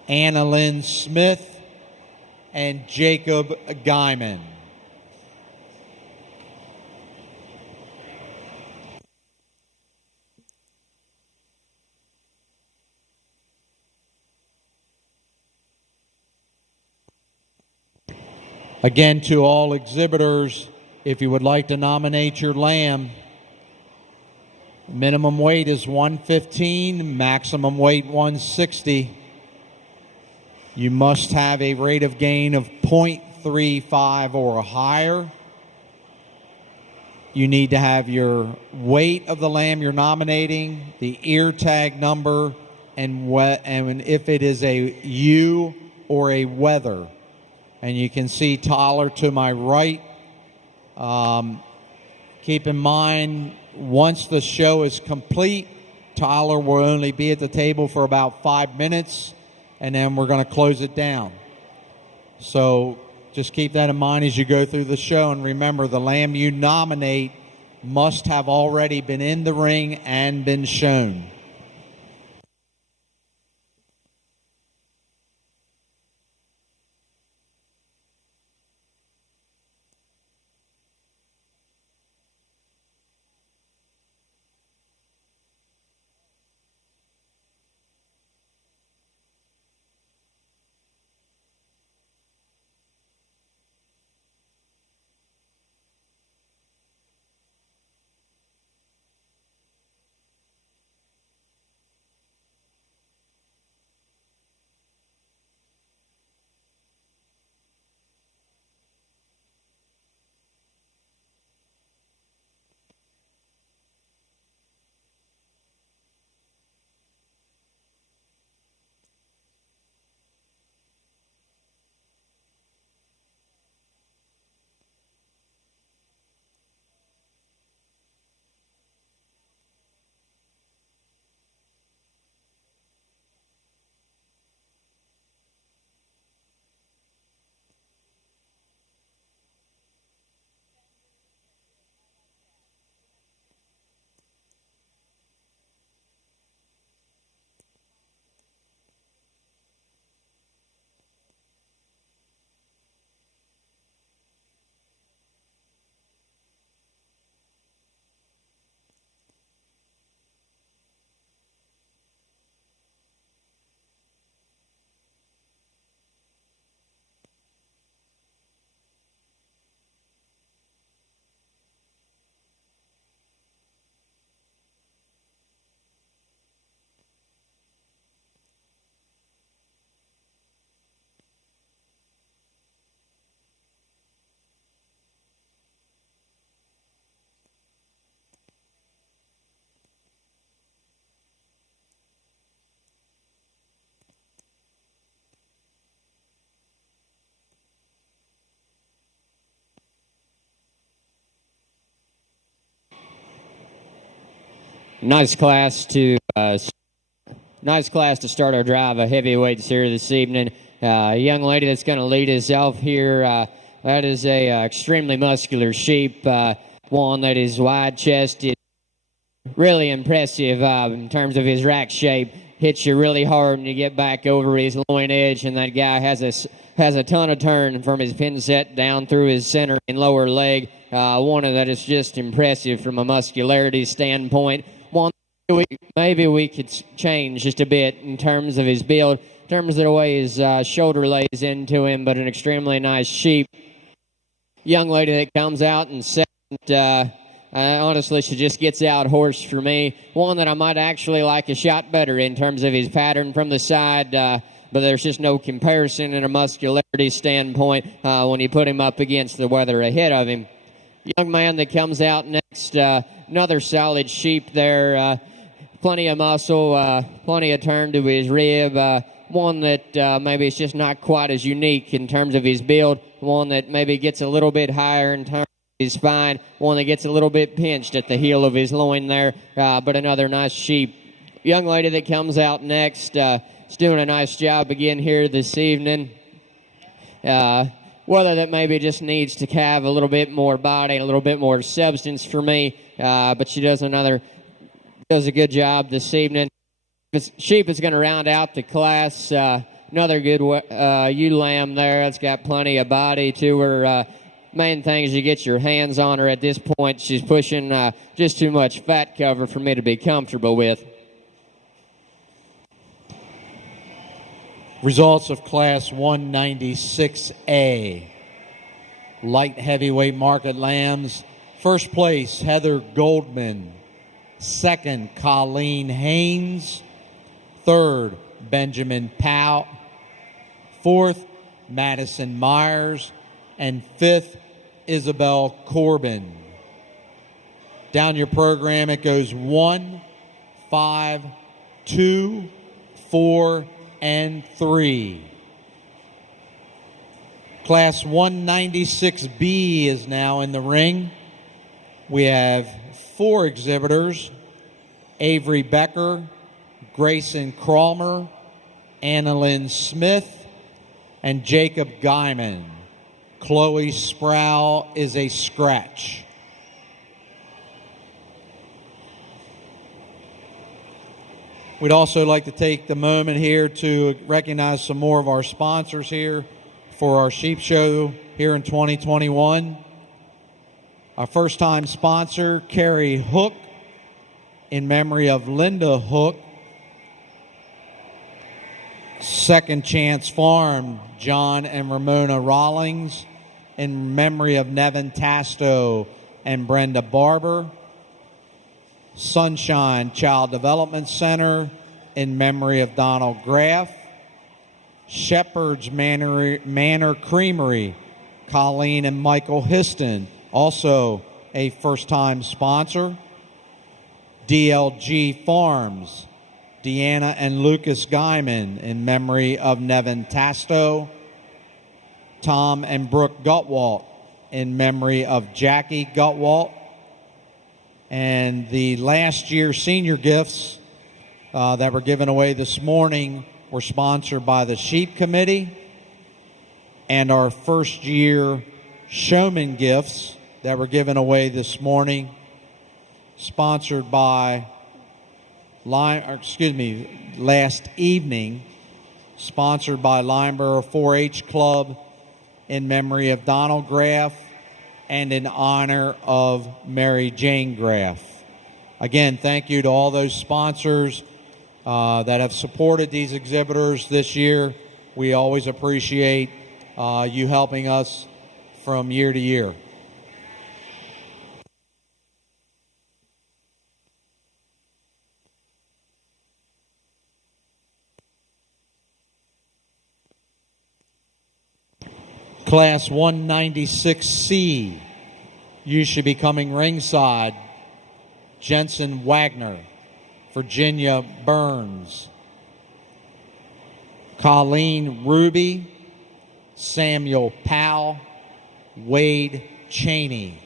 Anna Lynn Smith, and Jacob Guyman. Again, to all exhibitors, if you would like to nominate your lamb, minimum weight is 115, maximum weight 160. You must have a rate of gain of 0.35 or higher. You need to have your weight of the lamb you're nominating, the ear tag number, and if it is a ewe or a wether. And you can see Tyler to my right. Keep in mind, once the show is complete, Tyler will only be at the table for about 5 minutes, and then we're going to close it down. So just keep that in mind as you go through the show. And remember, the lamb you nominate must have already been in the ring and been shown. Nice class to start our drive of heavyweights here this evening. A young lady that's going to lead us off here. That is a extremely muscular sheep, one that is wide-chested, really impressive in terms of his rack shape. Hits you really hard when you get back over his loin edge, and that guy has a ton of turn from his pin set down through his center and lower leg. One that is just impressive from a muscularity standpoint. One maybe we could change just a bit in terms of his build, in terms of the way his shoulder lays into him, but an extremely nice sheep. Young lady that comes out and second, honestly, she just gets out horse for me. One that I might actually like a shot better in terms of his pattern from the side, but there's just no comparison in a muscularity standpoint when you put him up against the weather ahead of him. Young man that comes out next, another solid sheep there, plenty of muscle, plenty of turn to his rib, one that maybe is just not quite as unique in terms of his build, one that maybe gets a little bit higher in terms of his spine, one that gets a little bit pinched at the heel of his loin there, but another nice sheep. Young lady that comes out next is doing a nice job again here this evening. Whether that maybe just needs to have a little bit more body, a little bit more substance for me, but she does a good job this evening. This sheep is going to round out the class. Another good ewe lamb there. It's got plenty of body to her. Main thing is you get your hands on her at this point. She's pushing just too much fat cover for me to be comfortable with. Results of Class 196A. Light heavyweight market lambs. First place, Heather Goldman. Second, Colleen Haynes. Third, Benjamin Powell. Fourth, Madison Myers. And fifth, Isabel Corbin. Down your program, it goes 1, 5, 2, 4, and 3. Class 196B is now in the ring. We have 4 exhibitors: Avery Becker, Grayson Crawmer, Annalyn Smith, and Jacob Guyman. Chloe Sproul is a scratch. We'd also like to take the moment here to recognize some more of our sponsors here for our sheep show here in 2021. Our first-time sponsor, Carrie Hook, in memory of Linda Hook. Second Chance Farm, John and Ramona Rawlings, in memory of Nevin Tasto and Brenda Barber. Sunshine Child Development Center, in memory of Donald Graff. Shepherd's Manor Creamery, Colleen and Michael Histon, also a first-time sponsor. DLG Farms, Deanna and Lucas Guyman, in memory of Nevin Tasto. Tom and Brooke Gutwalt, in memory of Jackie Gutwalt. And the last year senior gifts that were given away this morning were sponsored by the Sheep Committee. And our first year showman gifts that were given away this morning, sponsored by last evening, sponsored by Lineborough 4-H Club, in memory of Donald Graff and in honor of Mary Jane Graff. Again, thank you to all those sponsors that have supported these exhibitors this year. We always appreciate you helping us from year to year. Class 196C, you should be coming ringside. Jensen Wagner, Virginia Burns, Colleen Ruby, Samuel Powell, Wade Cheney.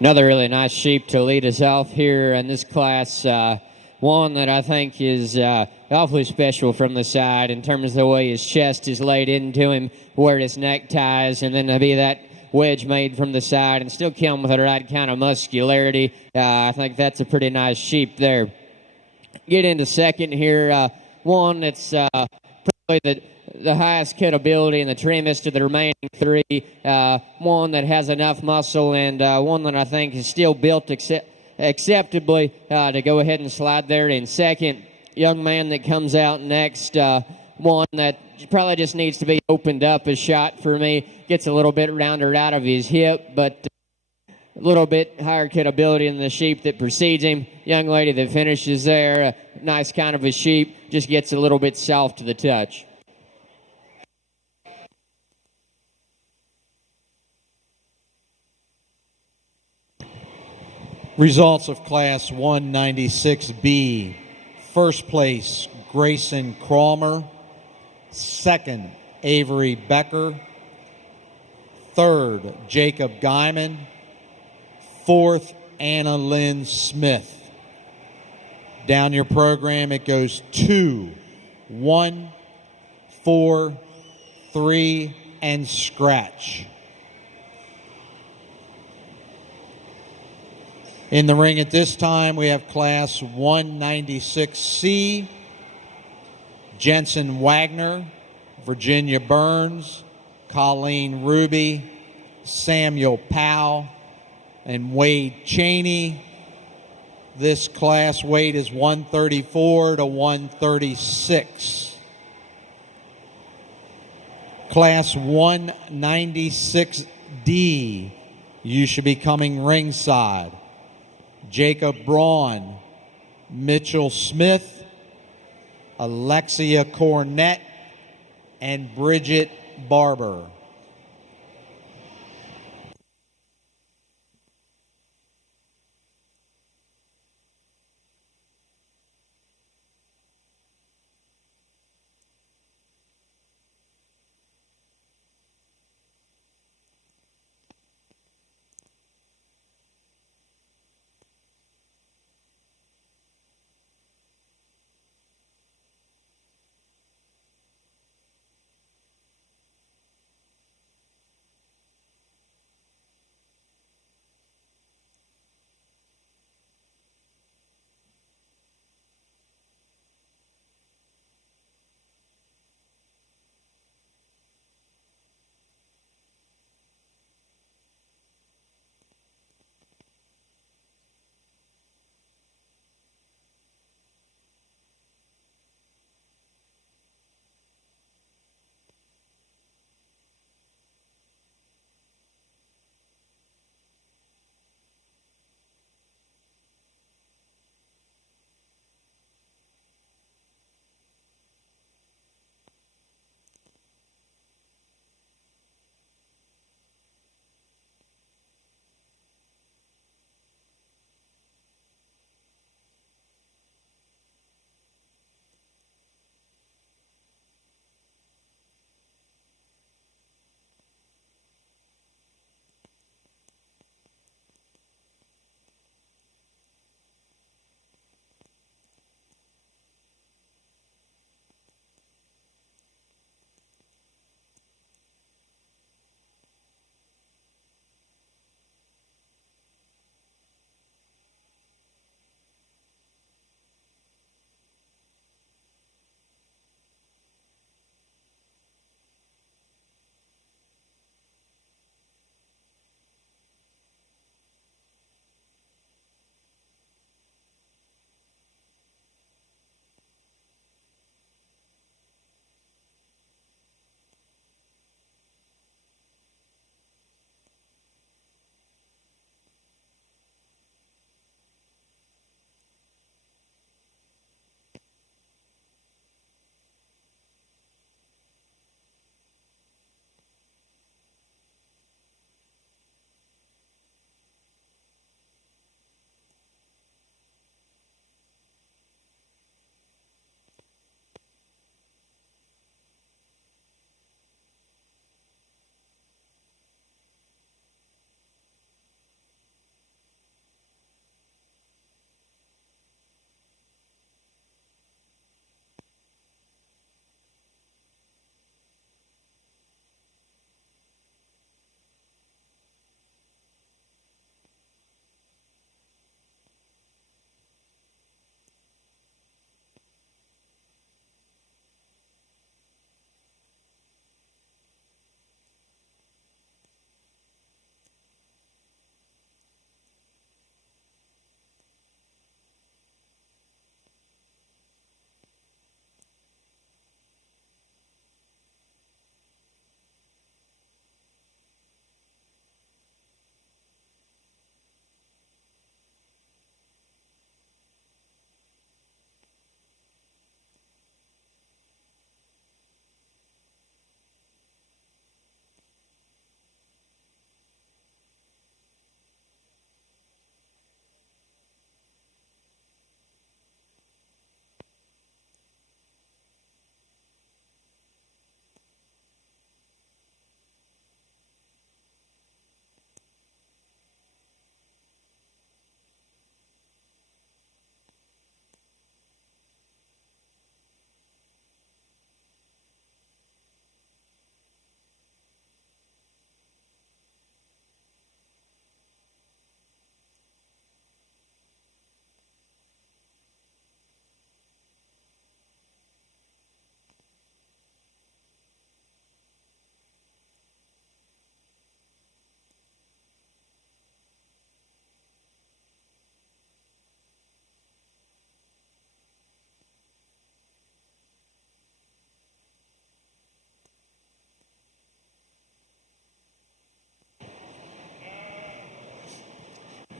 Another really nice sheep to lead us off here in this class. One that I think is awfully special from the side in terms of the way his chest is laid into him, where his neck ties, and then to be that wedge made from the side and still come with the right kind of muscularity. I think that's a pretty nice sheep there. Get into second here. One that's probably the highest cut-ability and the trimmest of the remaining three. One that has enough muscle and one that I think is still built acceptably to go ahead and slide there in second. Young man that comes out next, one that probably just needs to be opened up a shot for me. Gets a little bit rounder out of his hip, but a little bit higher cut-ability than the sheep that precedes him. Young lady that finishes there, a nice kind of a sheep, just gets a little bit soft to the touch. Results of Class 196B. First place, Grayson Cromer. Second, Avery Becker. Third, Jacob Guyman. Fourth, Anna Lynn Smith. Down your program, it goes 2, 1, 4, 3, and scratch. In the ring at this time, we have Class 196C, Jensen Wagner, Virginia Burns, Colleen Ruby, Samuel Powell, and Wade Cheney. This class weight is 134 to 136. Class 196D, you should be coming ringside. Jacob Braun, Mitchell Smith, Alexia Cornett, and Bridget Barber.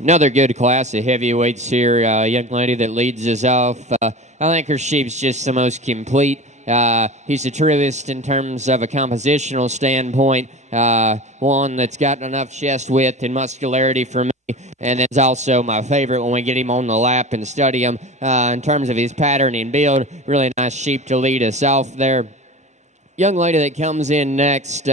Another good class of heavyweights here. A young lady that leads us off. I think her sheep's just the most complete. He's the truest in terms of a compositional standpoint. One that's got enough chest width and muscularity for me. And is also my favorite when we get him on the lap and study him in terms of his pattern and build. Really nice sheep to lead us off there. Young lady that comes in next,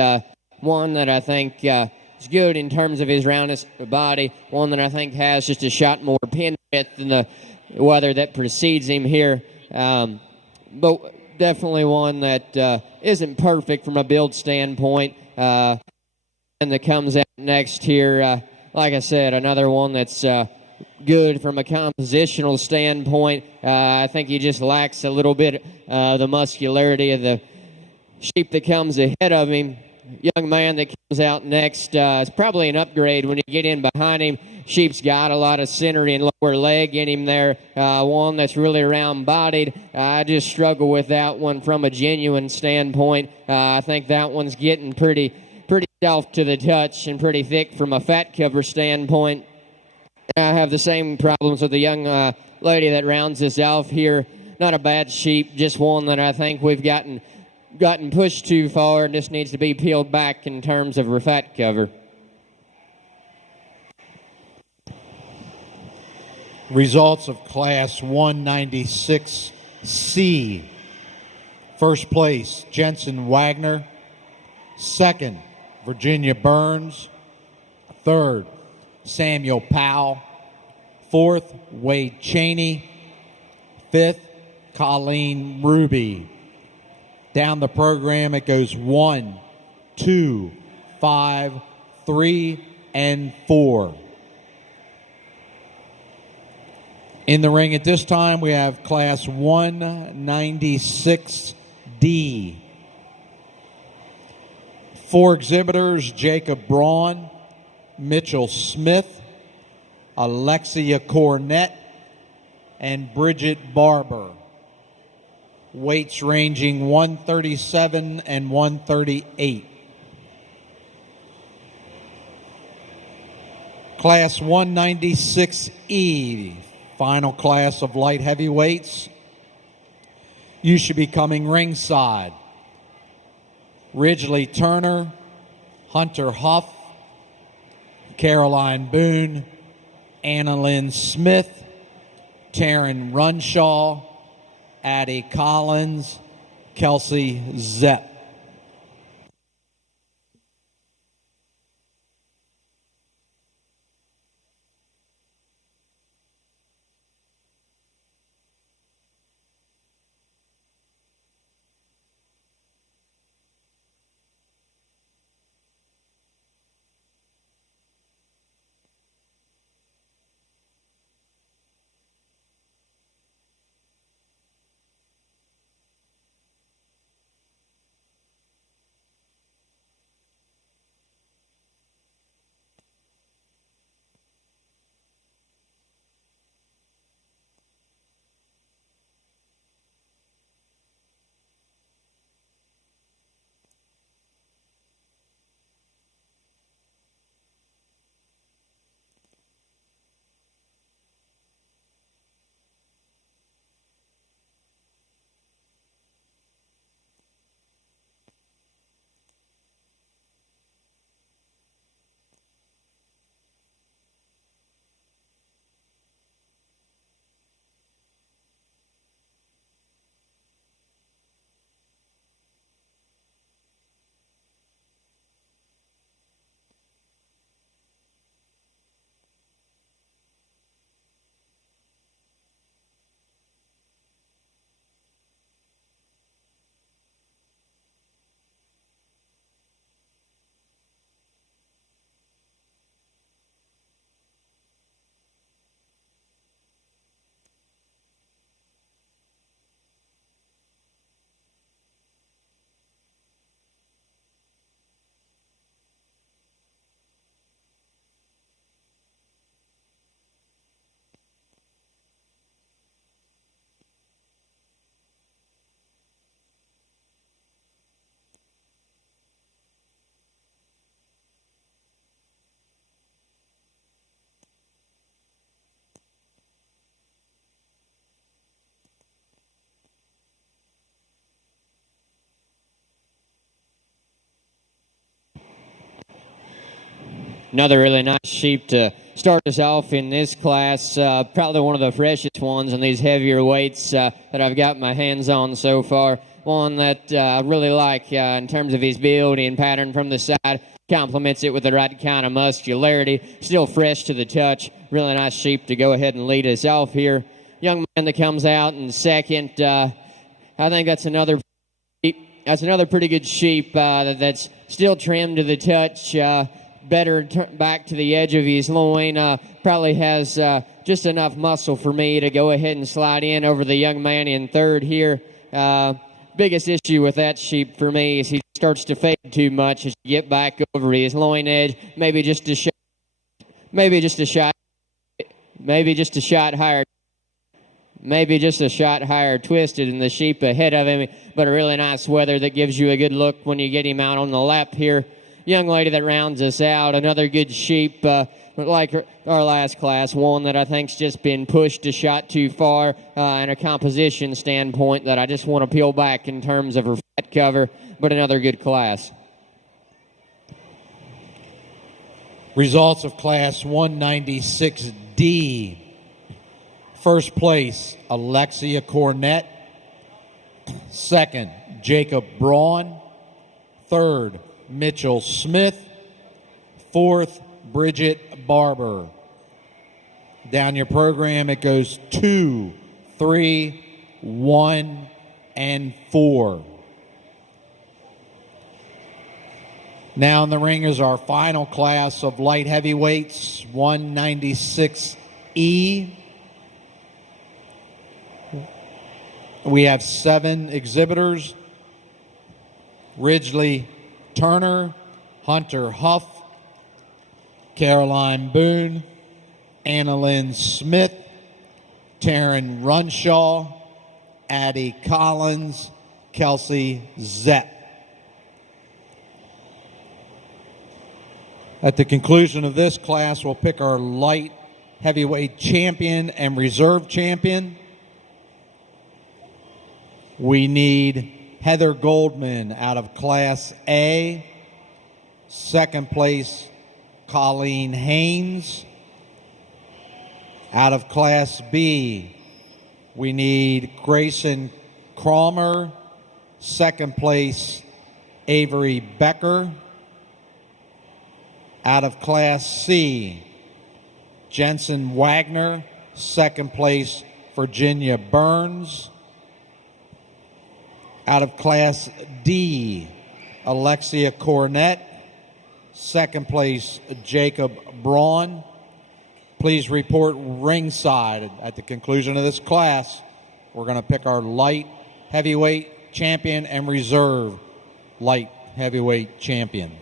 one that I think is good in terms of his roundness of the body, one that I think has just a shot more pin width than the weather that precedes him here. But definitely one that isn't perfect from a build standpoint. And that comes out next here, like I said, another one that's good from a compositional standpoint. I think he just lacks a little bit the muscularity of the sheep that comes ahead of him. Young man that comes out next is probably an upgrade when you get in behind him. Sheep's got a lot of center and lower leg in him there. One that's really round-bodied. I just struggle with that one from a genuine standpoint. I think that one's getting pretty soft to the touch and pretty thick from a fat cover standpoint. I have the same problems with the young lady that rounds us off here. Not a bad sheep, just one that I think we've gotten pushed too far and just needs to be peeled back in terms of her fat cover. Results of Class 196C. First place, Jensen Wagner. Second, Virginia Burns. Third, Samuel Powell. Fourth, Wade Cheney. Fifth, Colleen Ruby. Down the program, it goes 1, 2, 5, 3, and 4. In the ring at this time, we have Class 196D. 4 exhibitors, Jacob Braun, Mitchell Smith, Alexia Cornett, and Bridget Barber. Weights ranging 137 and 138. Class 196E, final class of light heavyweights. You should be coming ringside. Ridgely Turner, Hunter Huff, Caroline Boone, Anna Lynn Smith, Taryn Runshaw, Addie Collins, Kelsey Zepp. Another really nice sheep to start us off in this class. Probably one of the freshest ones in these heavier weights that I've got my hands on so far. One that I really like in terms of his build and pattern from the side. Complements it with the right kind of muscularity. Still fresh to the touch. Really nice sheep to go ahead and lead us off here. Young man that comes out in second. I think that's another pretty good sheep that's still trimmed to the touch. Better back to the edge of his loin. Probably has just enough muscle for me to go ahead and slide in over the young man in third here. Biggest issue with that sheep for me is he starts to fade too much as you get back over his loin edge. Maybe just a shot higher twisted than the sheep ahead of him, but a really nice weather that gives you a good look when you get him out on the lap here. Young lady that rounds us out, another good sheep, like our last class, one that I think's just been pushed a shot too far in a composition standpoint that I just want to peel back in terms of her fat cover, but another good class. Results of Class 196D. First place, Alexia Cornett. Second, Jacob Braun. Third, Mitchell Smith. Fourth, Bridget Barber. Down your program, it goes 2, 3, 1, and 4. Now in the ring is our final class of light heavyweights, 196E. We have 7 exhibitors: Ridgely Turner, Hunter Huff, Caroline Boone, Annalyn Smith, Taryn Runshaw, Addie Collins, Kelsey Zepp. At the conclusion of this class, we'll pick our light heavyweight champion and reserve champion. We need Heather Goldman out of Class A. Second place, Colleen Haynes. Out of Class B, we need Grayson Cromer. Second place, Avery Becker. Out of Class C, Jensen Wagner. Second place, Virginia Burns. Out of Class D, Alexia Cornett. Second place, Jacob Braun. Please report ringside. At the conclusion of this class, we're going to pick our light heavyweight champion and reserve light heavyweight champion.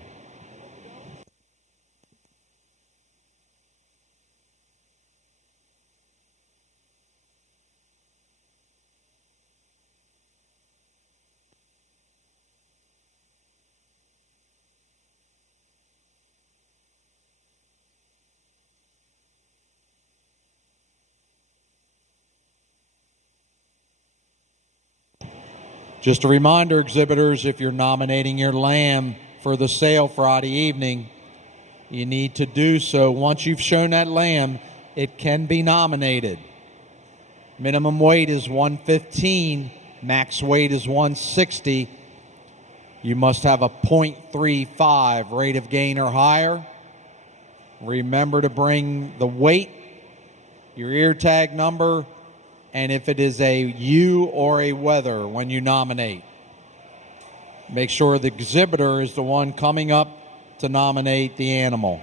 Just a reminder, exhibitors, if you're nominating your lamb for the sale Friday evening, you need to do so. Once you've shown that lamb, it can be nominated. Minimum weight is 115, max weight is 160. You must have a .35 rate of gain or higher. Remember to bring the weight, your ear tag number, and if it is a ewe or a wether when you nominate. Make sure the exhibitor is the one coming up to nominate the animal.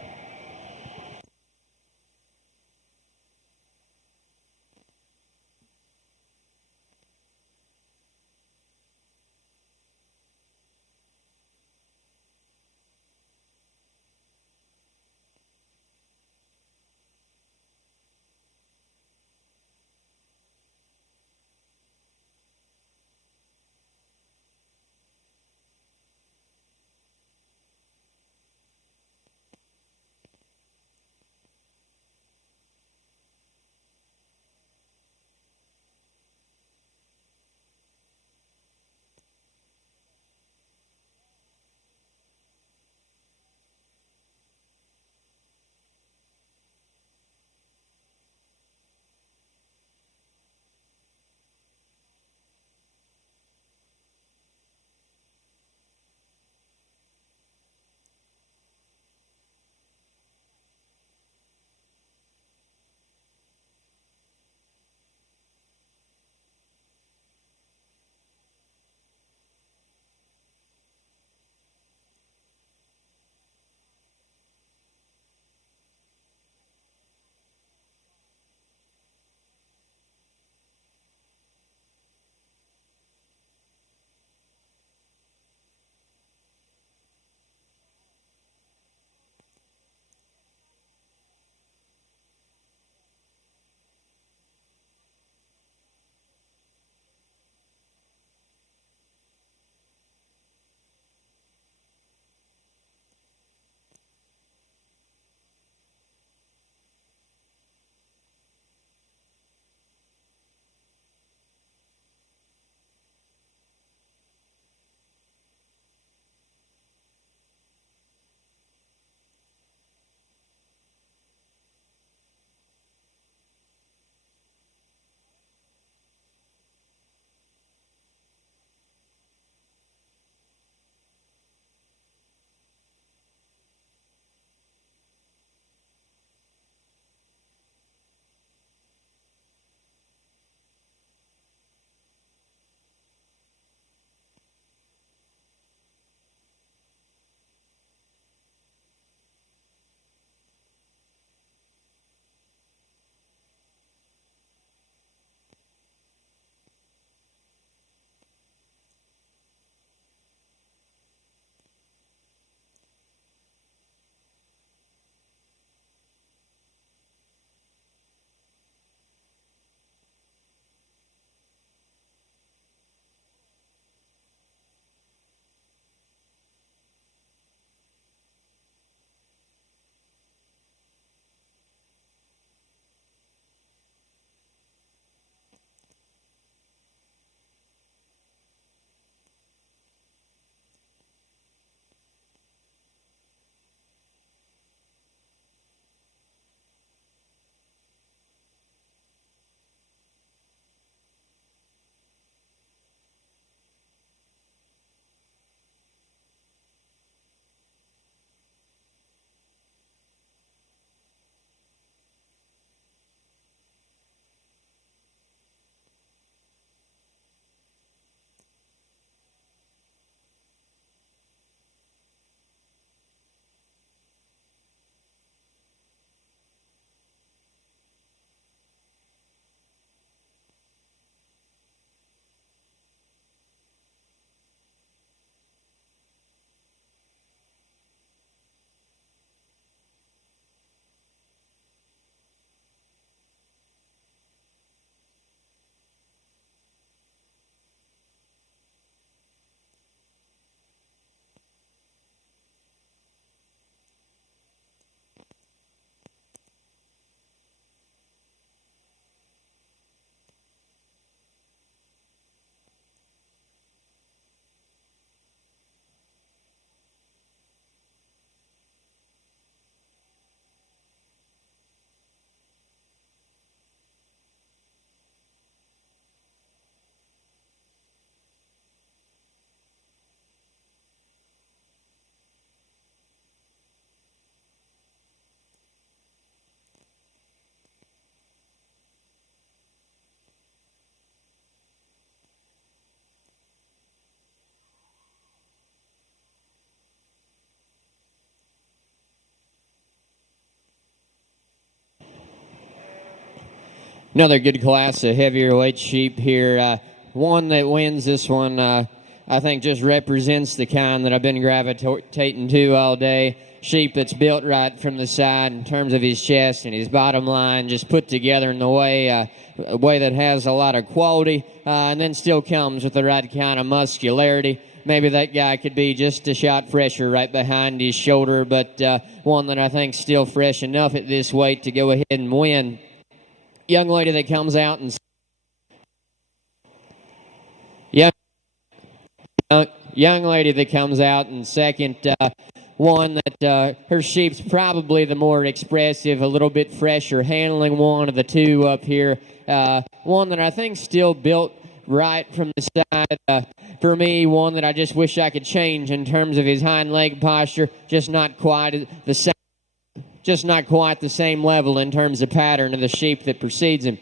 Another good class of heavier weight sheep here. One that wins this one, I think, just represents the kind that I've been gravitating to all day. Sheep that's built right from the side in terms of his chest and his bottom line, just put together in the way a way that has a lot of quality, and then still comes with the right kind of muscularity. Maybe that guy could be just a shot fresher right behind his shoulder, but one that I think still fresh enough at this weight to go ahead and win. Young lady that comes out and young lady that comes out in second. One that her sheep's probably the more expressive, a little bit fresher handling one of the two up here. One that I think still built right from the side. For me, one that I just wish I could change in terms of his hind leg posture. Just not quite the same level in terms of pattern of the sheep that precedes him.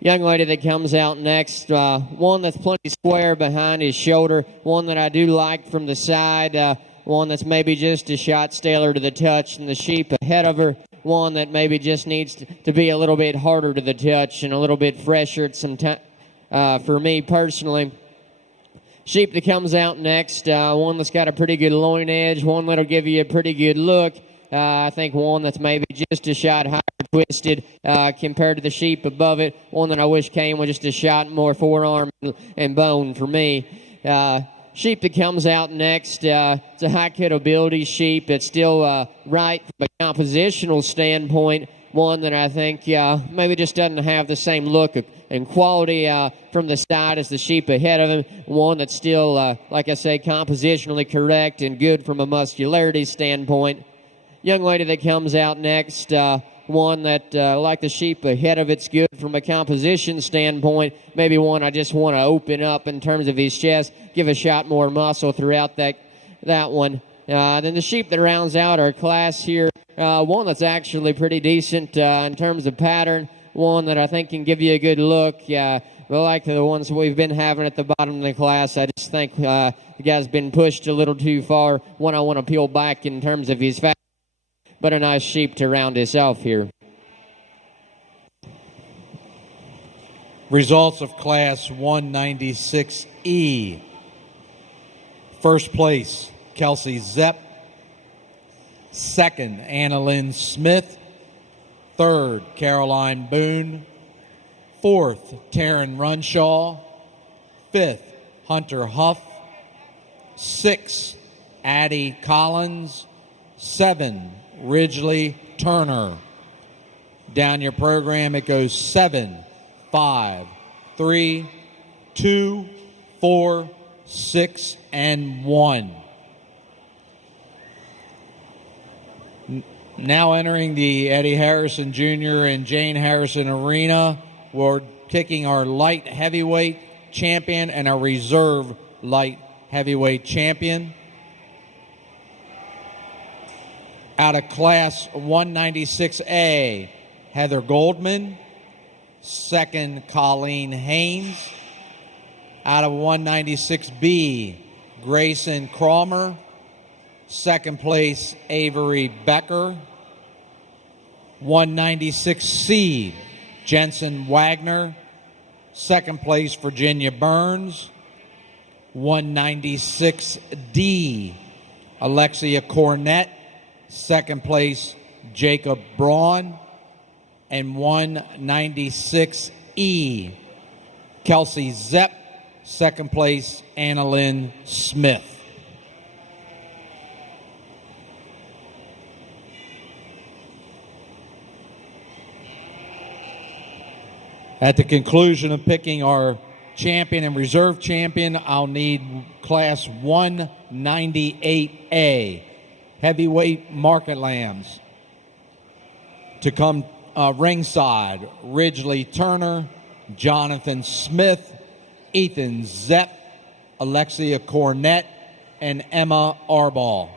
Young lady that comes out next, one that's plenty square behind his shoulder, one that I do like from the side, one that's maybe just a shot staler to the touch and the sheep ahead of her, one that maybe just needs to be a little bit harder to the touch and a little bit fresher at some time. For me personally, sheep that comes out next, one that's got a pretty good loin edge, one that'll give you a pretty good look. I think one that's maybe just a shot higher twisted compared to the sheep above it. One that I wish came with just a shot more forearm and bone for me. Sheep that comes out next, it's a high ability sheep. It's still right from a compositional standpoint. One that I think maybe just doesn't have the same look and quality from the side as the sheep ahead of him. One that's still, like I say, compositionally correct and good from a muscularity standpoint. Young lady that comes out next, one that, like the sheep ahead of it's good from a composition standpoint. Maybe one I just want to open up in terms of his chest, give a shot more muscle throughout that one. Then the sheep that rounds out our class here, one that's actually pretty decent in terms of pattern, one that I think can give you a good look. But like the ones we've been having at the bottom of the class, I just think the guy's been pushed a little too far. One I want to peel back in terms of his fat, but a nice sheep to round us off here. Results of Class 196E. First place, Kelsey Zepp. Second, Annalyn Smith. Third, Caroline Boone. Fourth, Taryn Runshaw. Fifth, Hunter Huff. Sixth, Addie Collins. 7, Ridgely Turner. Down your program, it goes 7, 5, 3, 2, 4, 6, and 1. Now entering the Eddie Harrison Jr. and Jane Harrison Arena, we're kicking our light heavyweight champion and our reserve light heavyweight champion. Out of Class 196A, Heather Goldman. Second, Colleen Haynes. Out of 196B, Grayson Cromer. Second place, Avery Becker. 196C, Jensen Wagner. Second place, Virginia Burns. 196D, Alexia Cornett. Second place, Jacob Braun. And 196E, Kelsey Zepp. Second place, Annalyn Smith. At the conclusion of picking our champion and reserve champion, I'll need Class 198A, heavyweight market lambs, to come ringside. Ridgely Turner, Jonathan Smith, Ethan Zepp, Alexia Cornett, and Emma Arball.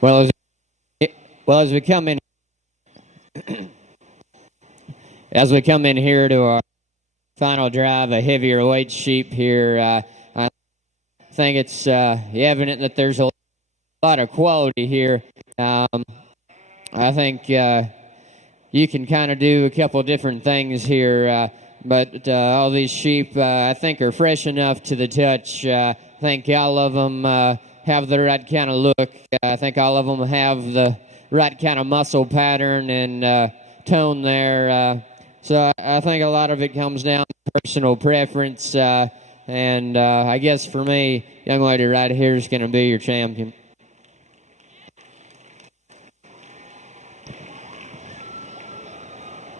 Well, as we come in, as we come in here to our final drive, a heavier weight sheep here, I think it's evident that there's a lot of quality here. I think you can kind of do a couple different things here, but all these sheep, I think, are fresh enough to the touch. I think all of them have the right kind of look. I think all of them have the right kind of muscle pattern and tone there. So I think a lot of it comes down to personal preference. And I guess for me, young lady right here is going to be your champion.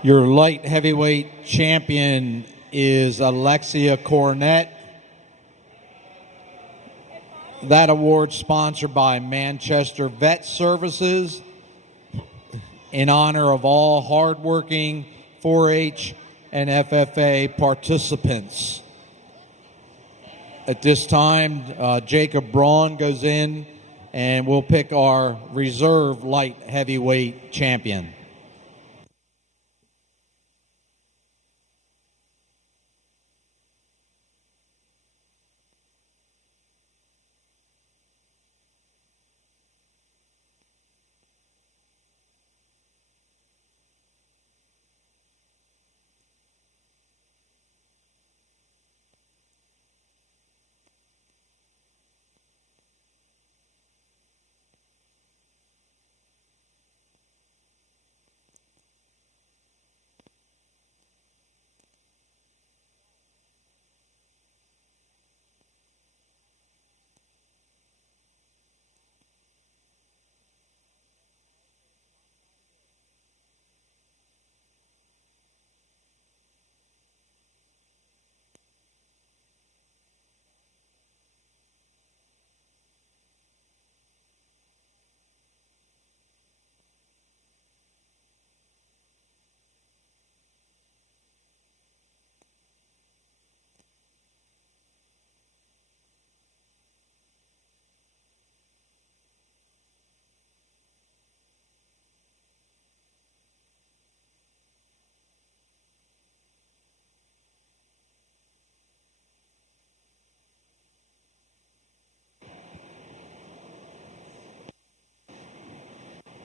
Your light heavyweight champion is Alexia Cornett. That award sponsored by Manchester Vet Services in honor of all hardworking 4-H and FFA participants. At this time, Jacob Braun goes in, and we'll pick our reserve light heavyweight champion.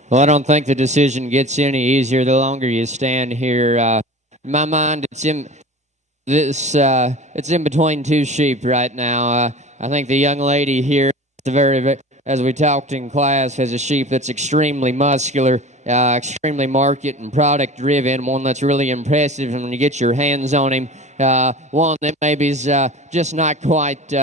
Well, I don't think the decision gets any easier the longer you stand here. In my mind, it's in between two sheep right now. I think the young lady here, as we talked in class, has a sheep that's extremely muscular, extremely market and product driven, one that's really impressive. And when you get your hands on him, one that maybe is just not quite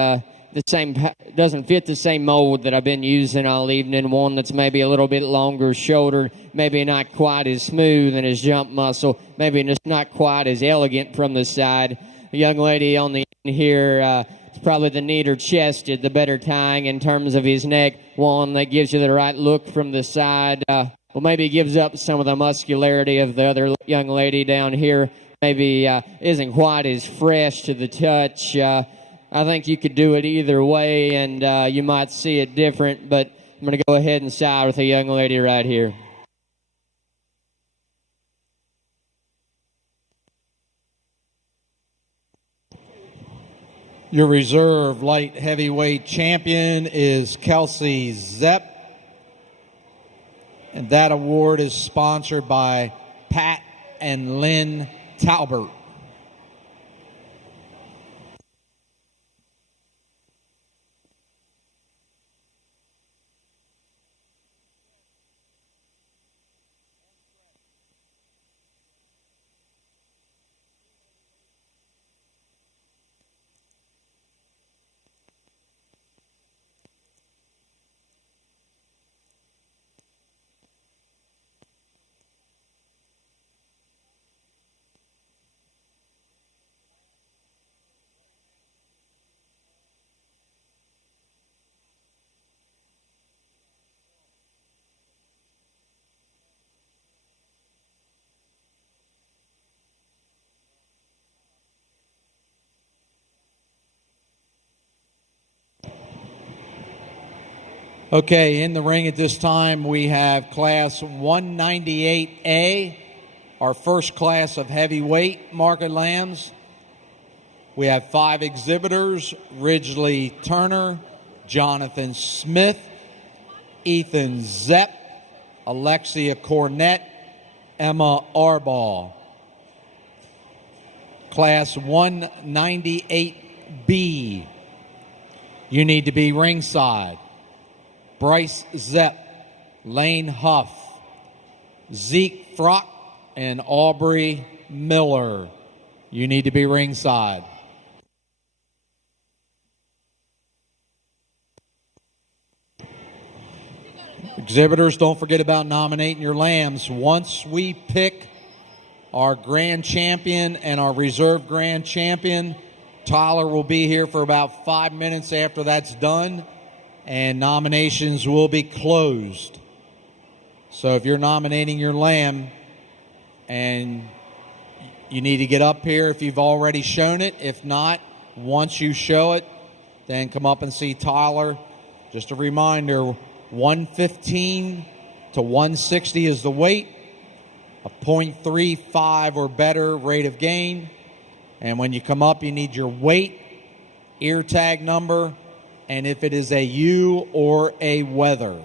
the same, doesn't fit the same mold that I've been using all evening. One that's maybe a little bit longer shouldered, maybe not quite as smooth in his jump muscle, maybe just not quite as elegant from the side. The young lady on the end here is probably the neater chested, the better tying in terms of his neck. One that gives you the right look from the side. Well, maybe gives up some of the muscularity of the other young lady down here. Maybe isn't quite as fresh to the touch. I think you could do it either way, and you might see it different, but I'm going to go ahead and side with the young lady right here. Your reserve light heavyweight champion is Kelsey Zepp, and that award is sponsored by Pat and Lynn Talbert. Okay, in the ring at this time we have Class 198A, our first class of heavyweight market lambs. We have 5 exhibitors: Ridgely Turner, Jonathan Smith, Ethan Zepp, Alexia Cornett, Emma Arbaugh. Class 198B, you need to be ringside: Bryce Zepp, Lane Huff, Zeke Frock, and Aubrey Miller. You need to be ringside. Exhibitors, don't forget about nominating your lambs. Once we pick our grand champion and our reserve grand champion, Tyler will be here for about 5 minutes after that's done, and nominations will be closed. So if you're nominating your lamb and you need to get up here if you've already shown it. If not, once you show it, then come up and see Tyler. Just a reminder, 115 to 160 is the weight, a .35 or better rate of gain. And when you come up, you need your weight, ear tag number, and if it is a ewe or a wether.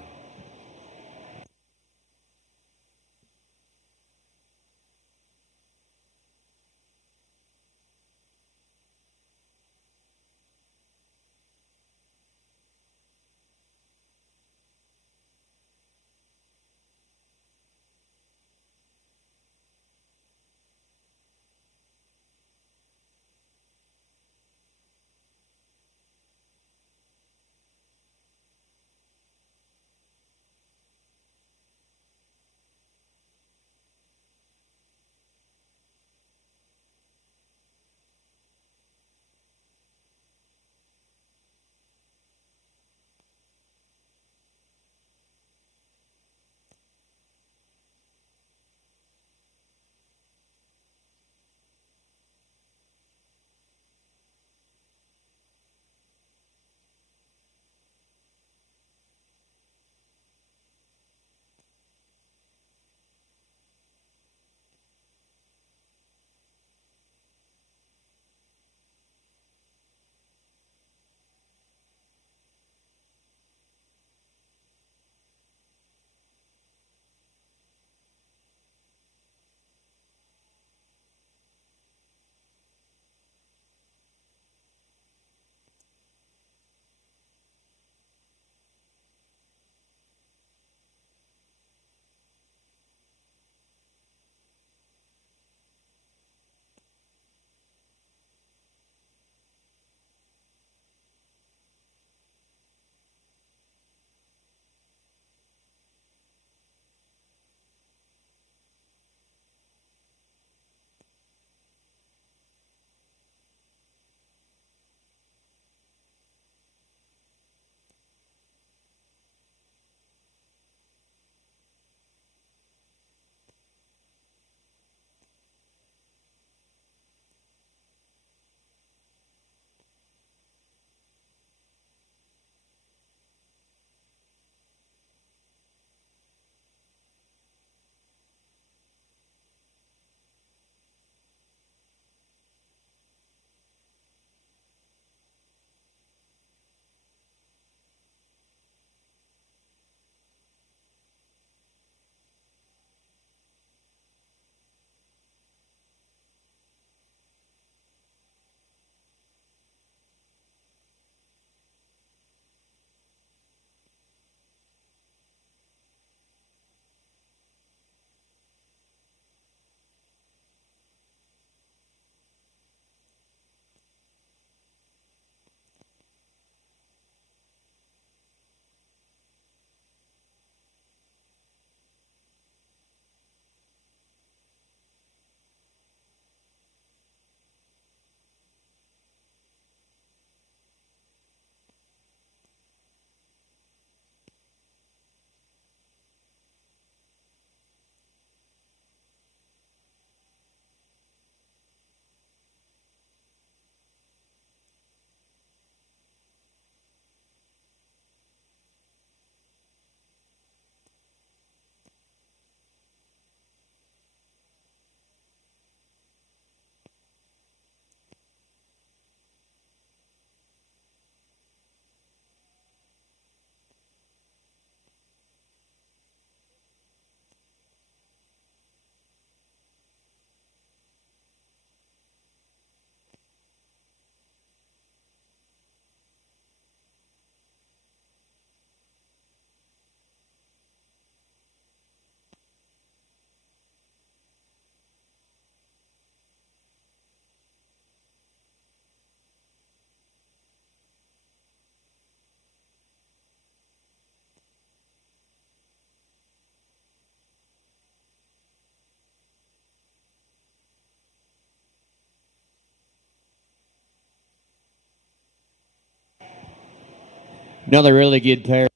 Another really good pair.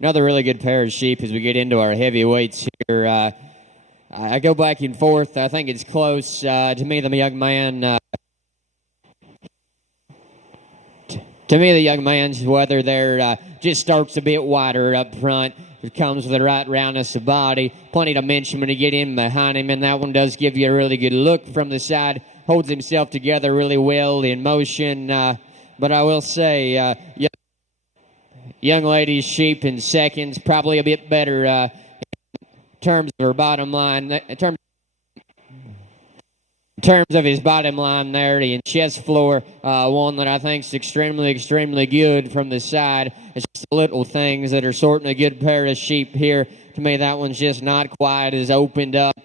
Another really good pair of sheep as we get into our heavyweights here. I go back and forth. I think it's close. To me, the young man. To me, the young man's weather there just starts a bit wider up front. It comes with the right roundness of body. Plenty to mention when you get in behind him, and that one does give you a really good look from the side. Holds himself together really well in motion. But I will say, young lady's sheep in seconds, probably a bit better in terms of her bottom line. In terms of his bottom line there, in chest floor, one that I think is extremely good from the side. It's just little things that are sorting a good pair of sheep here. To me, that one's just not quite as opened up,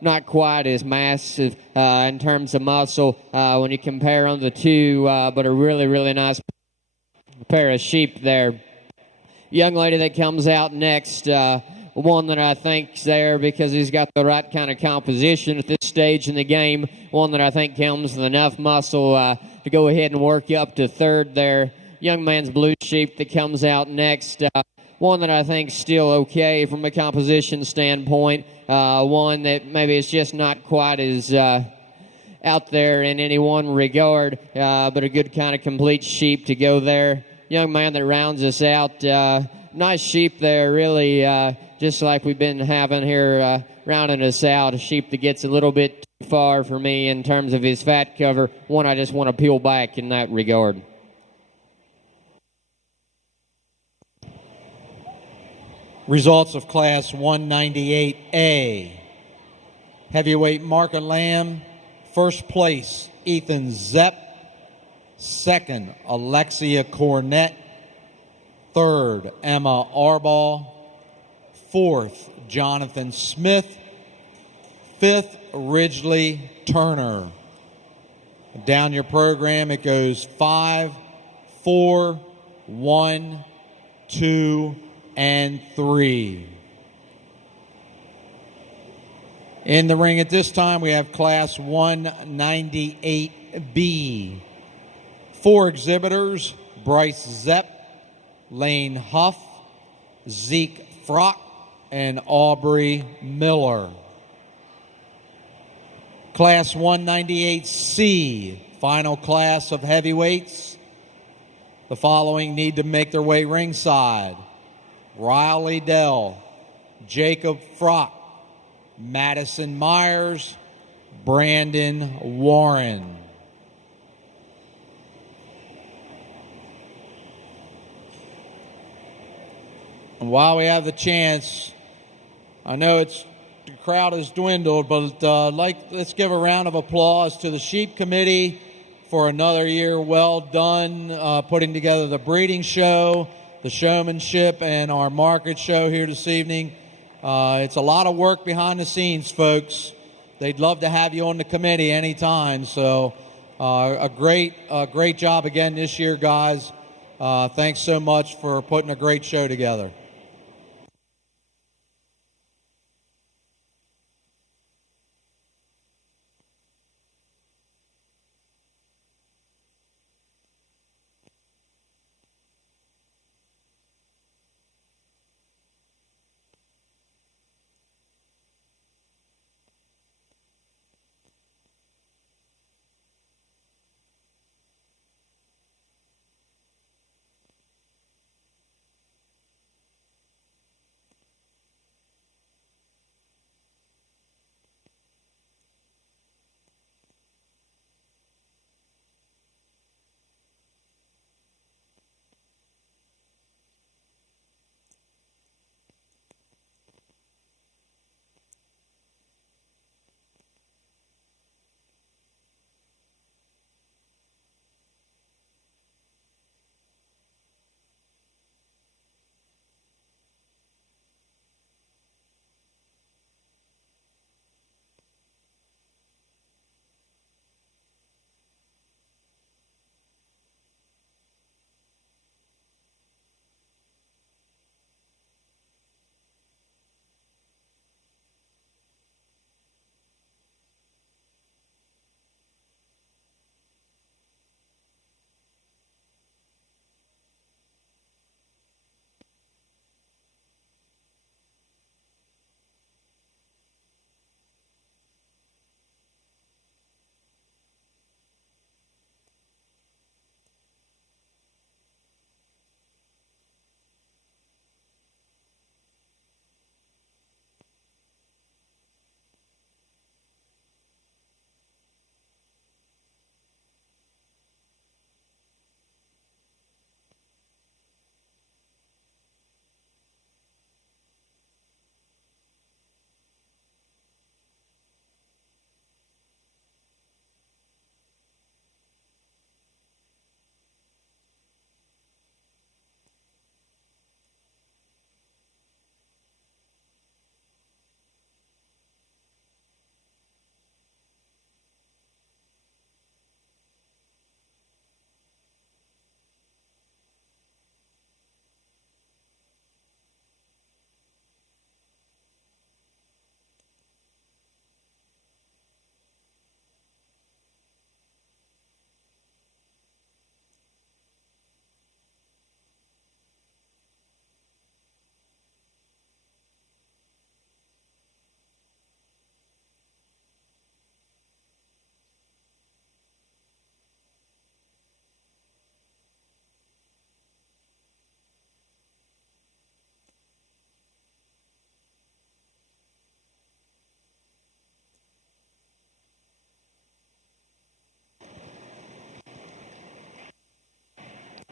not quite as massive in terms of muscle when you compare them the two, but a really nice pair of sheep there. Young lady that comes out next, one that I think's there because he's got the right kind of composition at this stage in the game. One that I think comes with enough muscle to go ahead and work you up to third there. Young man's blue sheep that comes out next. One that I think's still okay from a composition standpoint. One that maybe is just not quite as out there in any one regard, but a good kind of complete sheep to go there. Young man that rounds us out. Nice sheep there, really, just like we've been having here, rounding us out. A sheep that gets a little bit too far for me in terms of his fat cover. One I just want to peel back in that regard. Results of Class 198A. Heavyweight market lamb. First place, Ethan Zepp. Second, Alexia Cornett. Third, Emma Arbaugh. Fourth, Jonathan Smith. Fifth, Ridgely Turner. Down your program, it goes 5, 4, 1, 2, and 3. In the ring at this time, we have Class 198B. 4 exhibitors, Bryce Zepp, Lane Huff, Zeke Frock, and Aubrey Miller. Class 198C, final class of heavyweights. The following need to make their way ringside. Riley Dell, Jacob Frock, Madison Myers, Brandon Warren. And while we have the chance, I know the crowd has dwindled, but let's give a round of applause to the Sheep Committee for another year well done, putting together the breeding show, the showmanship, and our market show here this evening. It's a lot of work behind the scenes, folks. They'd love to have you on the committee anytime. So a great job again this year, guys. Thanks so much for putting a great show together.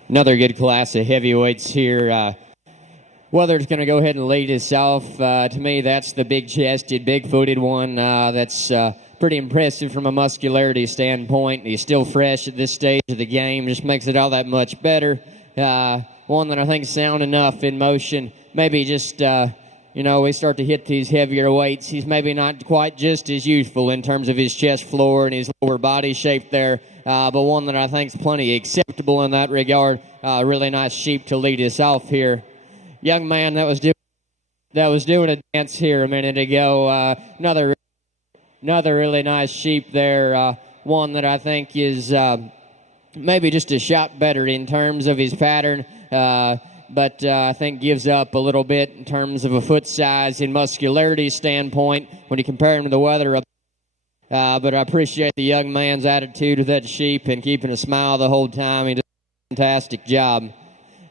Another good class of heavyweights here. Weather's going to go ahead and lead us off. To me, that's the big-chested, big-footed one. That's pretty impressive from a muscularity standpoint. He's still fresh at this stage of the game. Just makes it all that much better. One that I think is sound enough in motion. Maybe just, we start to hit these heavier weights. He's maybe not quite just as youthful in terms of his chest floor and his lower body shape there. But one that I think is plenty acceptable in that regard. Really nice sheep to lead us off here. Young man that was doing a dance here a minute ago. Another really nice sheep there. One that I think is maybe just a shot better in terms of his pattern, but I think gives up a little bit in terms of a foot size and muscularity standpoint when you compare him to the Weather. But I appreciate the young man's attitude with that sheep and keeping a smile the whole time. He does a fantastic job.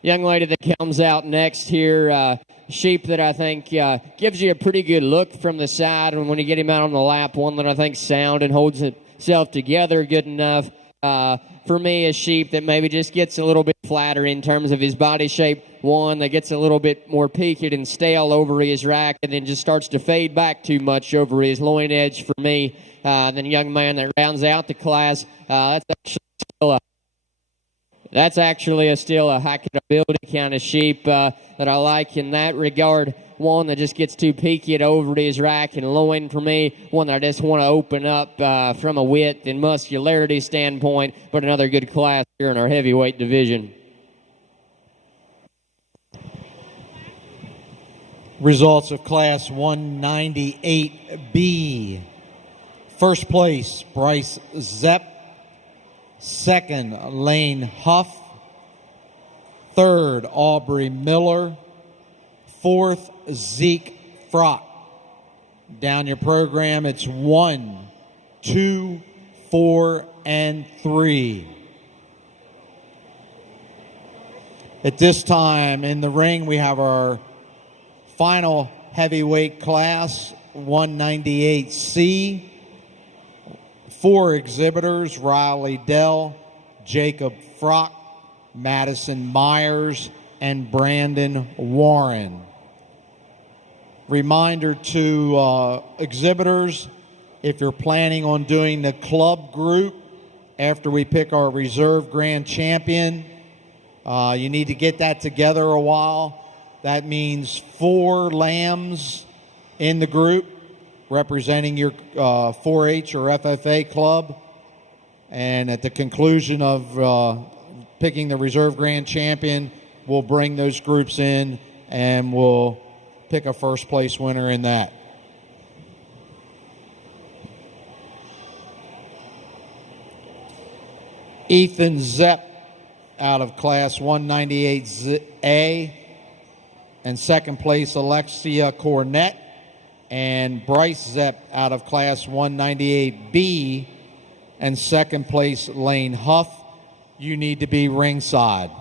Young lady that comes out next here, sheep that I think gives you a pretty good look from the side, and when you get him out on the lap, one that I think sound and holds itself together good enough. For me, a sheep that maybe just gets a little bit flatter in terms of his body shape, one that gets a little bit more peaked and stale over his rack and then just starts to fade back too much over his loin edge for me. Then a young man that rounds out the class, that's actually still a high capability kind of sheep that I like in that regard. One that just gets too peaked over his rack and loin for me. One that I just want to open up from a width and muscularity standpoint, but another good class here in our heavyweight division. Results of Class 198B. First place, Bryce Zepp. Second, Lane Huff. Third, Aubrey Miller. Fourth, Zeke Frock. Down your program, it's 1, 2, 4, and 3. At this time in the ring, we have our final heavyweight class, 198C. 4 exhibitors, Riley Dell, Jacob Frock, Madison Myers, and Brandon Warren. Reminder to exhibitors, if you're planning on doing the club group after we pick our reserve grand champion, you need to get that together a while. That means 4 lambs in the group representing your 4-H or FFA club. And at the conclusion of picking the reserve grand champion, we'll bring those groups in and we'll pick a first place winner in that. Ethan Zepp out of Class 198A, and second place Alexia Cornett, and Bryce Zepp out of Class 198B, and second place Lane Huff. You need to be ringside.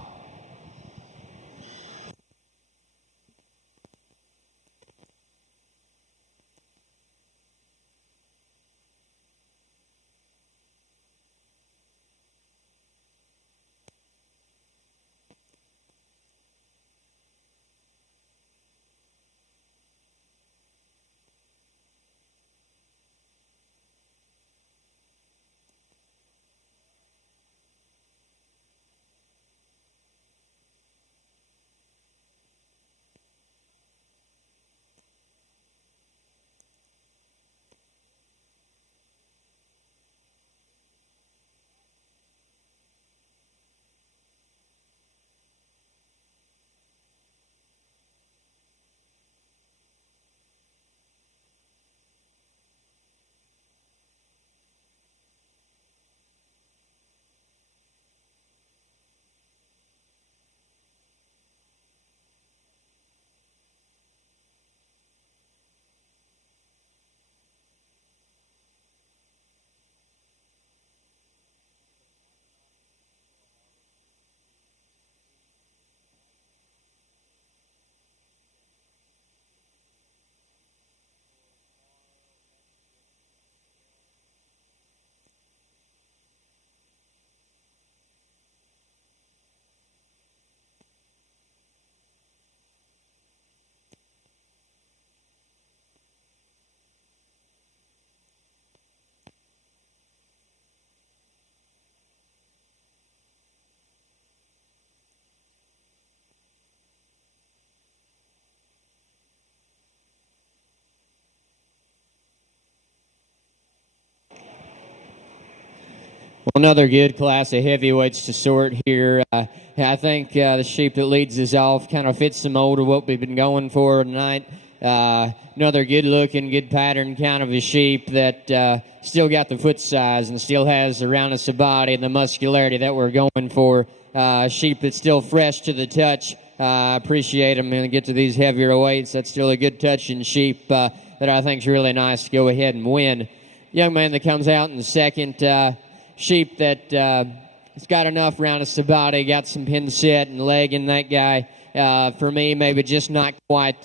Another good class of heavyweights to sort here. I think the sheep that leads us off kind of fits the mold of what we've been going for tonight. Another good-looking, good pattern kind of a sheep that still got the foot size and still has the roundness of body and the muscularity that we're going for. A sheep that's still fresh to the touch. I appreciate them and get to these heavier weights. That's still a good touching sheep that I think is really nice to go ahead and win. Young man that comes out in the second, sheep that has got enough roundness of body, got some pin set and leg in that guy. For me, maybe just not quite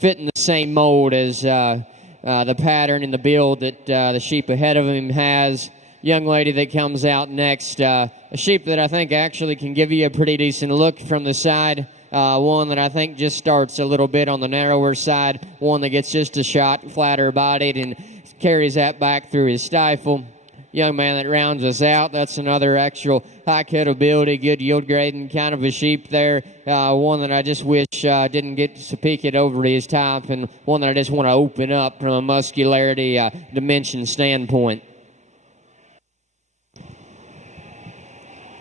fitting the same mold as the pattern and the build that the sheep ahead of him has. Young lady that comes out next, a sheep that I think actually can give you a pretty decent look from the side. One that I think just starts a little bit on the narrower side. One that gets just a shot flatter bodied and carries that back through his stifle. Young man that rounds us out. That's another actual high cut ability, good yield grading kind of a sheep there. One that I just wish didn't get to peek it over to his top, and one that I just want to open up from a muscularity dimension standpoint.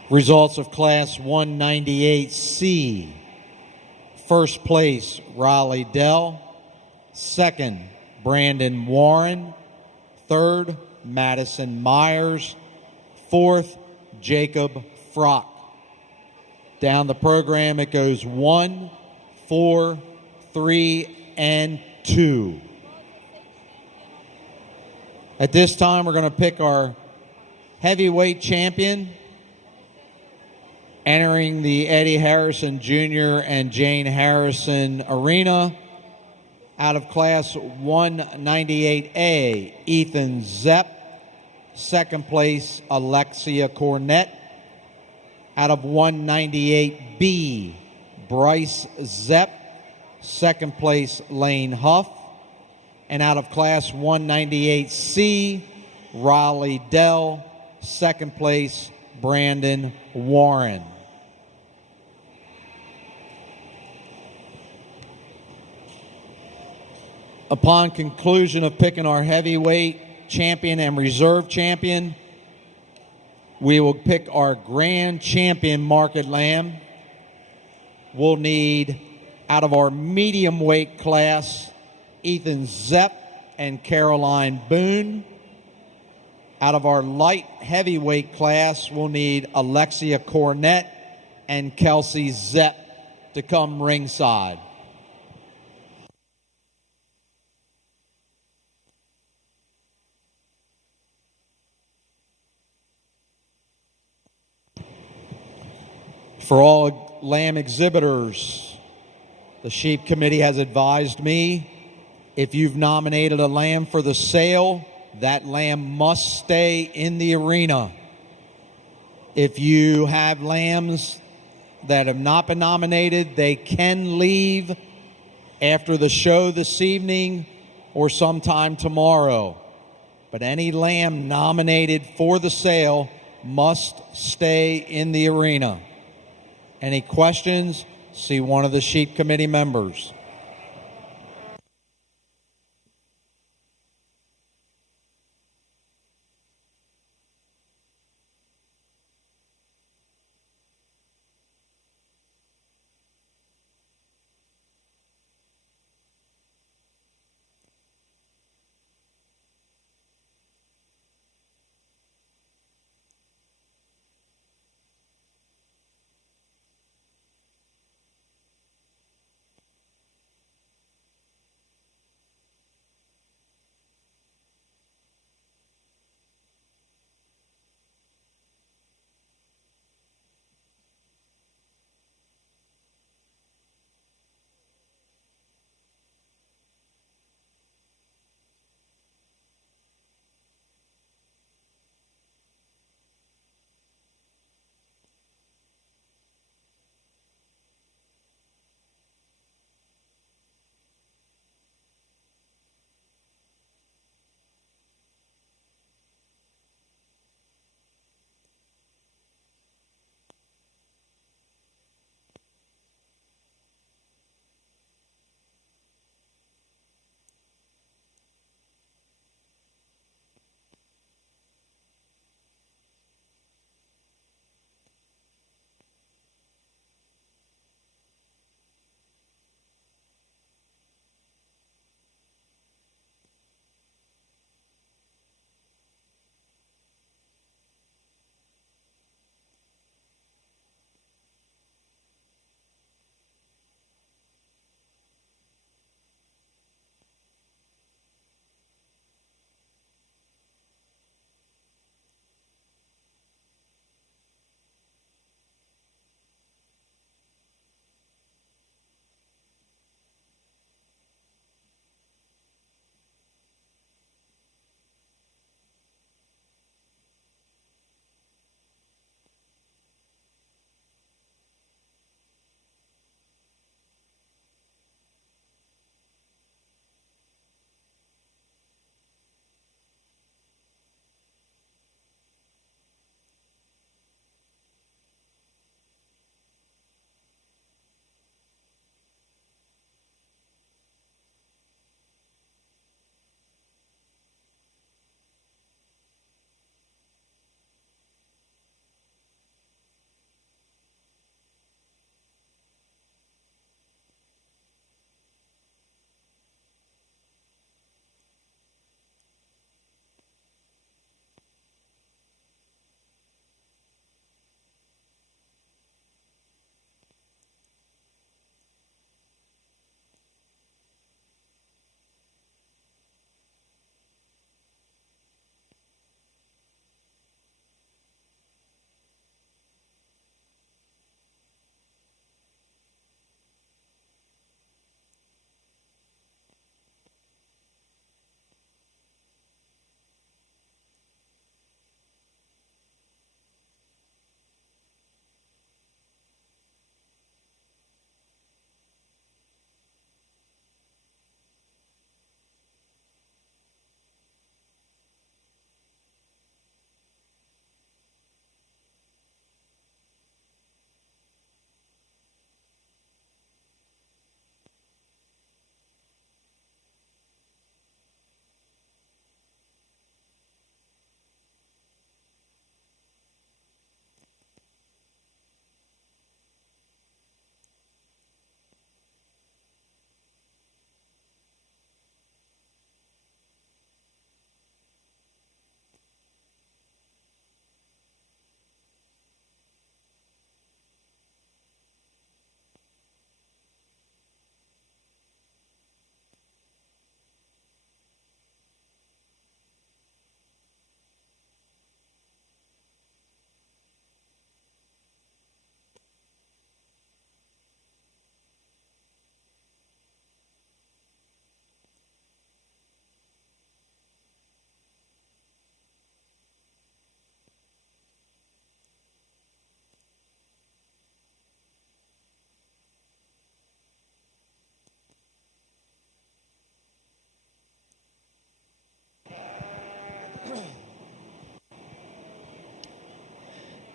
Results of Class 198C. First place, Raleigh Dell. Second, Brandon Warren. Third, Madison Myers. Fourth, Jacob Frock. Down the program, it goes 1, 4, 3, and 2. At this time, we're going to pick our heavyweight champion. Entering the Eddie Harrison Jr. and Jane Harrison Arena, out of Class 198A, Ethan Zepp. Second place, Alexia Cornett. Out of 198B, Bryce Zepp. Second place, Lane Huff. And out of Class 198C, Raleigh Dell. Second place, Brandon Warren. Upon conclusion of picking our heavyweight champion and reserve champion, we will pick our grand champion market lamb. We'll need, out of our medium weight class, Ethan Zepp and Caroline Boone. Out of our light heavyweight class, we'll need Alexia Cornett and Kelsey Zepp to come ringside. For all lamb exhibitors, the Sheep Committee has advised me, if you've nominated a lamb for the sale, that lamb must stay in the arena. If you have lambs that have not been nominated, they can leave after the show this evening or sometime tomorrow. But any lamb nominated for the sale must stay in the arena. Any questions? See one of the Sheep Committee members.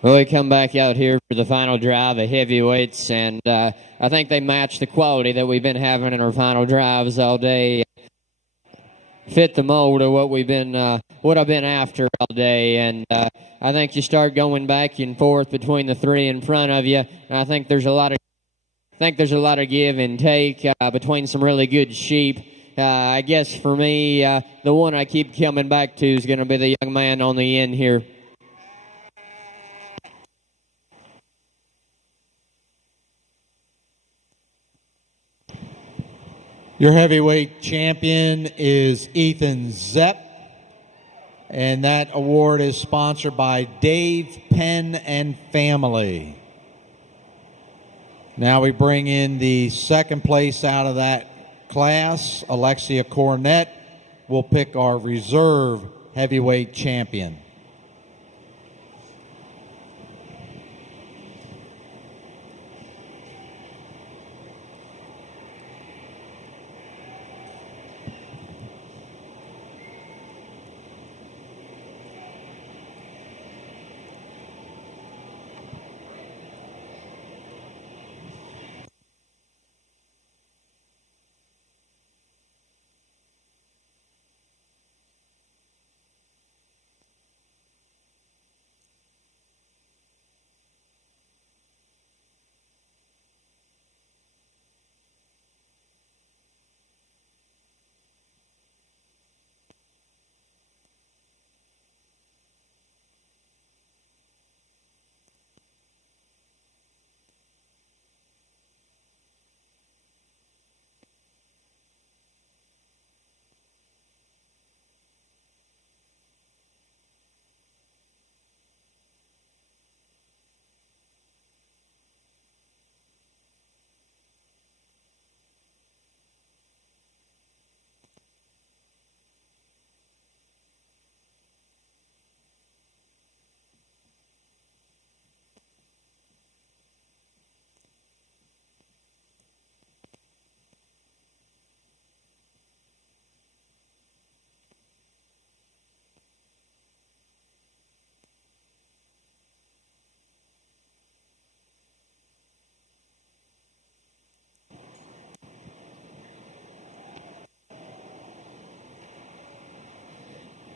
Well, we come back out here for the final drive of heavyweights, and I think they match the quality that we've been having in our final drives all day. Fit the mold of what I've been after all day, and I think you start going back and forth between the three in front of you. And I think there's a lot of give and take between some really good sheep. I guess for me, the one I keep coming back to is going to be the young man on the end here. Your heavyweight champion is Ethan Zepp, and that award is sponsored by Dave Penn and Family. Now we bring in the second place out of that class. Alexia Cornett will pick our reserve heavyweight champion.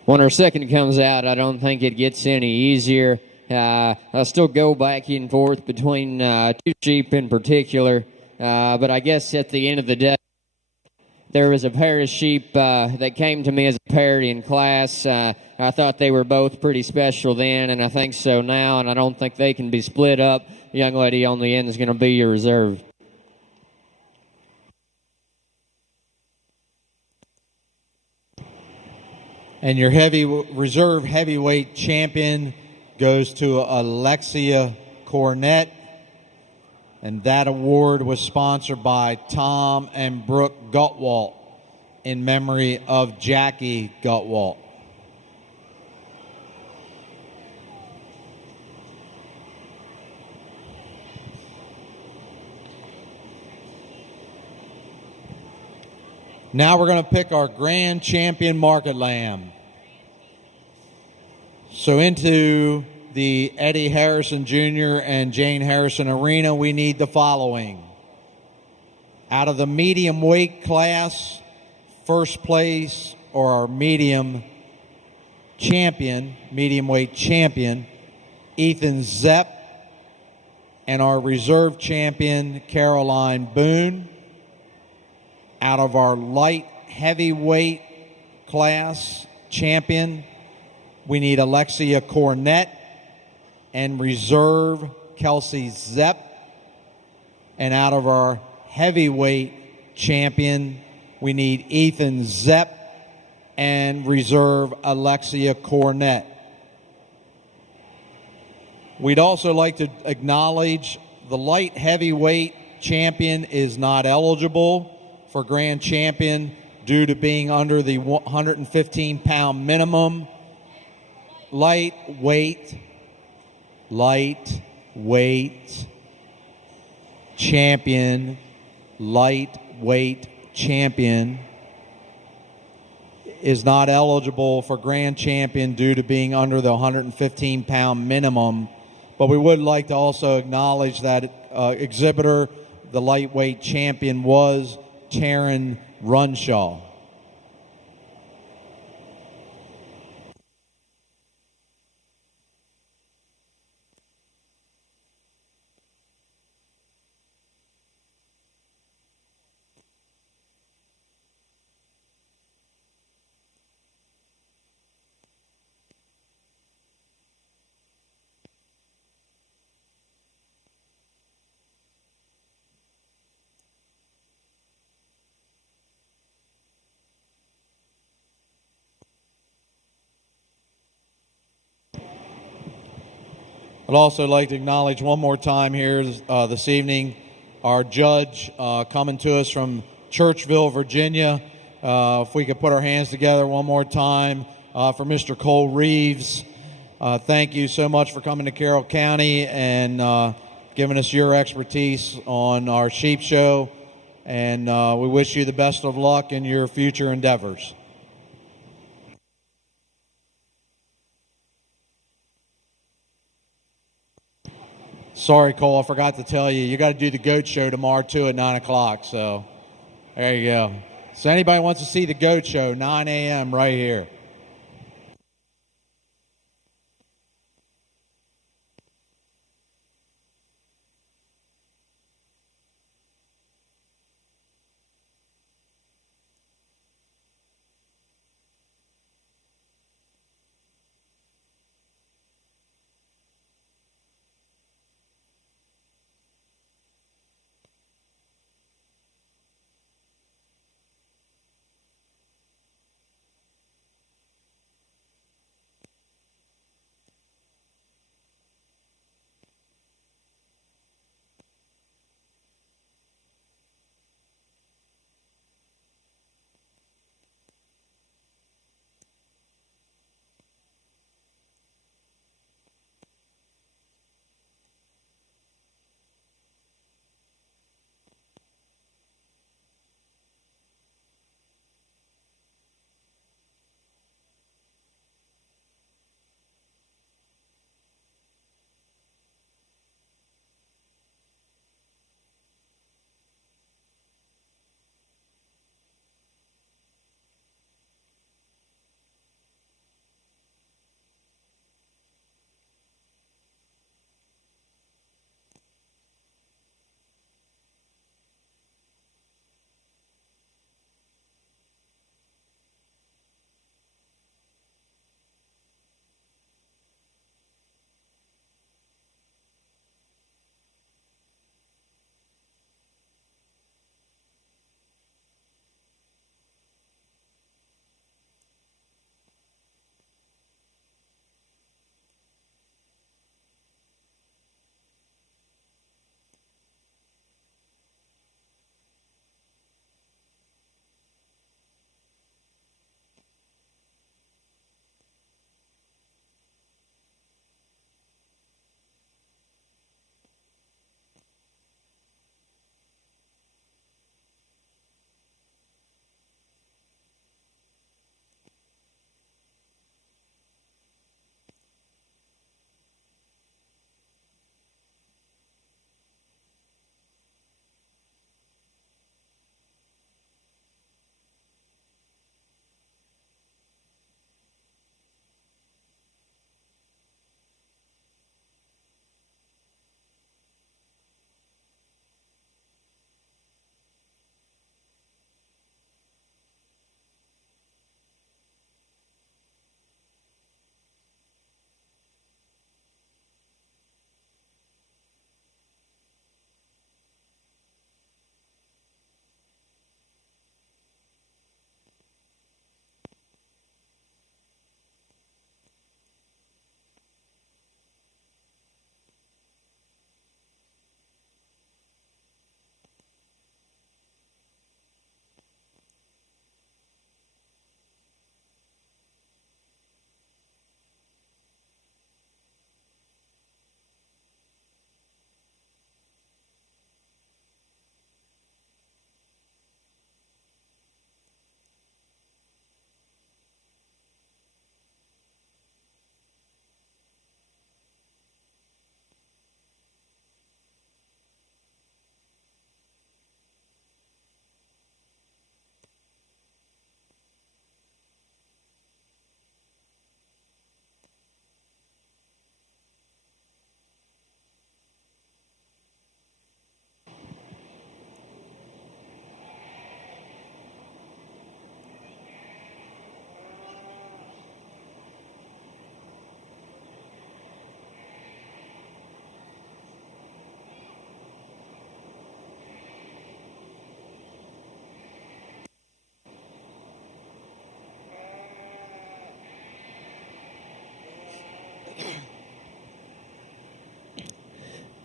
When our second comes out, I don't think it gets any easier. I still go back and forth between two sheep in particular, but I guess at the end of the day, there was a pair of sheep that came to me as a parity in class. I thought they were both pretty special then, and I think so now, and I don't think they can be split up. The young lady on the end is going to be your reserve. And your reserve heavyweight champion goes to Alexia Cornett. And that award was sponsored by Tom and Brooke Gutwalt in memory of Jackie Gutwalt. Now we're going to pick our grand champion market lamb. So into the Eddie Harrison Jr. and Jane Harrison Arena, we need the following. Out of the medium weight class, first place, or our medium weight champion, Ethan Zepp, and our reserve champion, Caroline Boone. Out of our light heavyweight class champion, we need Alexia Cornett, and reserve Kelsey Zepp. And out of our heavyweight champion, we need Ethan Zepp and reserve Alexia Cornett. We'd also like to acknowledge the light heavyweight champion is not eligible for grand champion due to being under the 115-pound minimum. Lightweight champion is not eligible for grand champion due to being under the 115-pound minimum, but we would like to also acknowledge that exhibitor, the lightweight champion, was Taryn Runshaw. I'd also like to acknowledge one more time here this evening our judge coming to us from Churchville, Virginia. If we could put our hands together one more time for Mr. Cole Reeves. Thank you so much for coming to Carroll County and giving us your expertise on our sheep show. And we wish you the best of luck in your future endeavors. Sorry, Cole, I forgot to tell you. You got to do the goat show tomorrow, too, at 9 o'clock. So there you go. So anybody wants to see the goat show, 9 a.m. right here.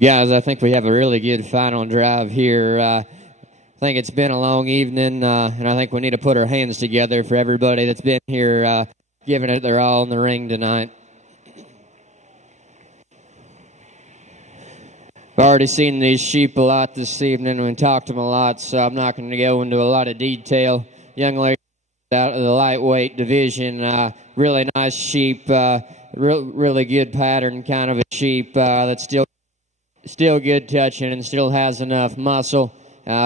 Guys, I think we have a really good final drive here. I think it's been a long evening, and I think we need to put our hands together for everybody that's been here giving it their all in the ring tonight. I've already seen these sheep a lot this evening and talked to them a lot, so I'm not going to go into a lot of detail. Young lady out of the lightweight division, really nice sheep, really good pattern kind of a sheep that's still good touching and still has enough muscle.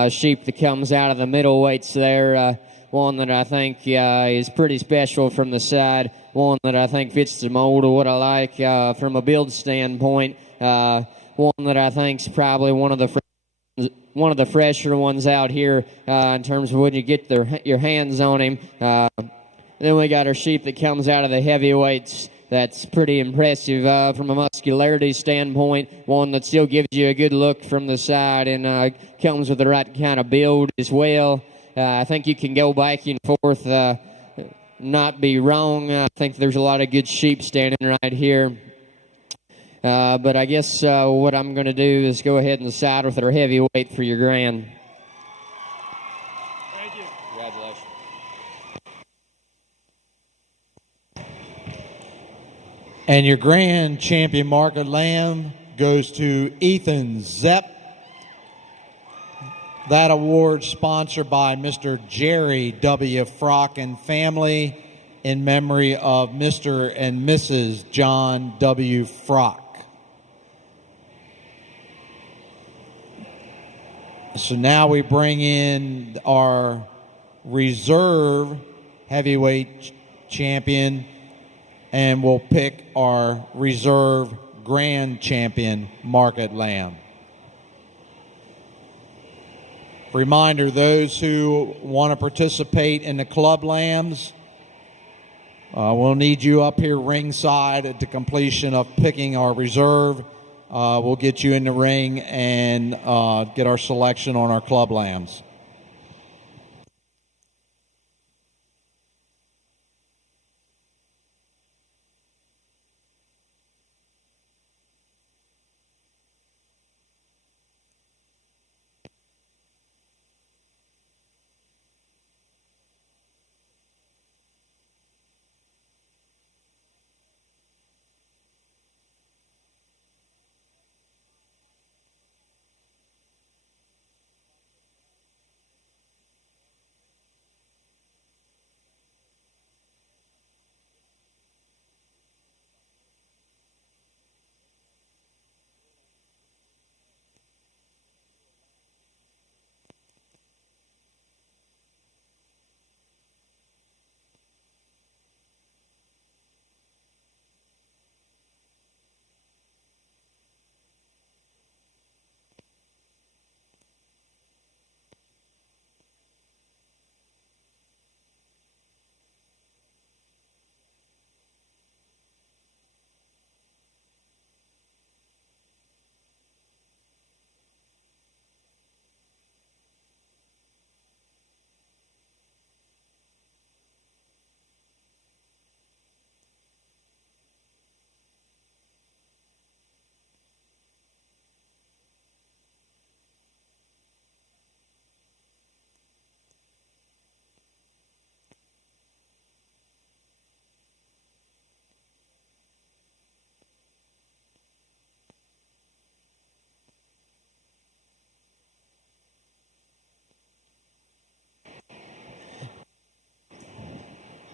Sheep that comes out of the middleweights there, one that I think is pretty special from the side, one that I think fits the mold of what I like from a build standpoint, one that I think is probably one of the fresher ones out here in terms of when you get your hands on him. Then we got our sheep that comes out of the heavyweights. That's pretty impressive from a muscularity standpoint. One that still gives you a good look from the side and comes with the right kind of build as well. I think you can go back and forth, not be wrong. I think there's a lot of good sheep standing right here. But I guess what I'm going to do is go ahead and side with our heavyweight for your grand. Thank you. Congratulations. And your grand champion market lamb goes to Ethan Zepp. That award sponsored by Mr. Jerry W. Frock and family in memory of Mr. and Mrs. John W. Frock. So now we bring in our reserve heavyweight champion, and we'll pick our reserve grand champion market lamb. Reminder, those who want to participate in the club lambs, we'll need you up here ringside at the completion of picking our reserve. We'll get you in the ring and get our selection on our club lambs.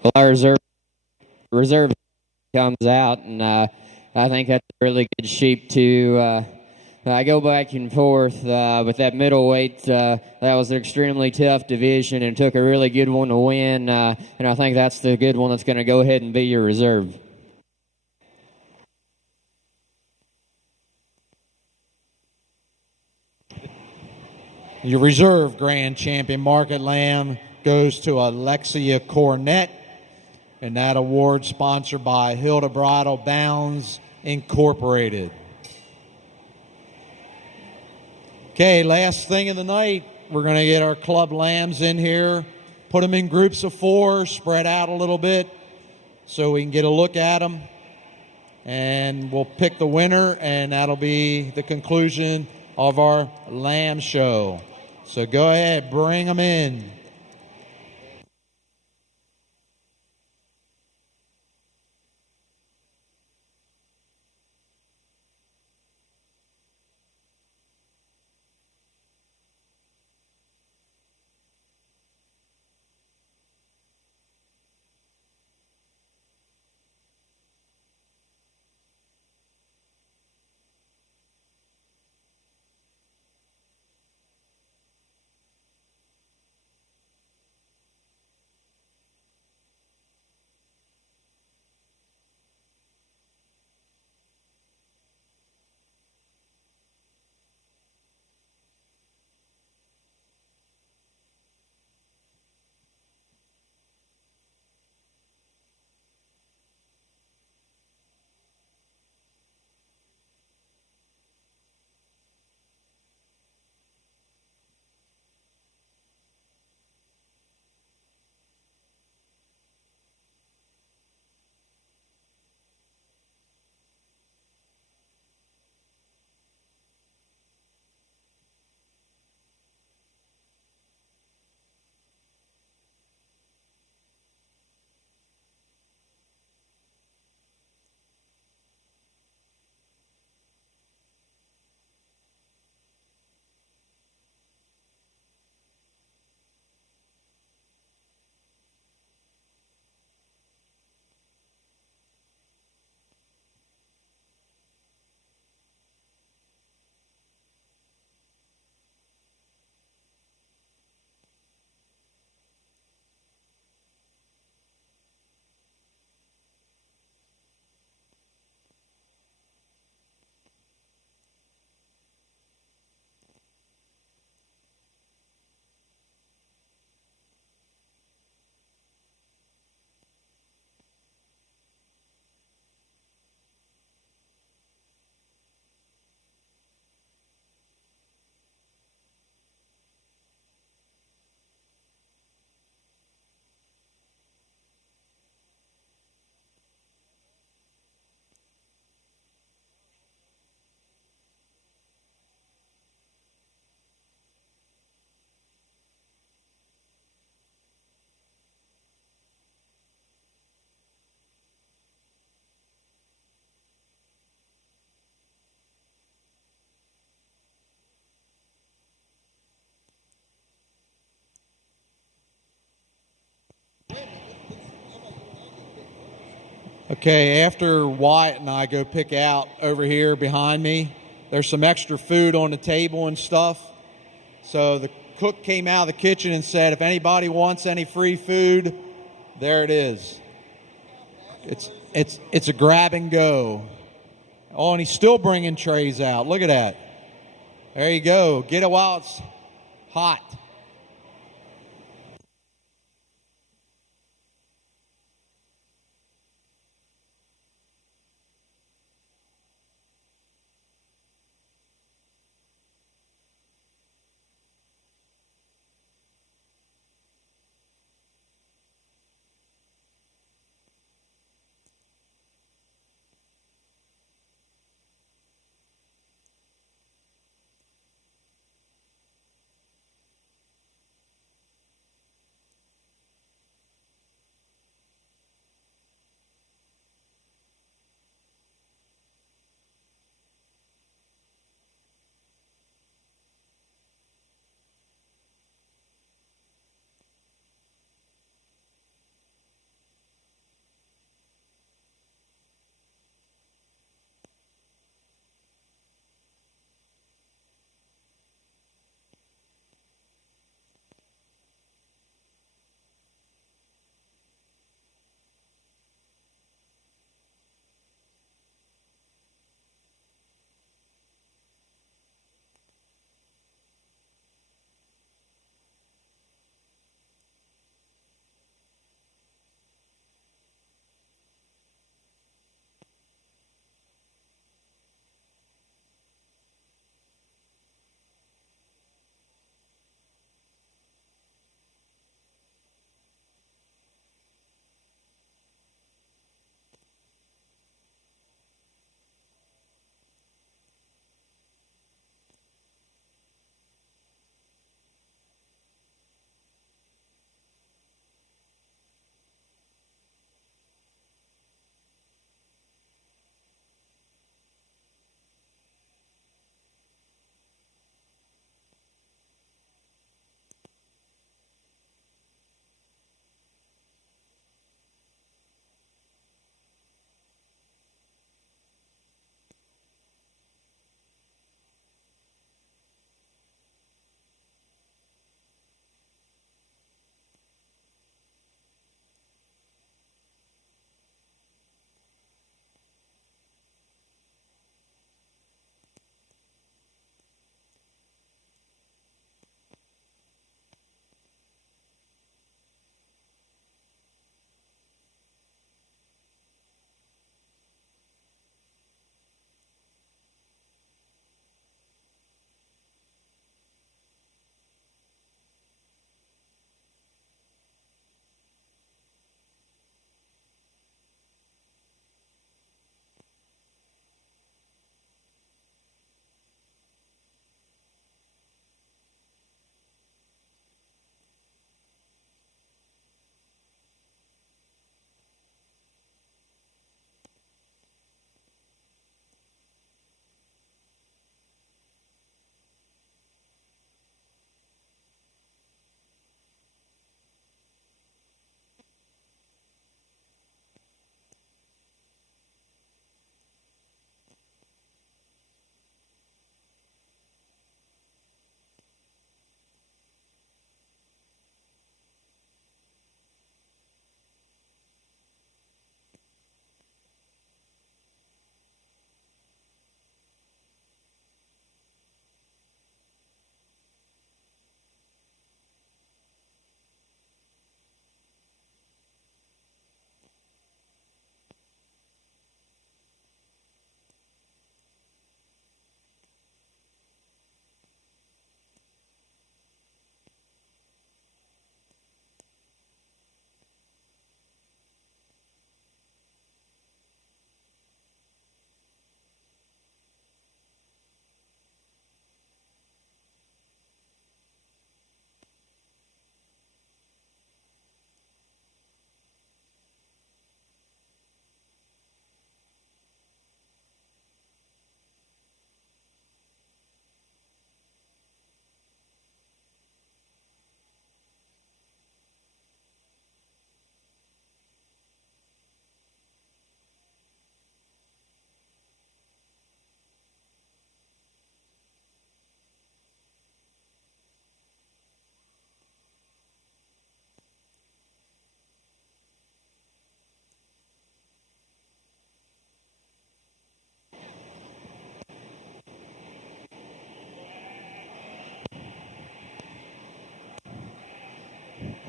Well, our reserve comes out, and I think that's a really good sheep too. I go back and forth with that middleweight. That was an extremely tough division and took a really good one to win. And I think that's the good one that's going to go ahead and be your reserve. Your reserve grand champion market lamb goes to Alexia Cornett, and that award sponsored by Hilda Bridal Bounds Incorporated. Okay, last thing of the night, we're going to get our club lambs in here, put them in groups of 4, spread out a little bit so we can get a look at them. and we'll pick the winner, and that'll be the conclusion of our lamb show. So go ahead, bring them in. Okay, after Wyatt and I go pick out over here behind me, there's some extra food on the table and stuff. So the cook came out of the kitchen and said, if anybody wants any free food, there it is. It's a grab and go. Oh, and he's still bringing trays out. Look at that. There you go. Get it while it's hot.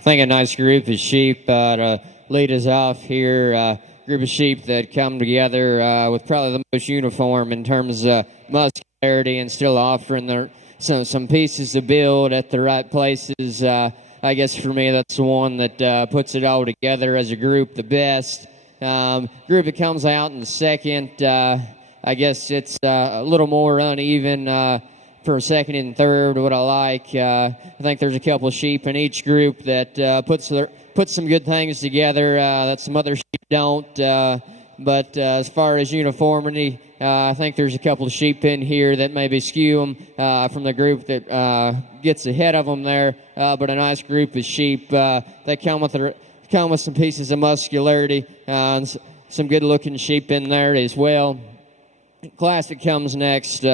think a nice group of sheep to lead us off here. Group of sheep that come together with probably the most uniform in terms of muscularity and still offering some pieces to build at the right places. I guess for me, that's the one that puts it all together as a group the best. Group that comes out in second, I guess it's a little more uneven for second and third. What I like, I think there's a couple of sheep in each group that puts some good things together that some other sheep don't. But as far as uniformity, I think there's a couple of sheep in here that maybe skew them from the group that gets ahead of them there. But a nice group of sheep that come with some pieces of muscularity and some good-looking sheep in there as well. Class that comes next,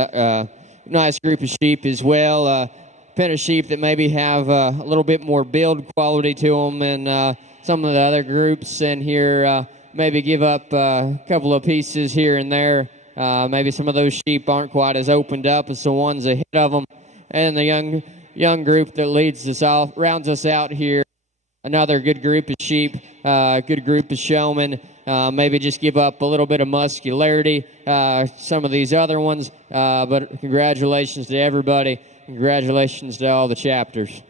nice group of sheep as well. Pen of sheep that maybe have a little bit more build quality to them and some of the other groups in here maybe give up a couple of pieces here and there. Maybe some of those sheep aren't quite as opened up as the ones ahead of them. And the young group that leads us off, rounds us out here. Another good group of sheep, good group of showmen. Maybe just give up a little bit of muscularity, some of these other ones. But congratulations to everybody. Congratulations to all the chapters.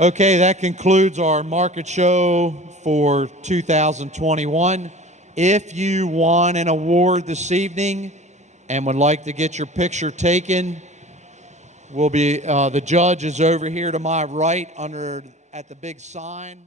Okay, that concludes our market show for 2021. If you won an award this evening and would like to get your picture taken, the judge is over here to my right at the big sign.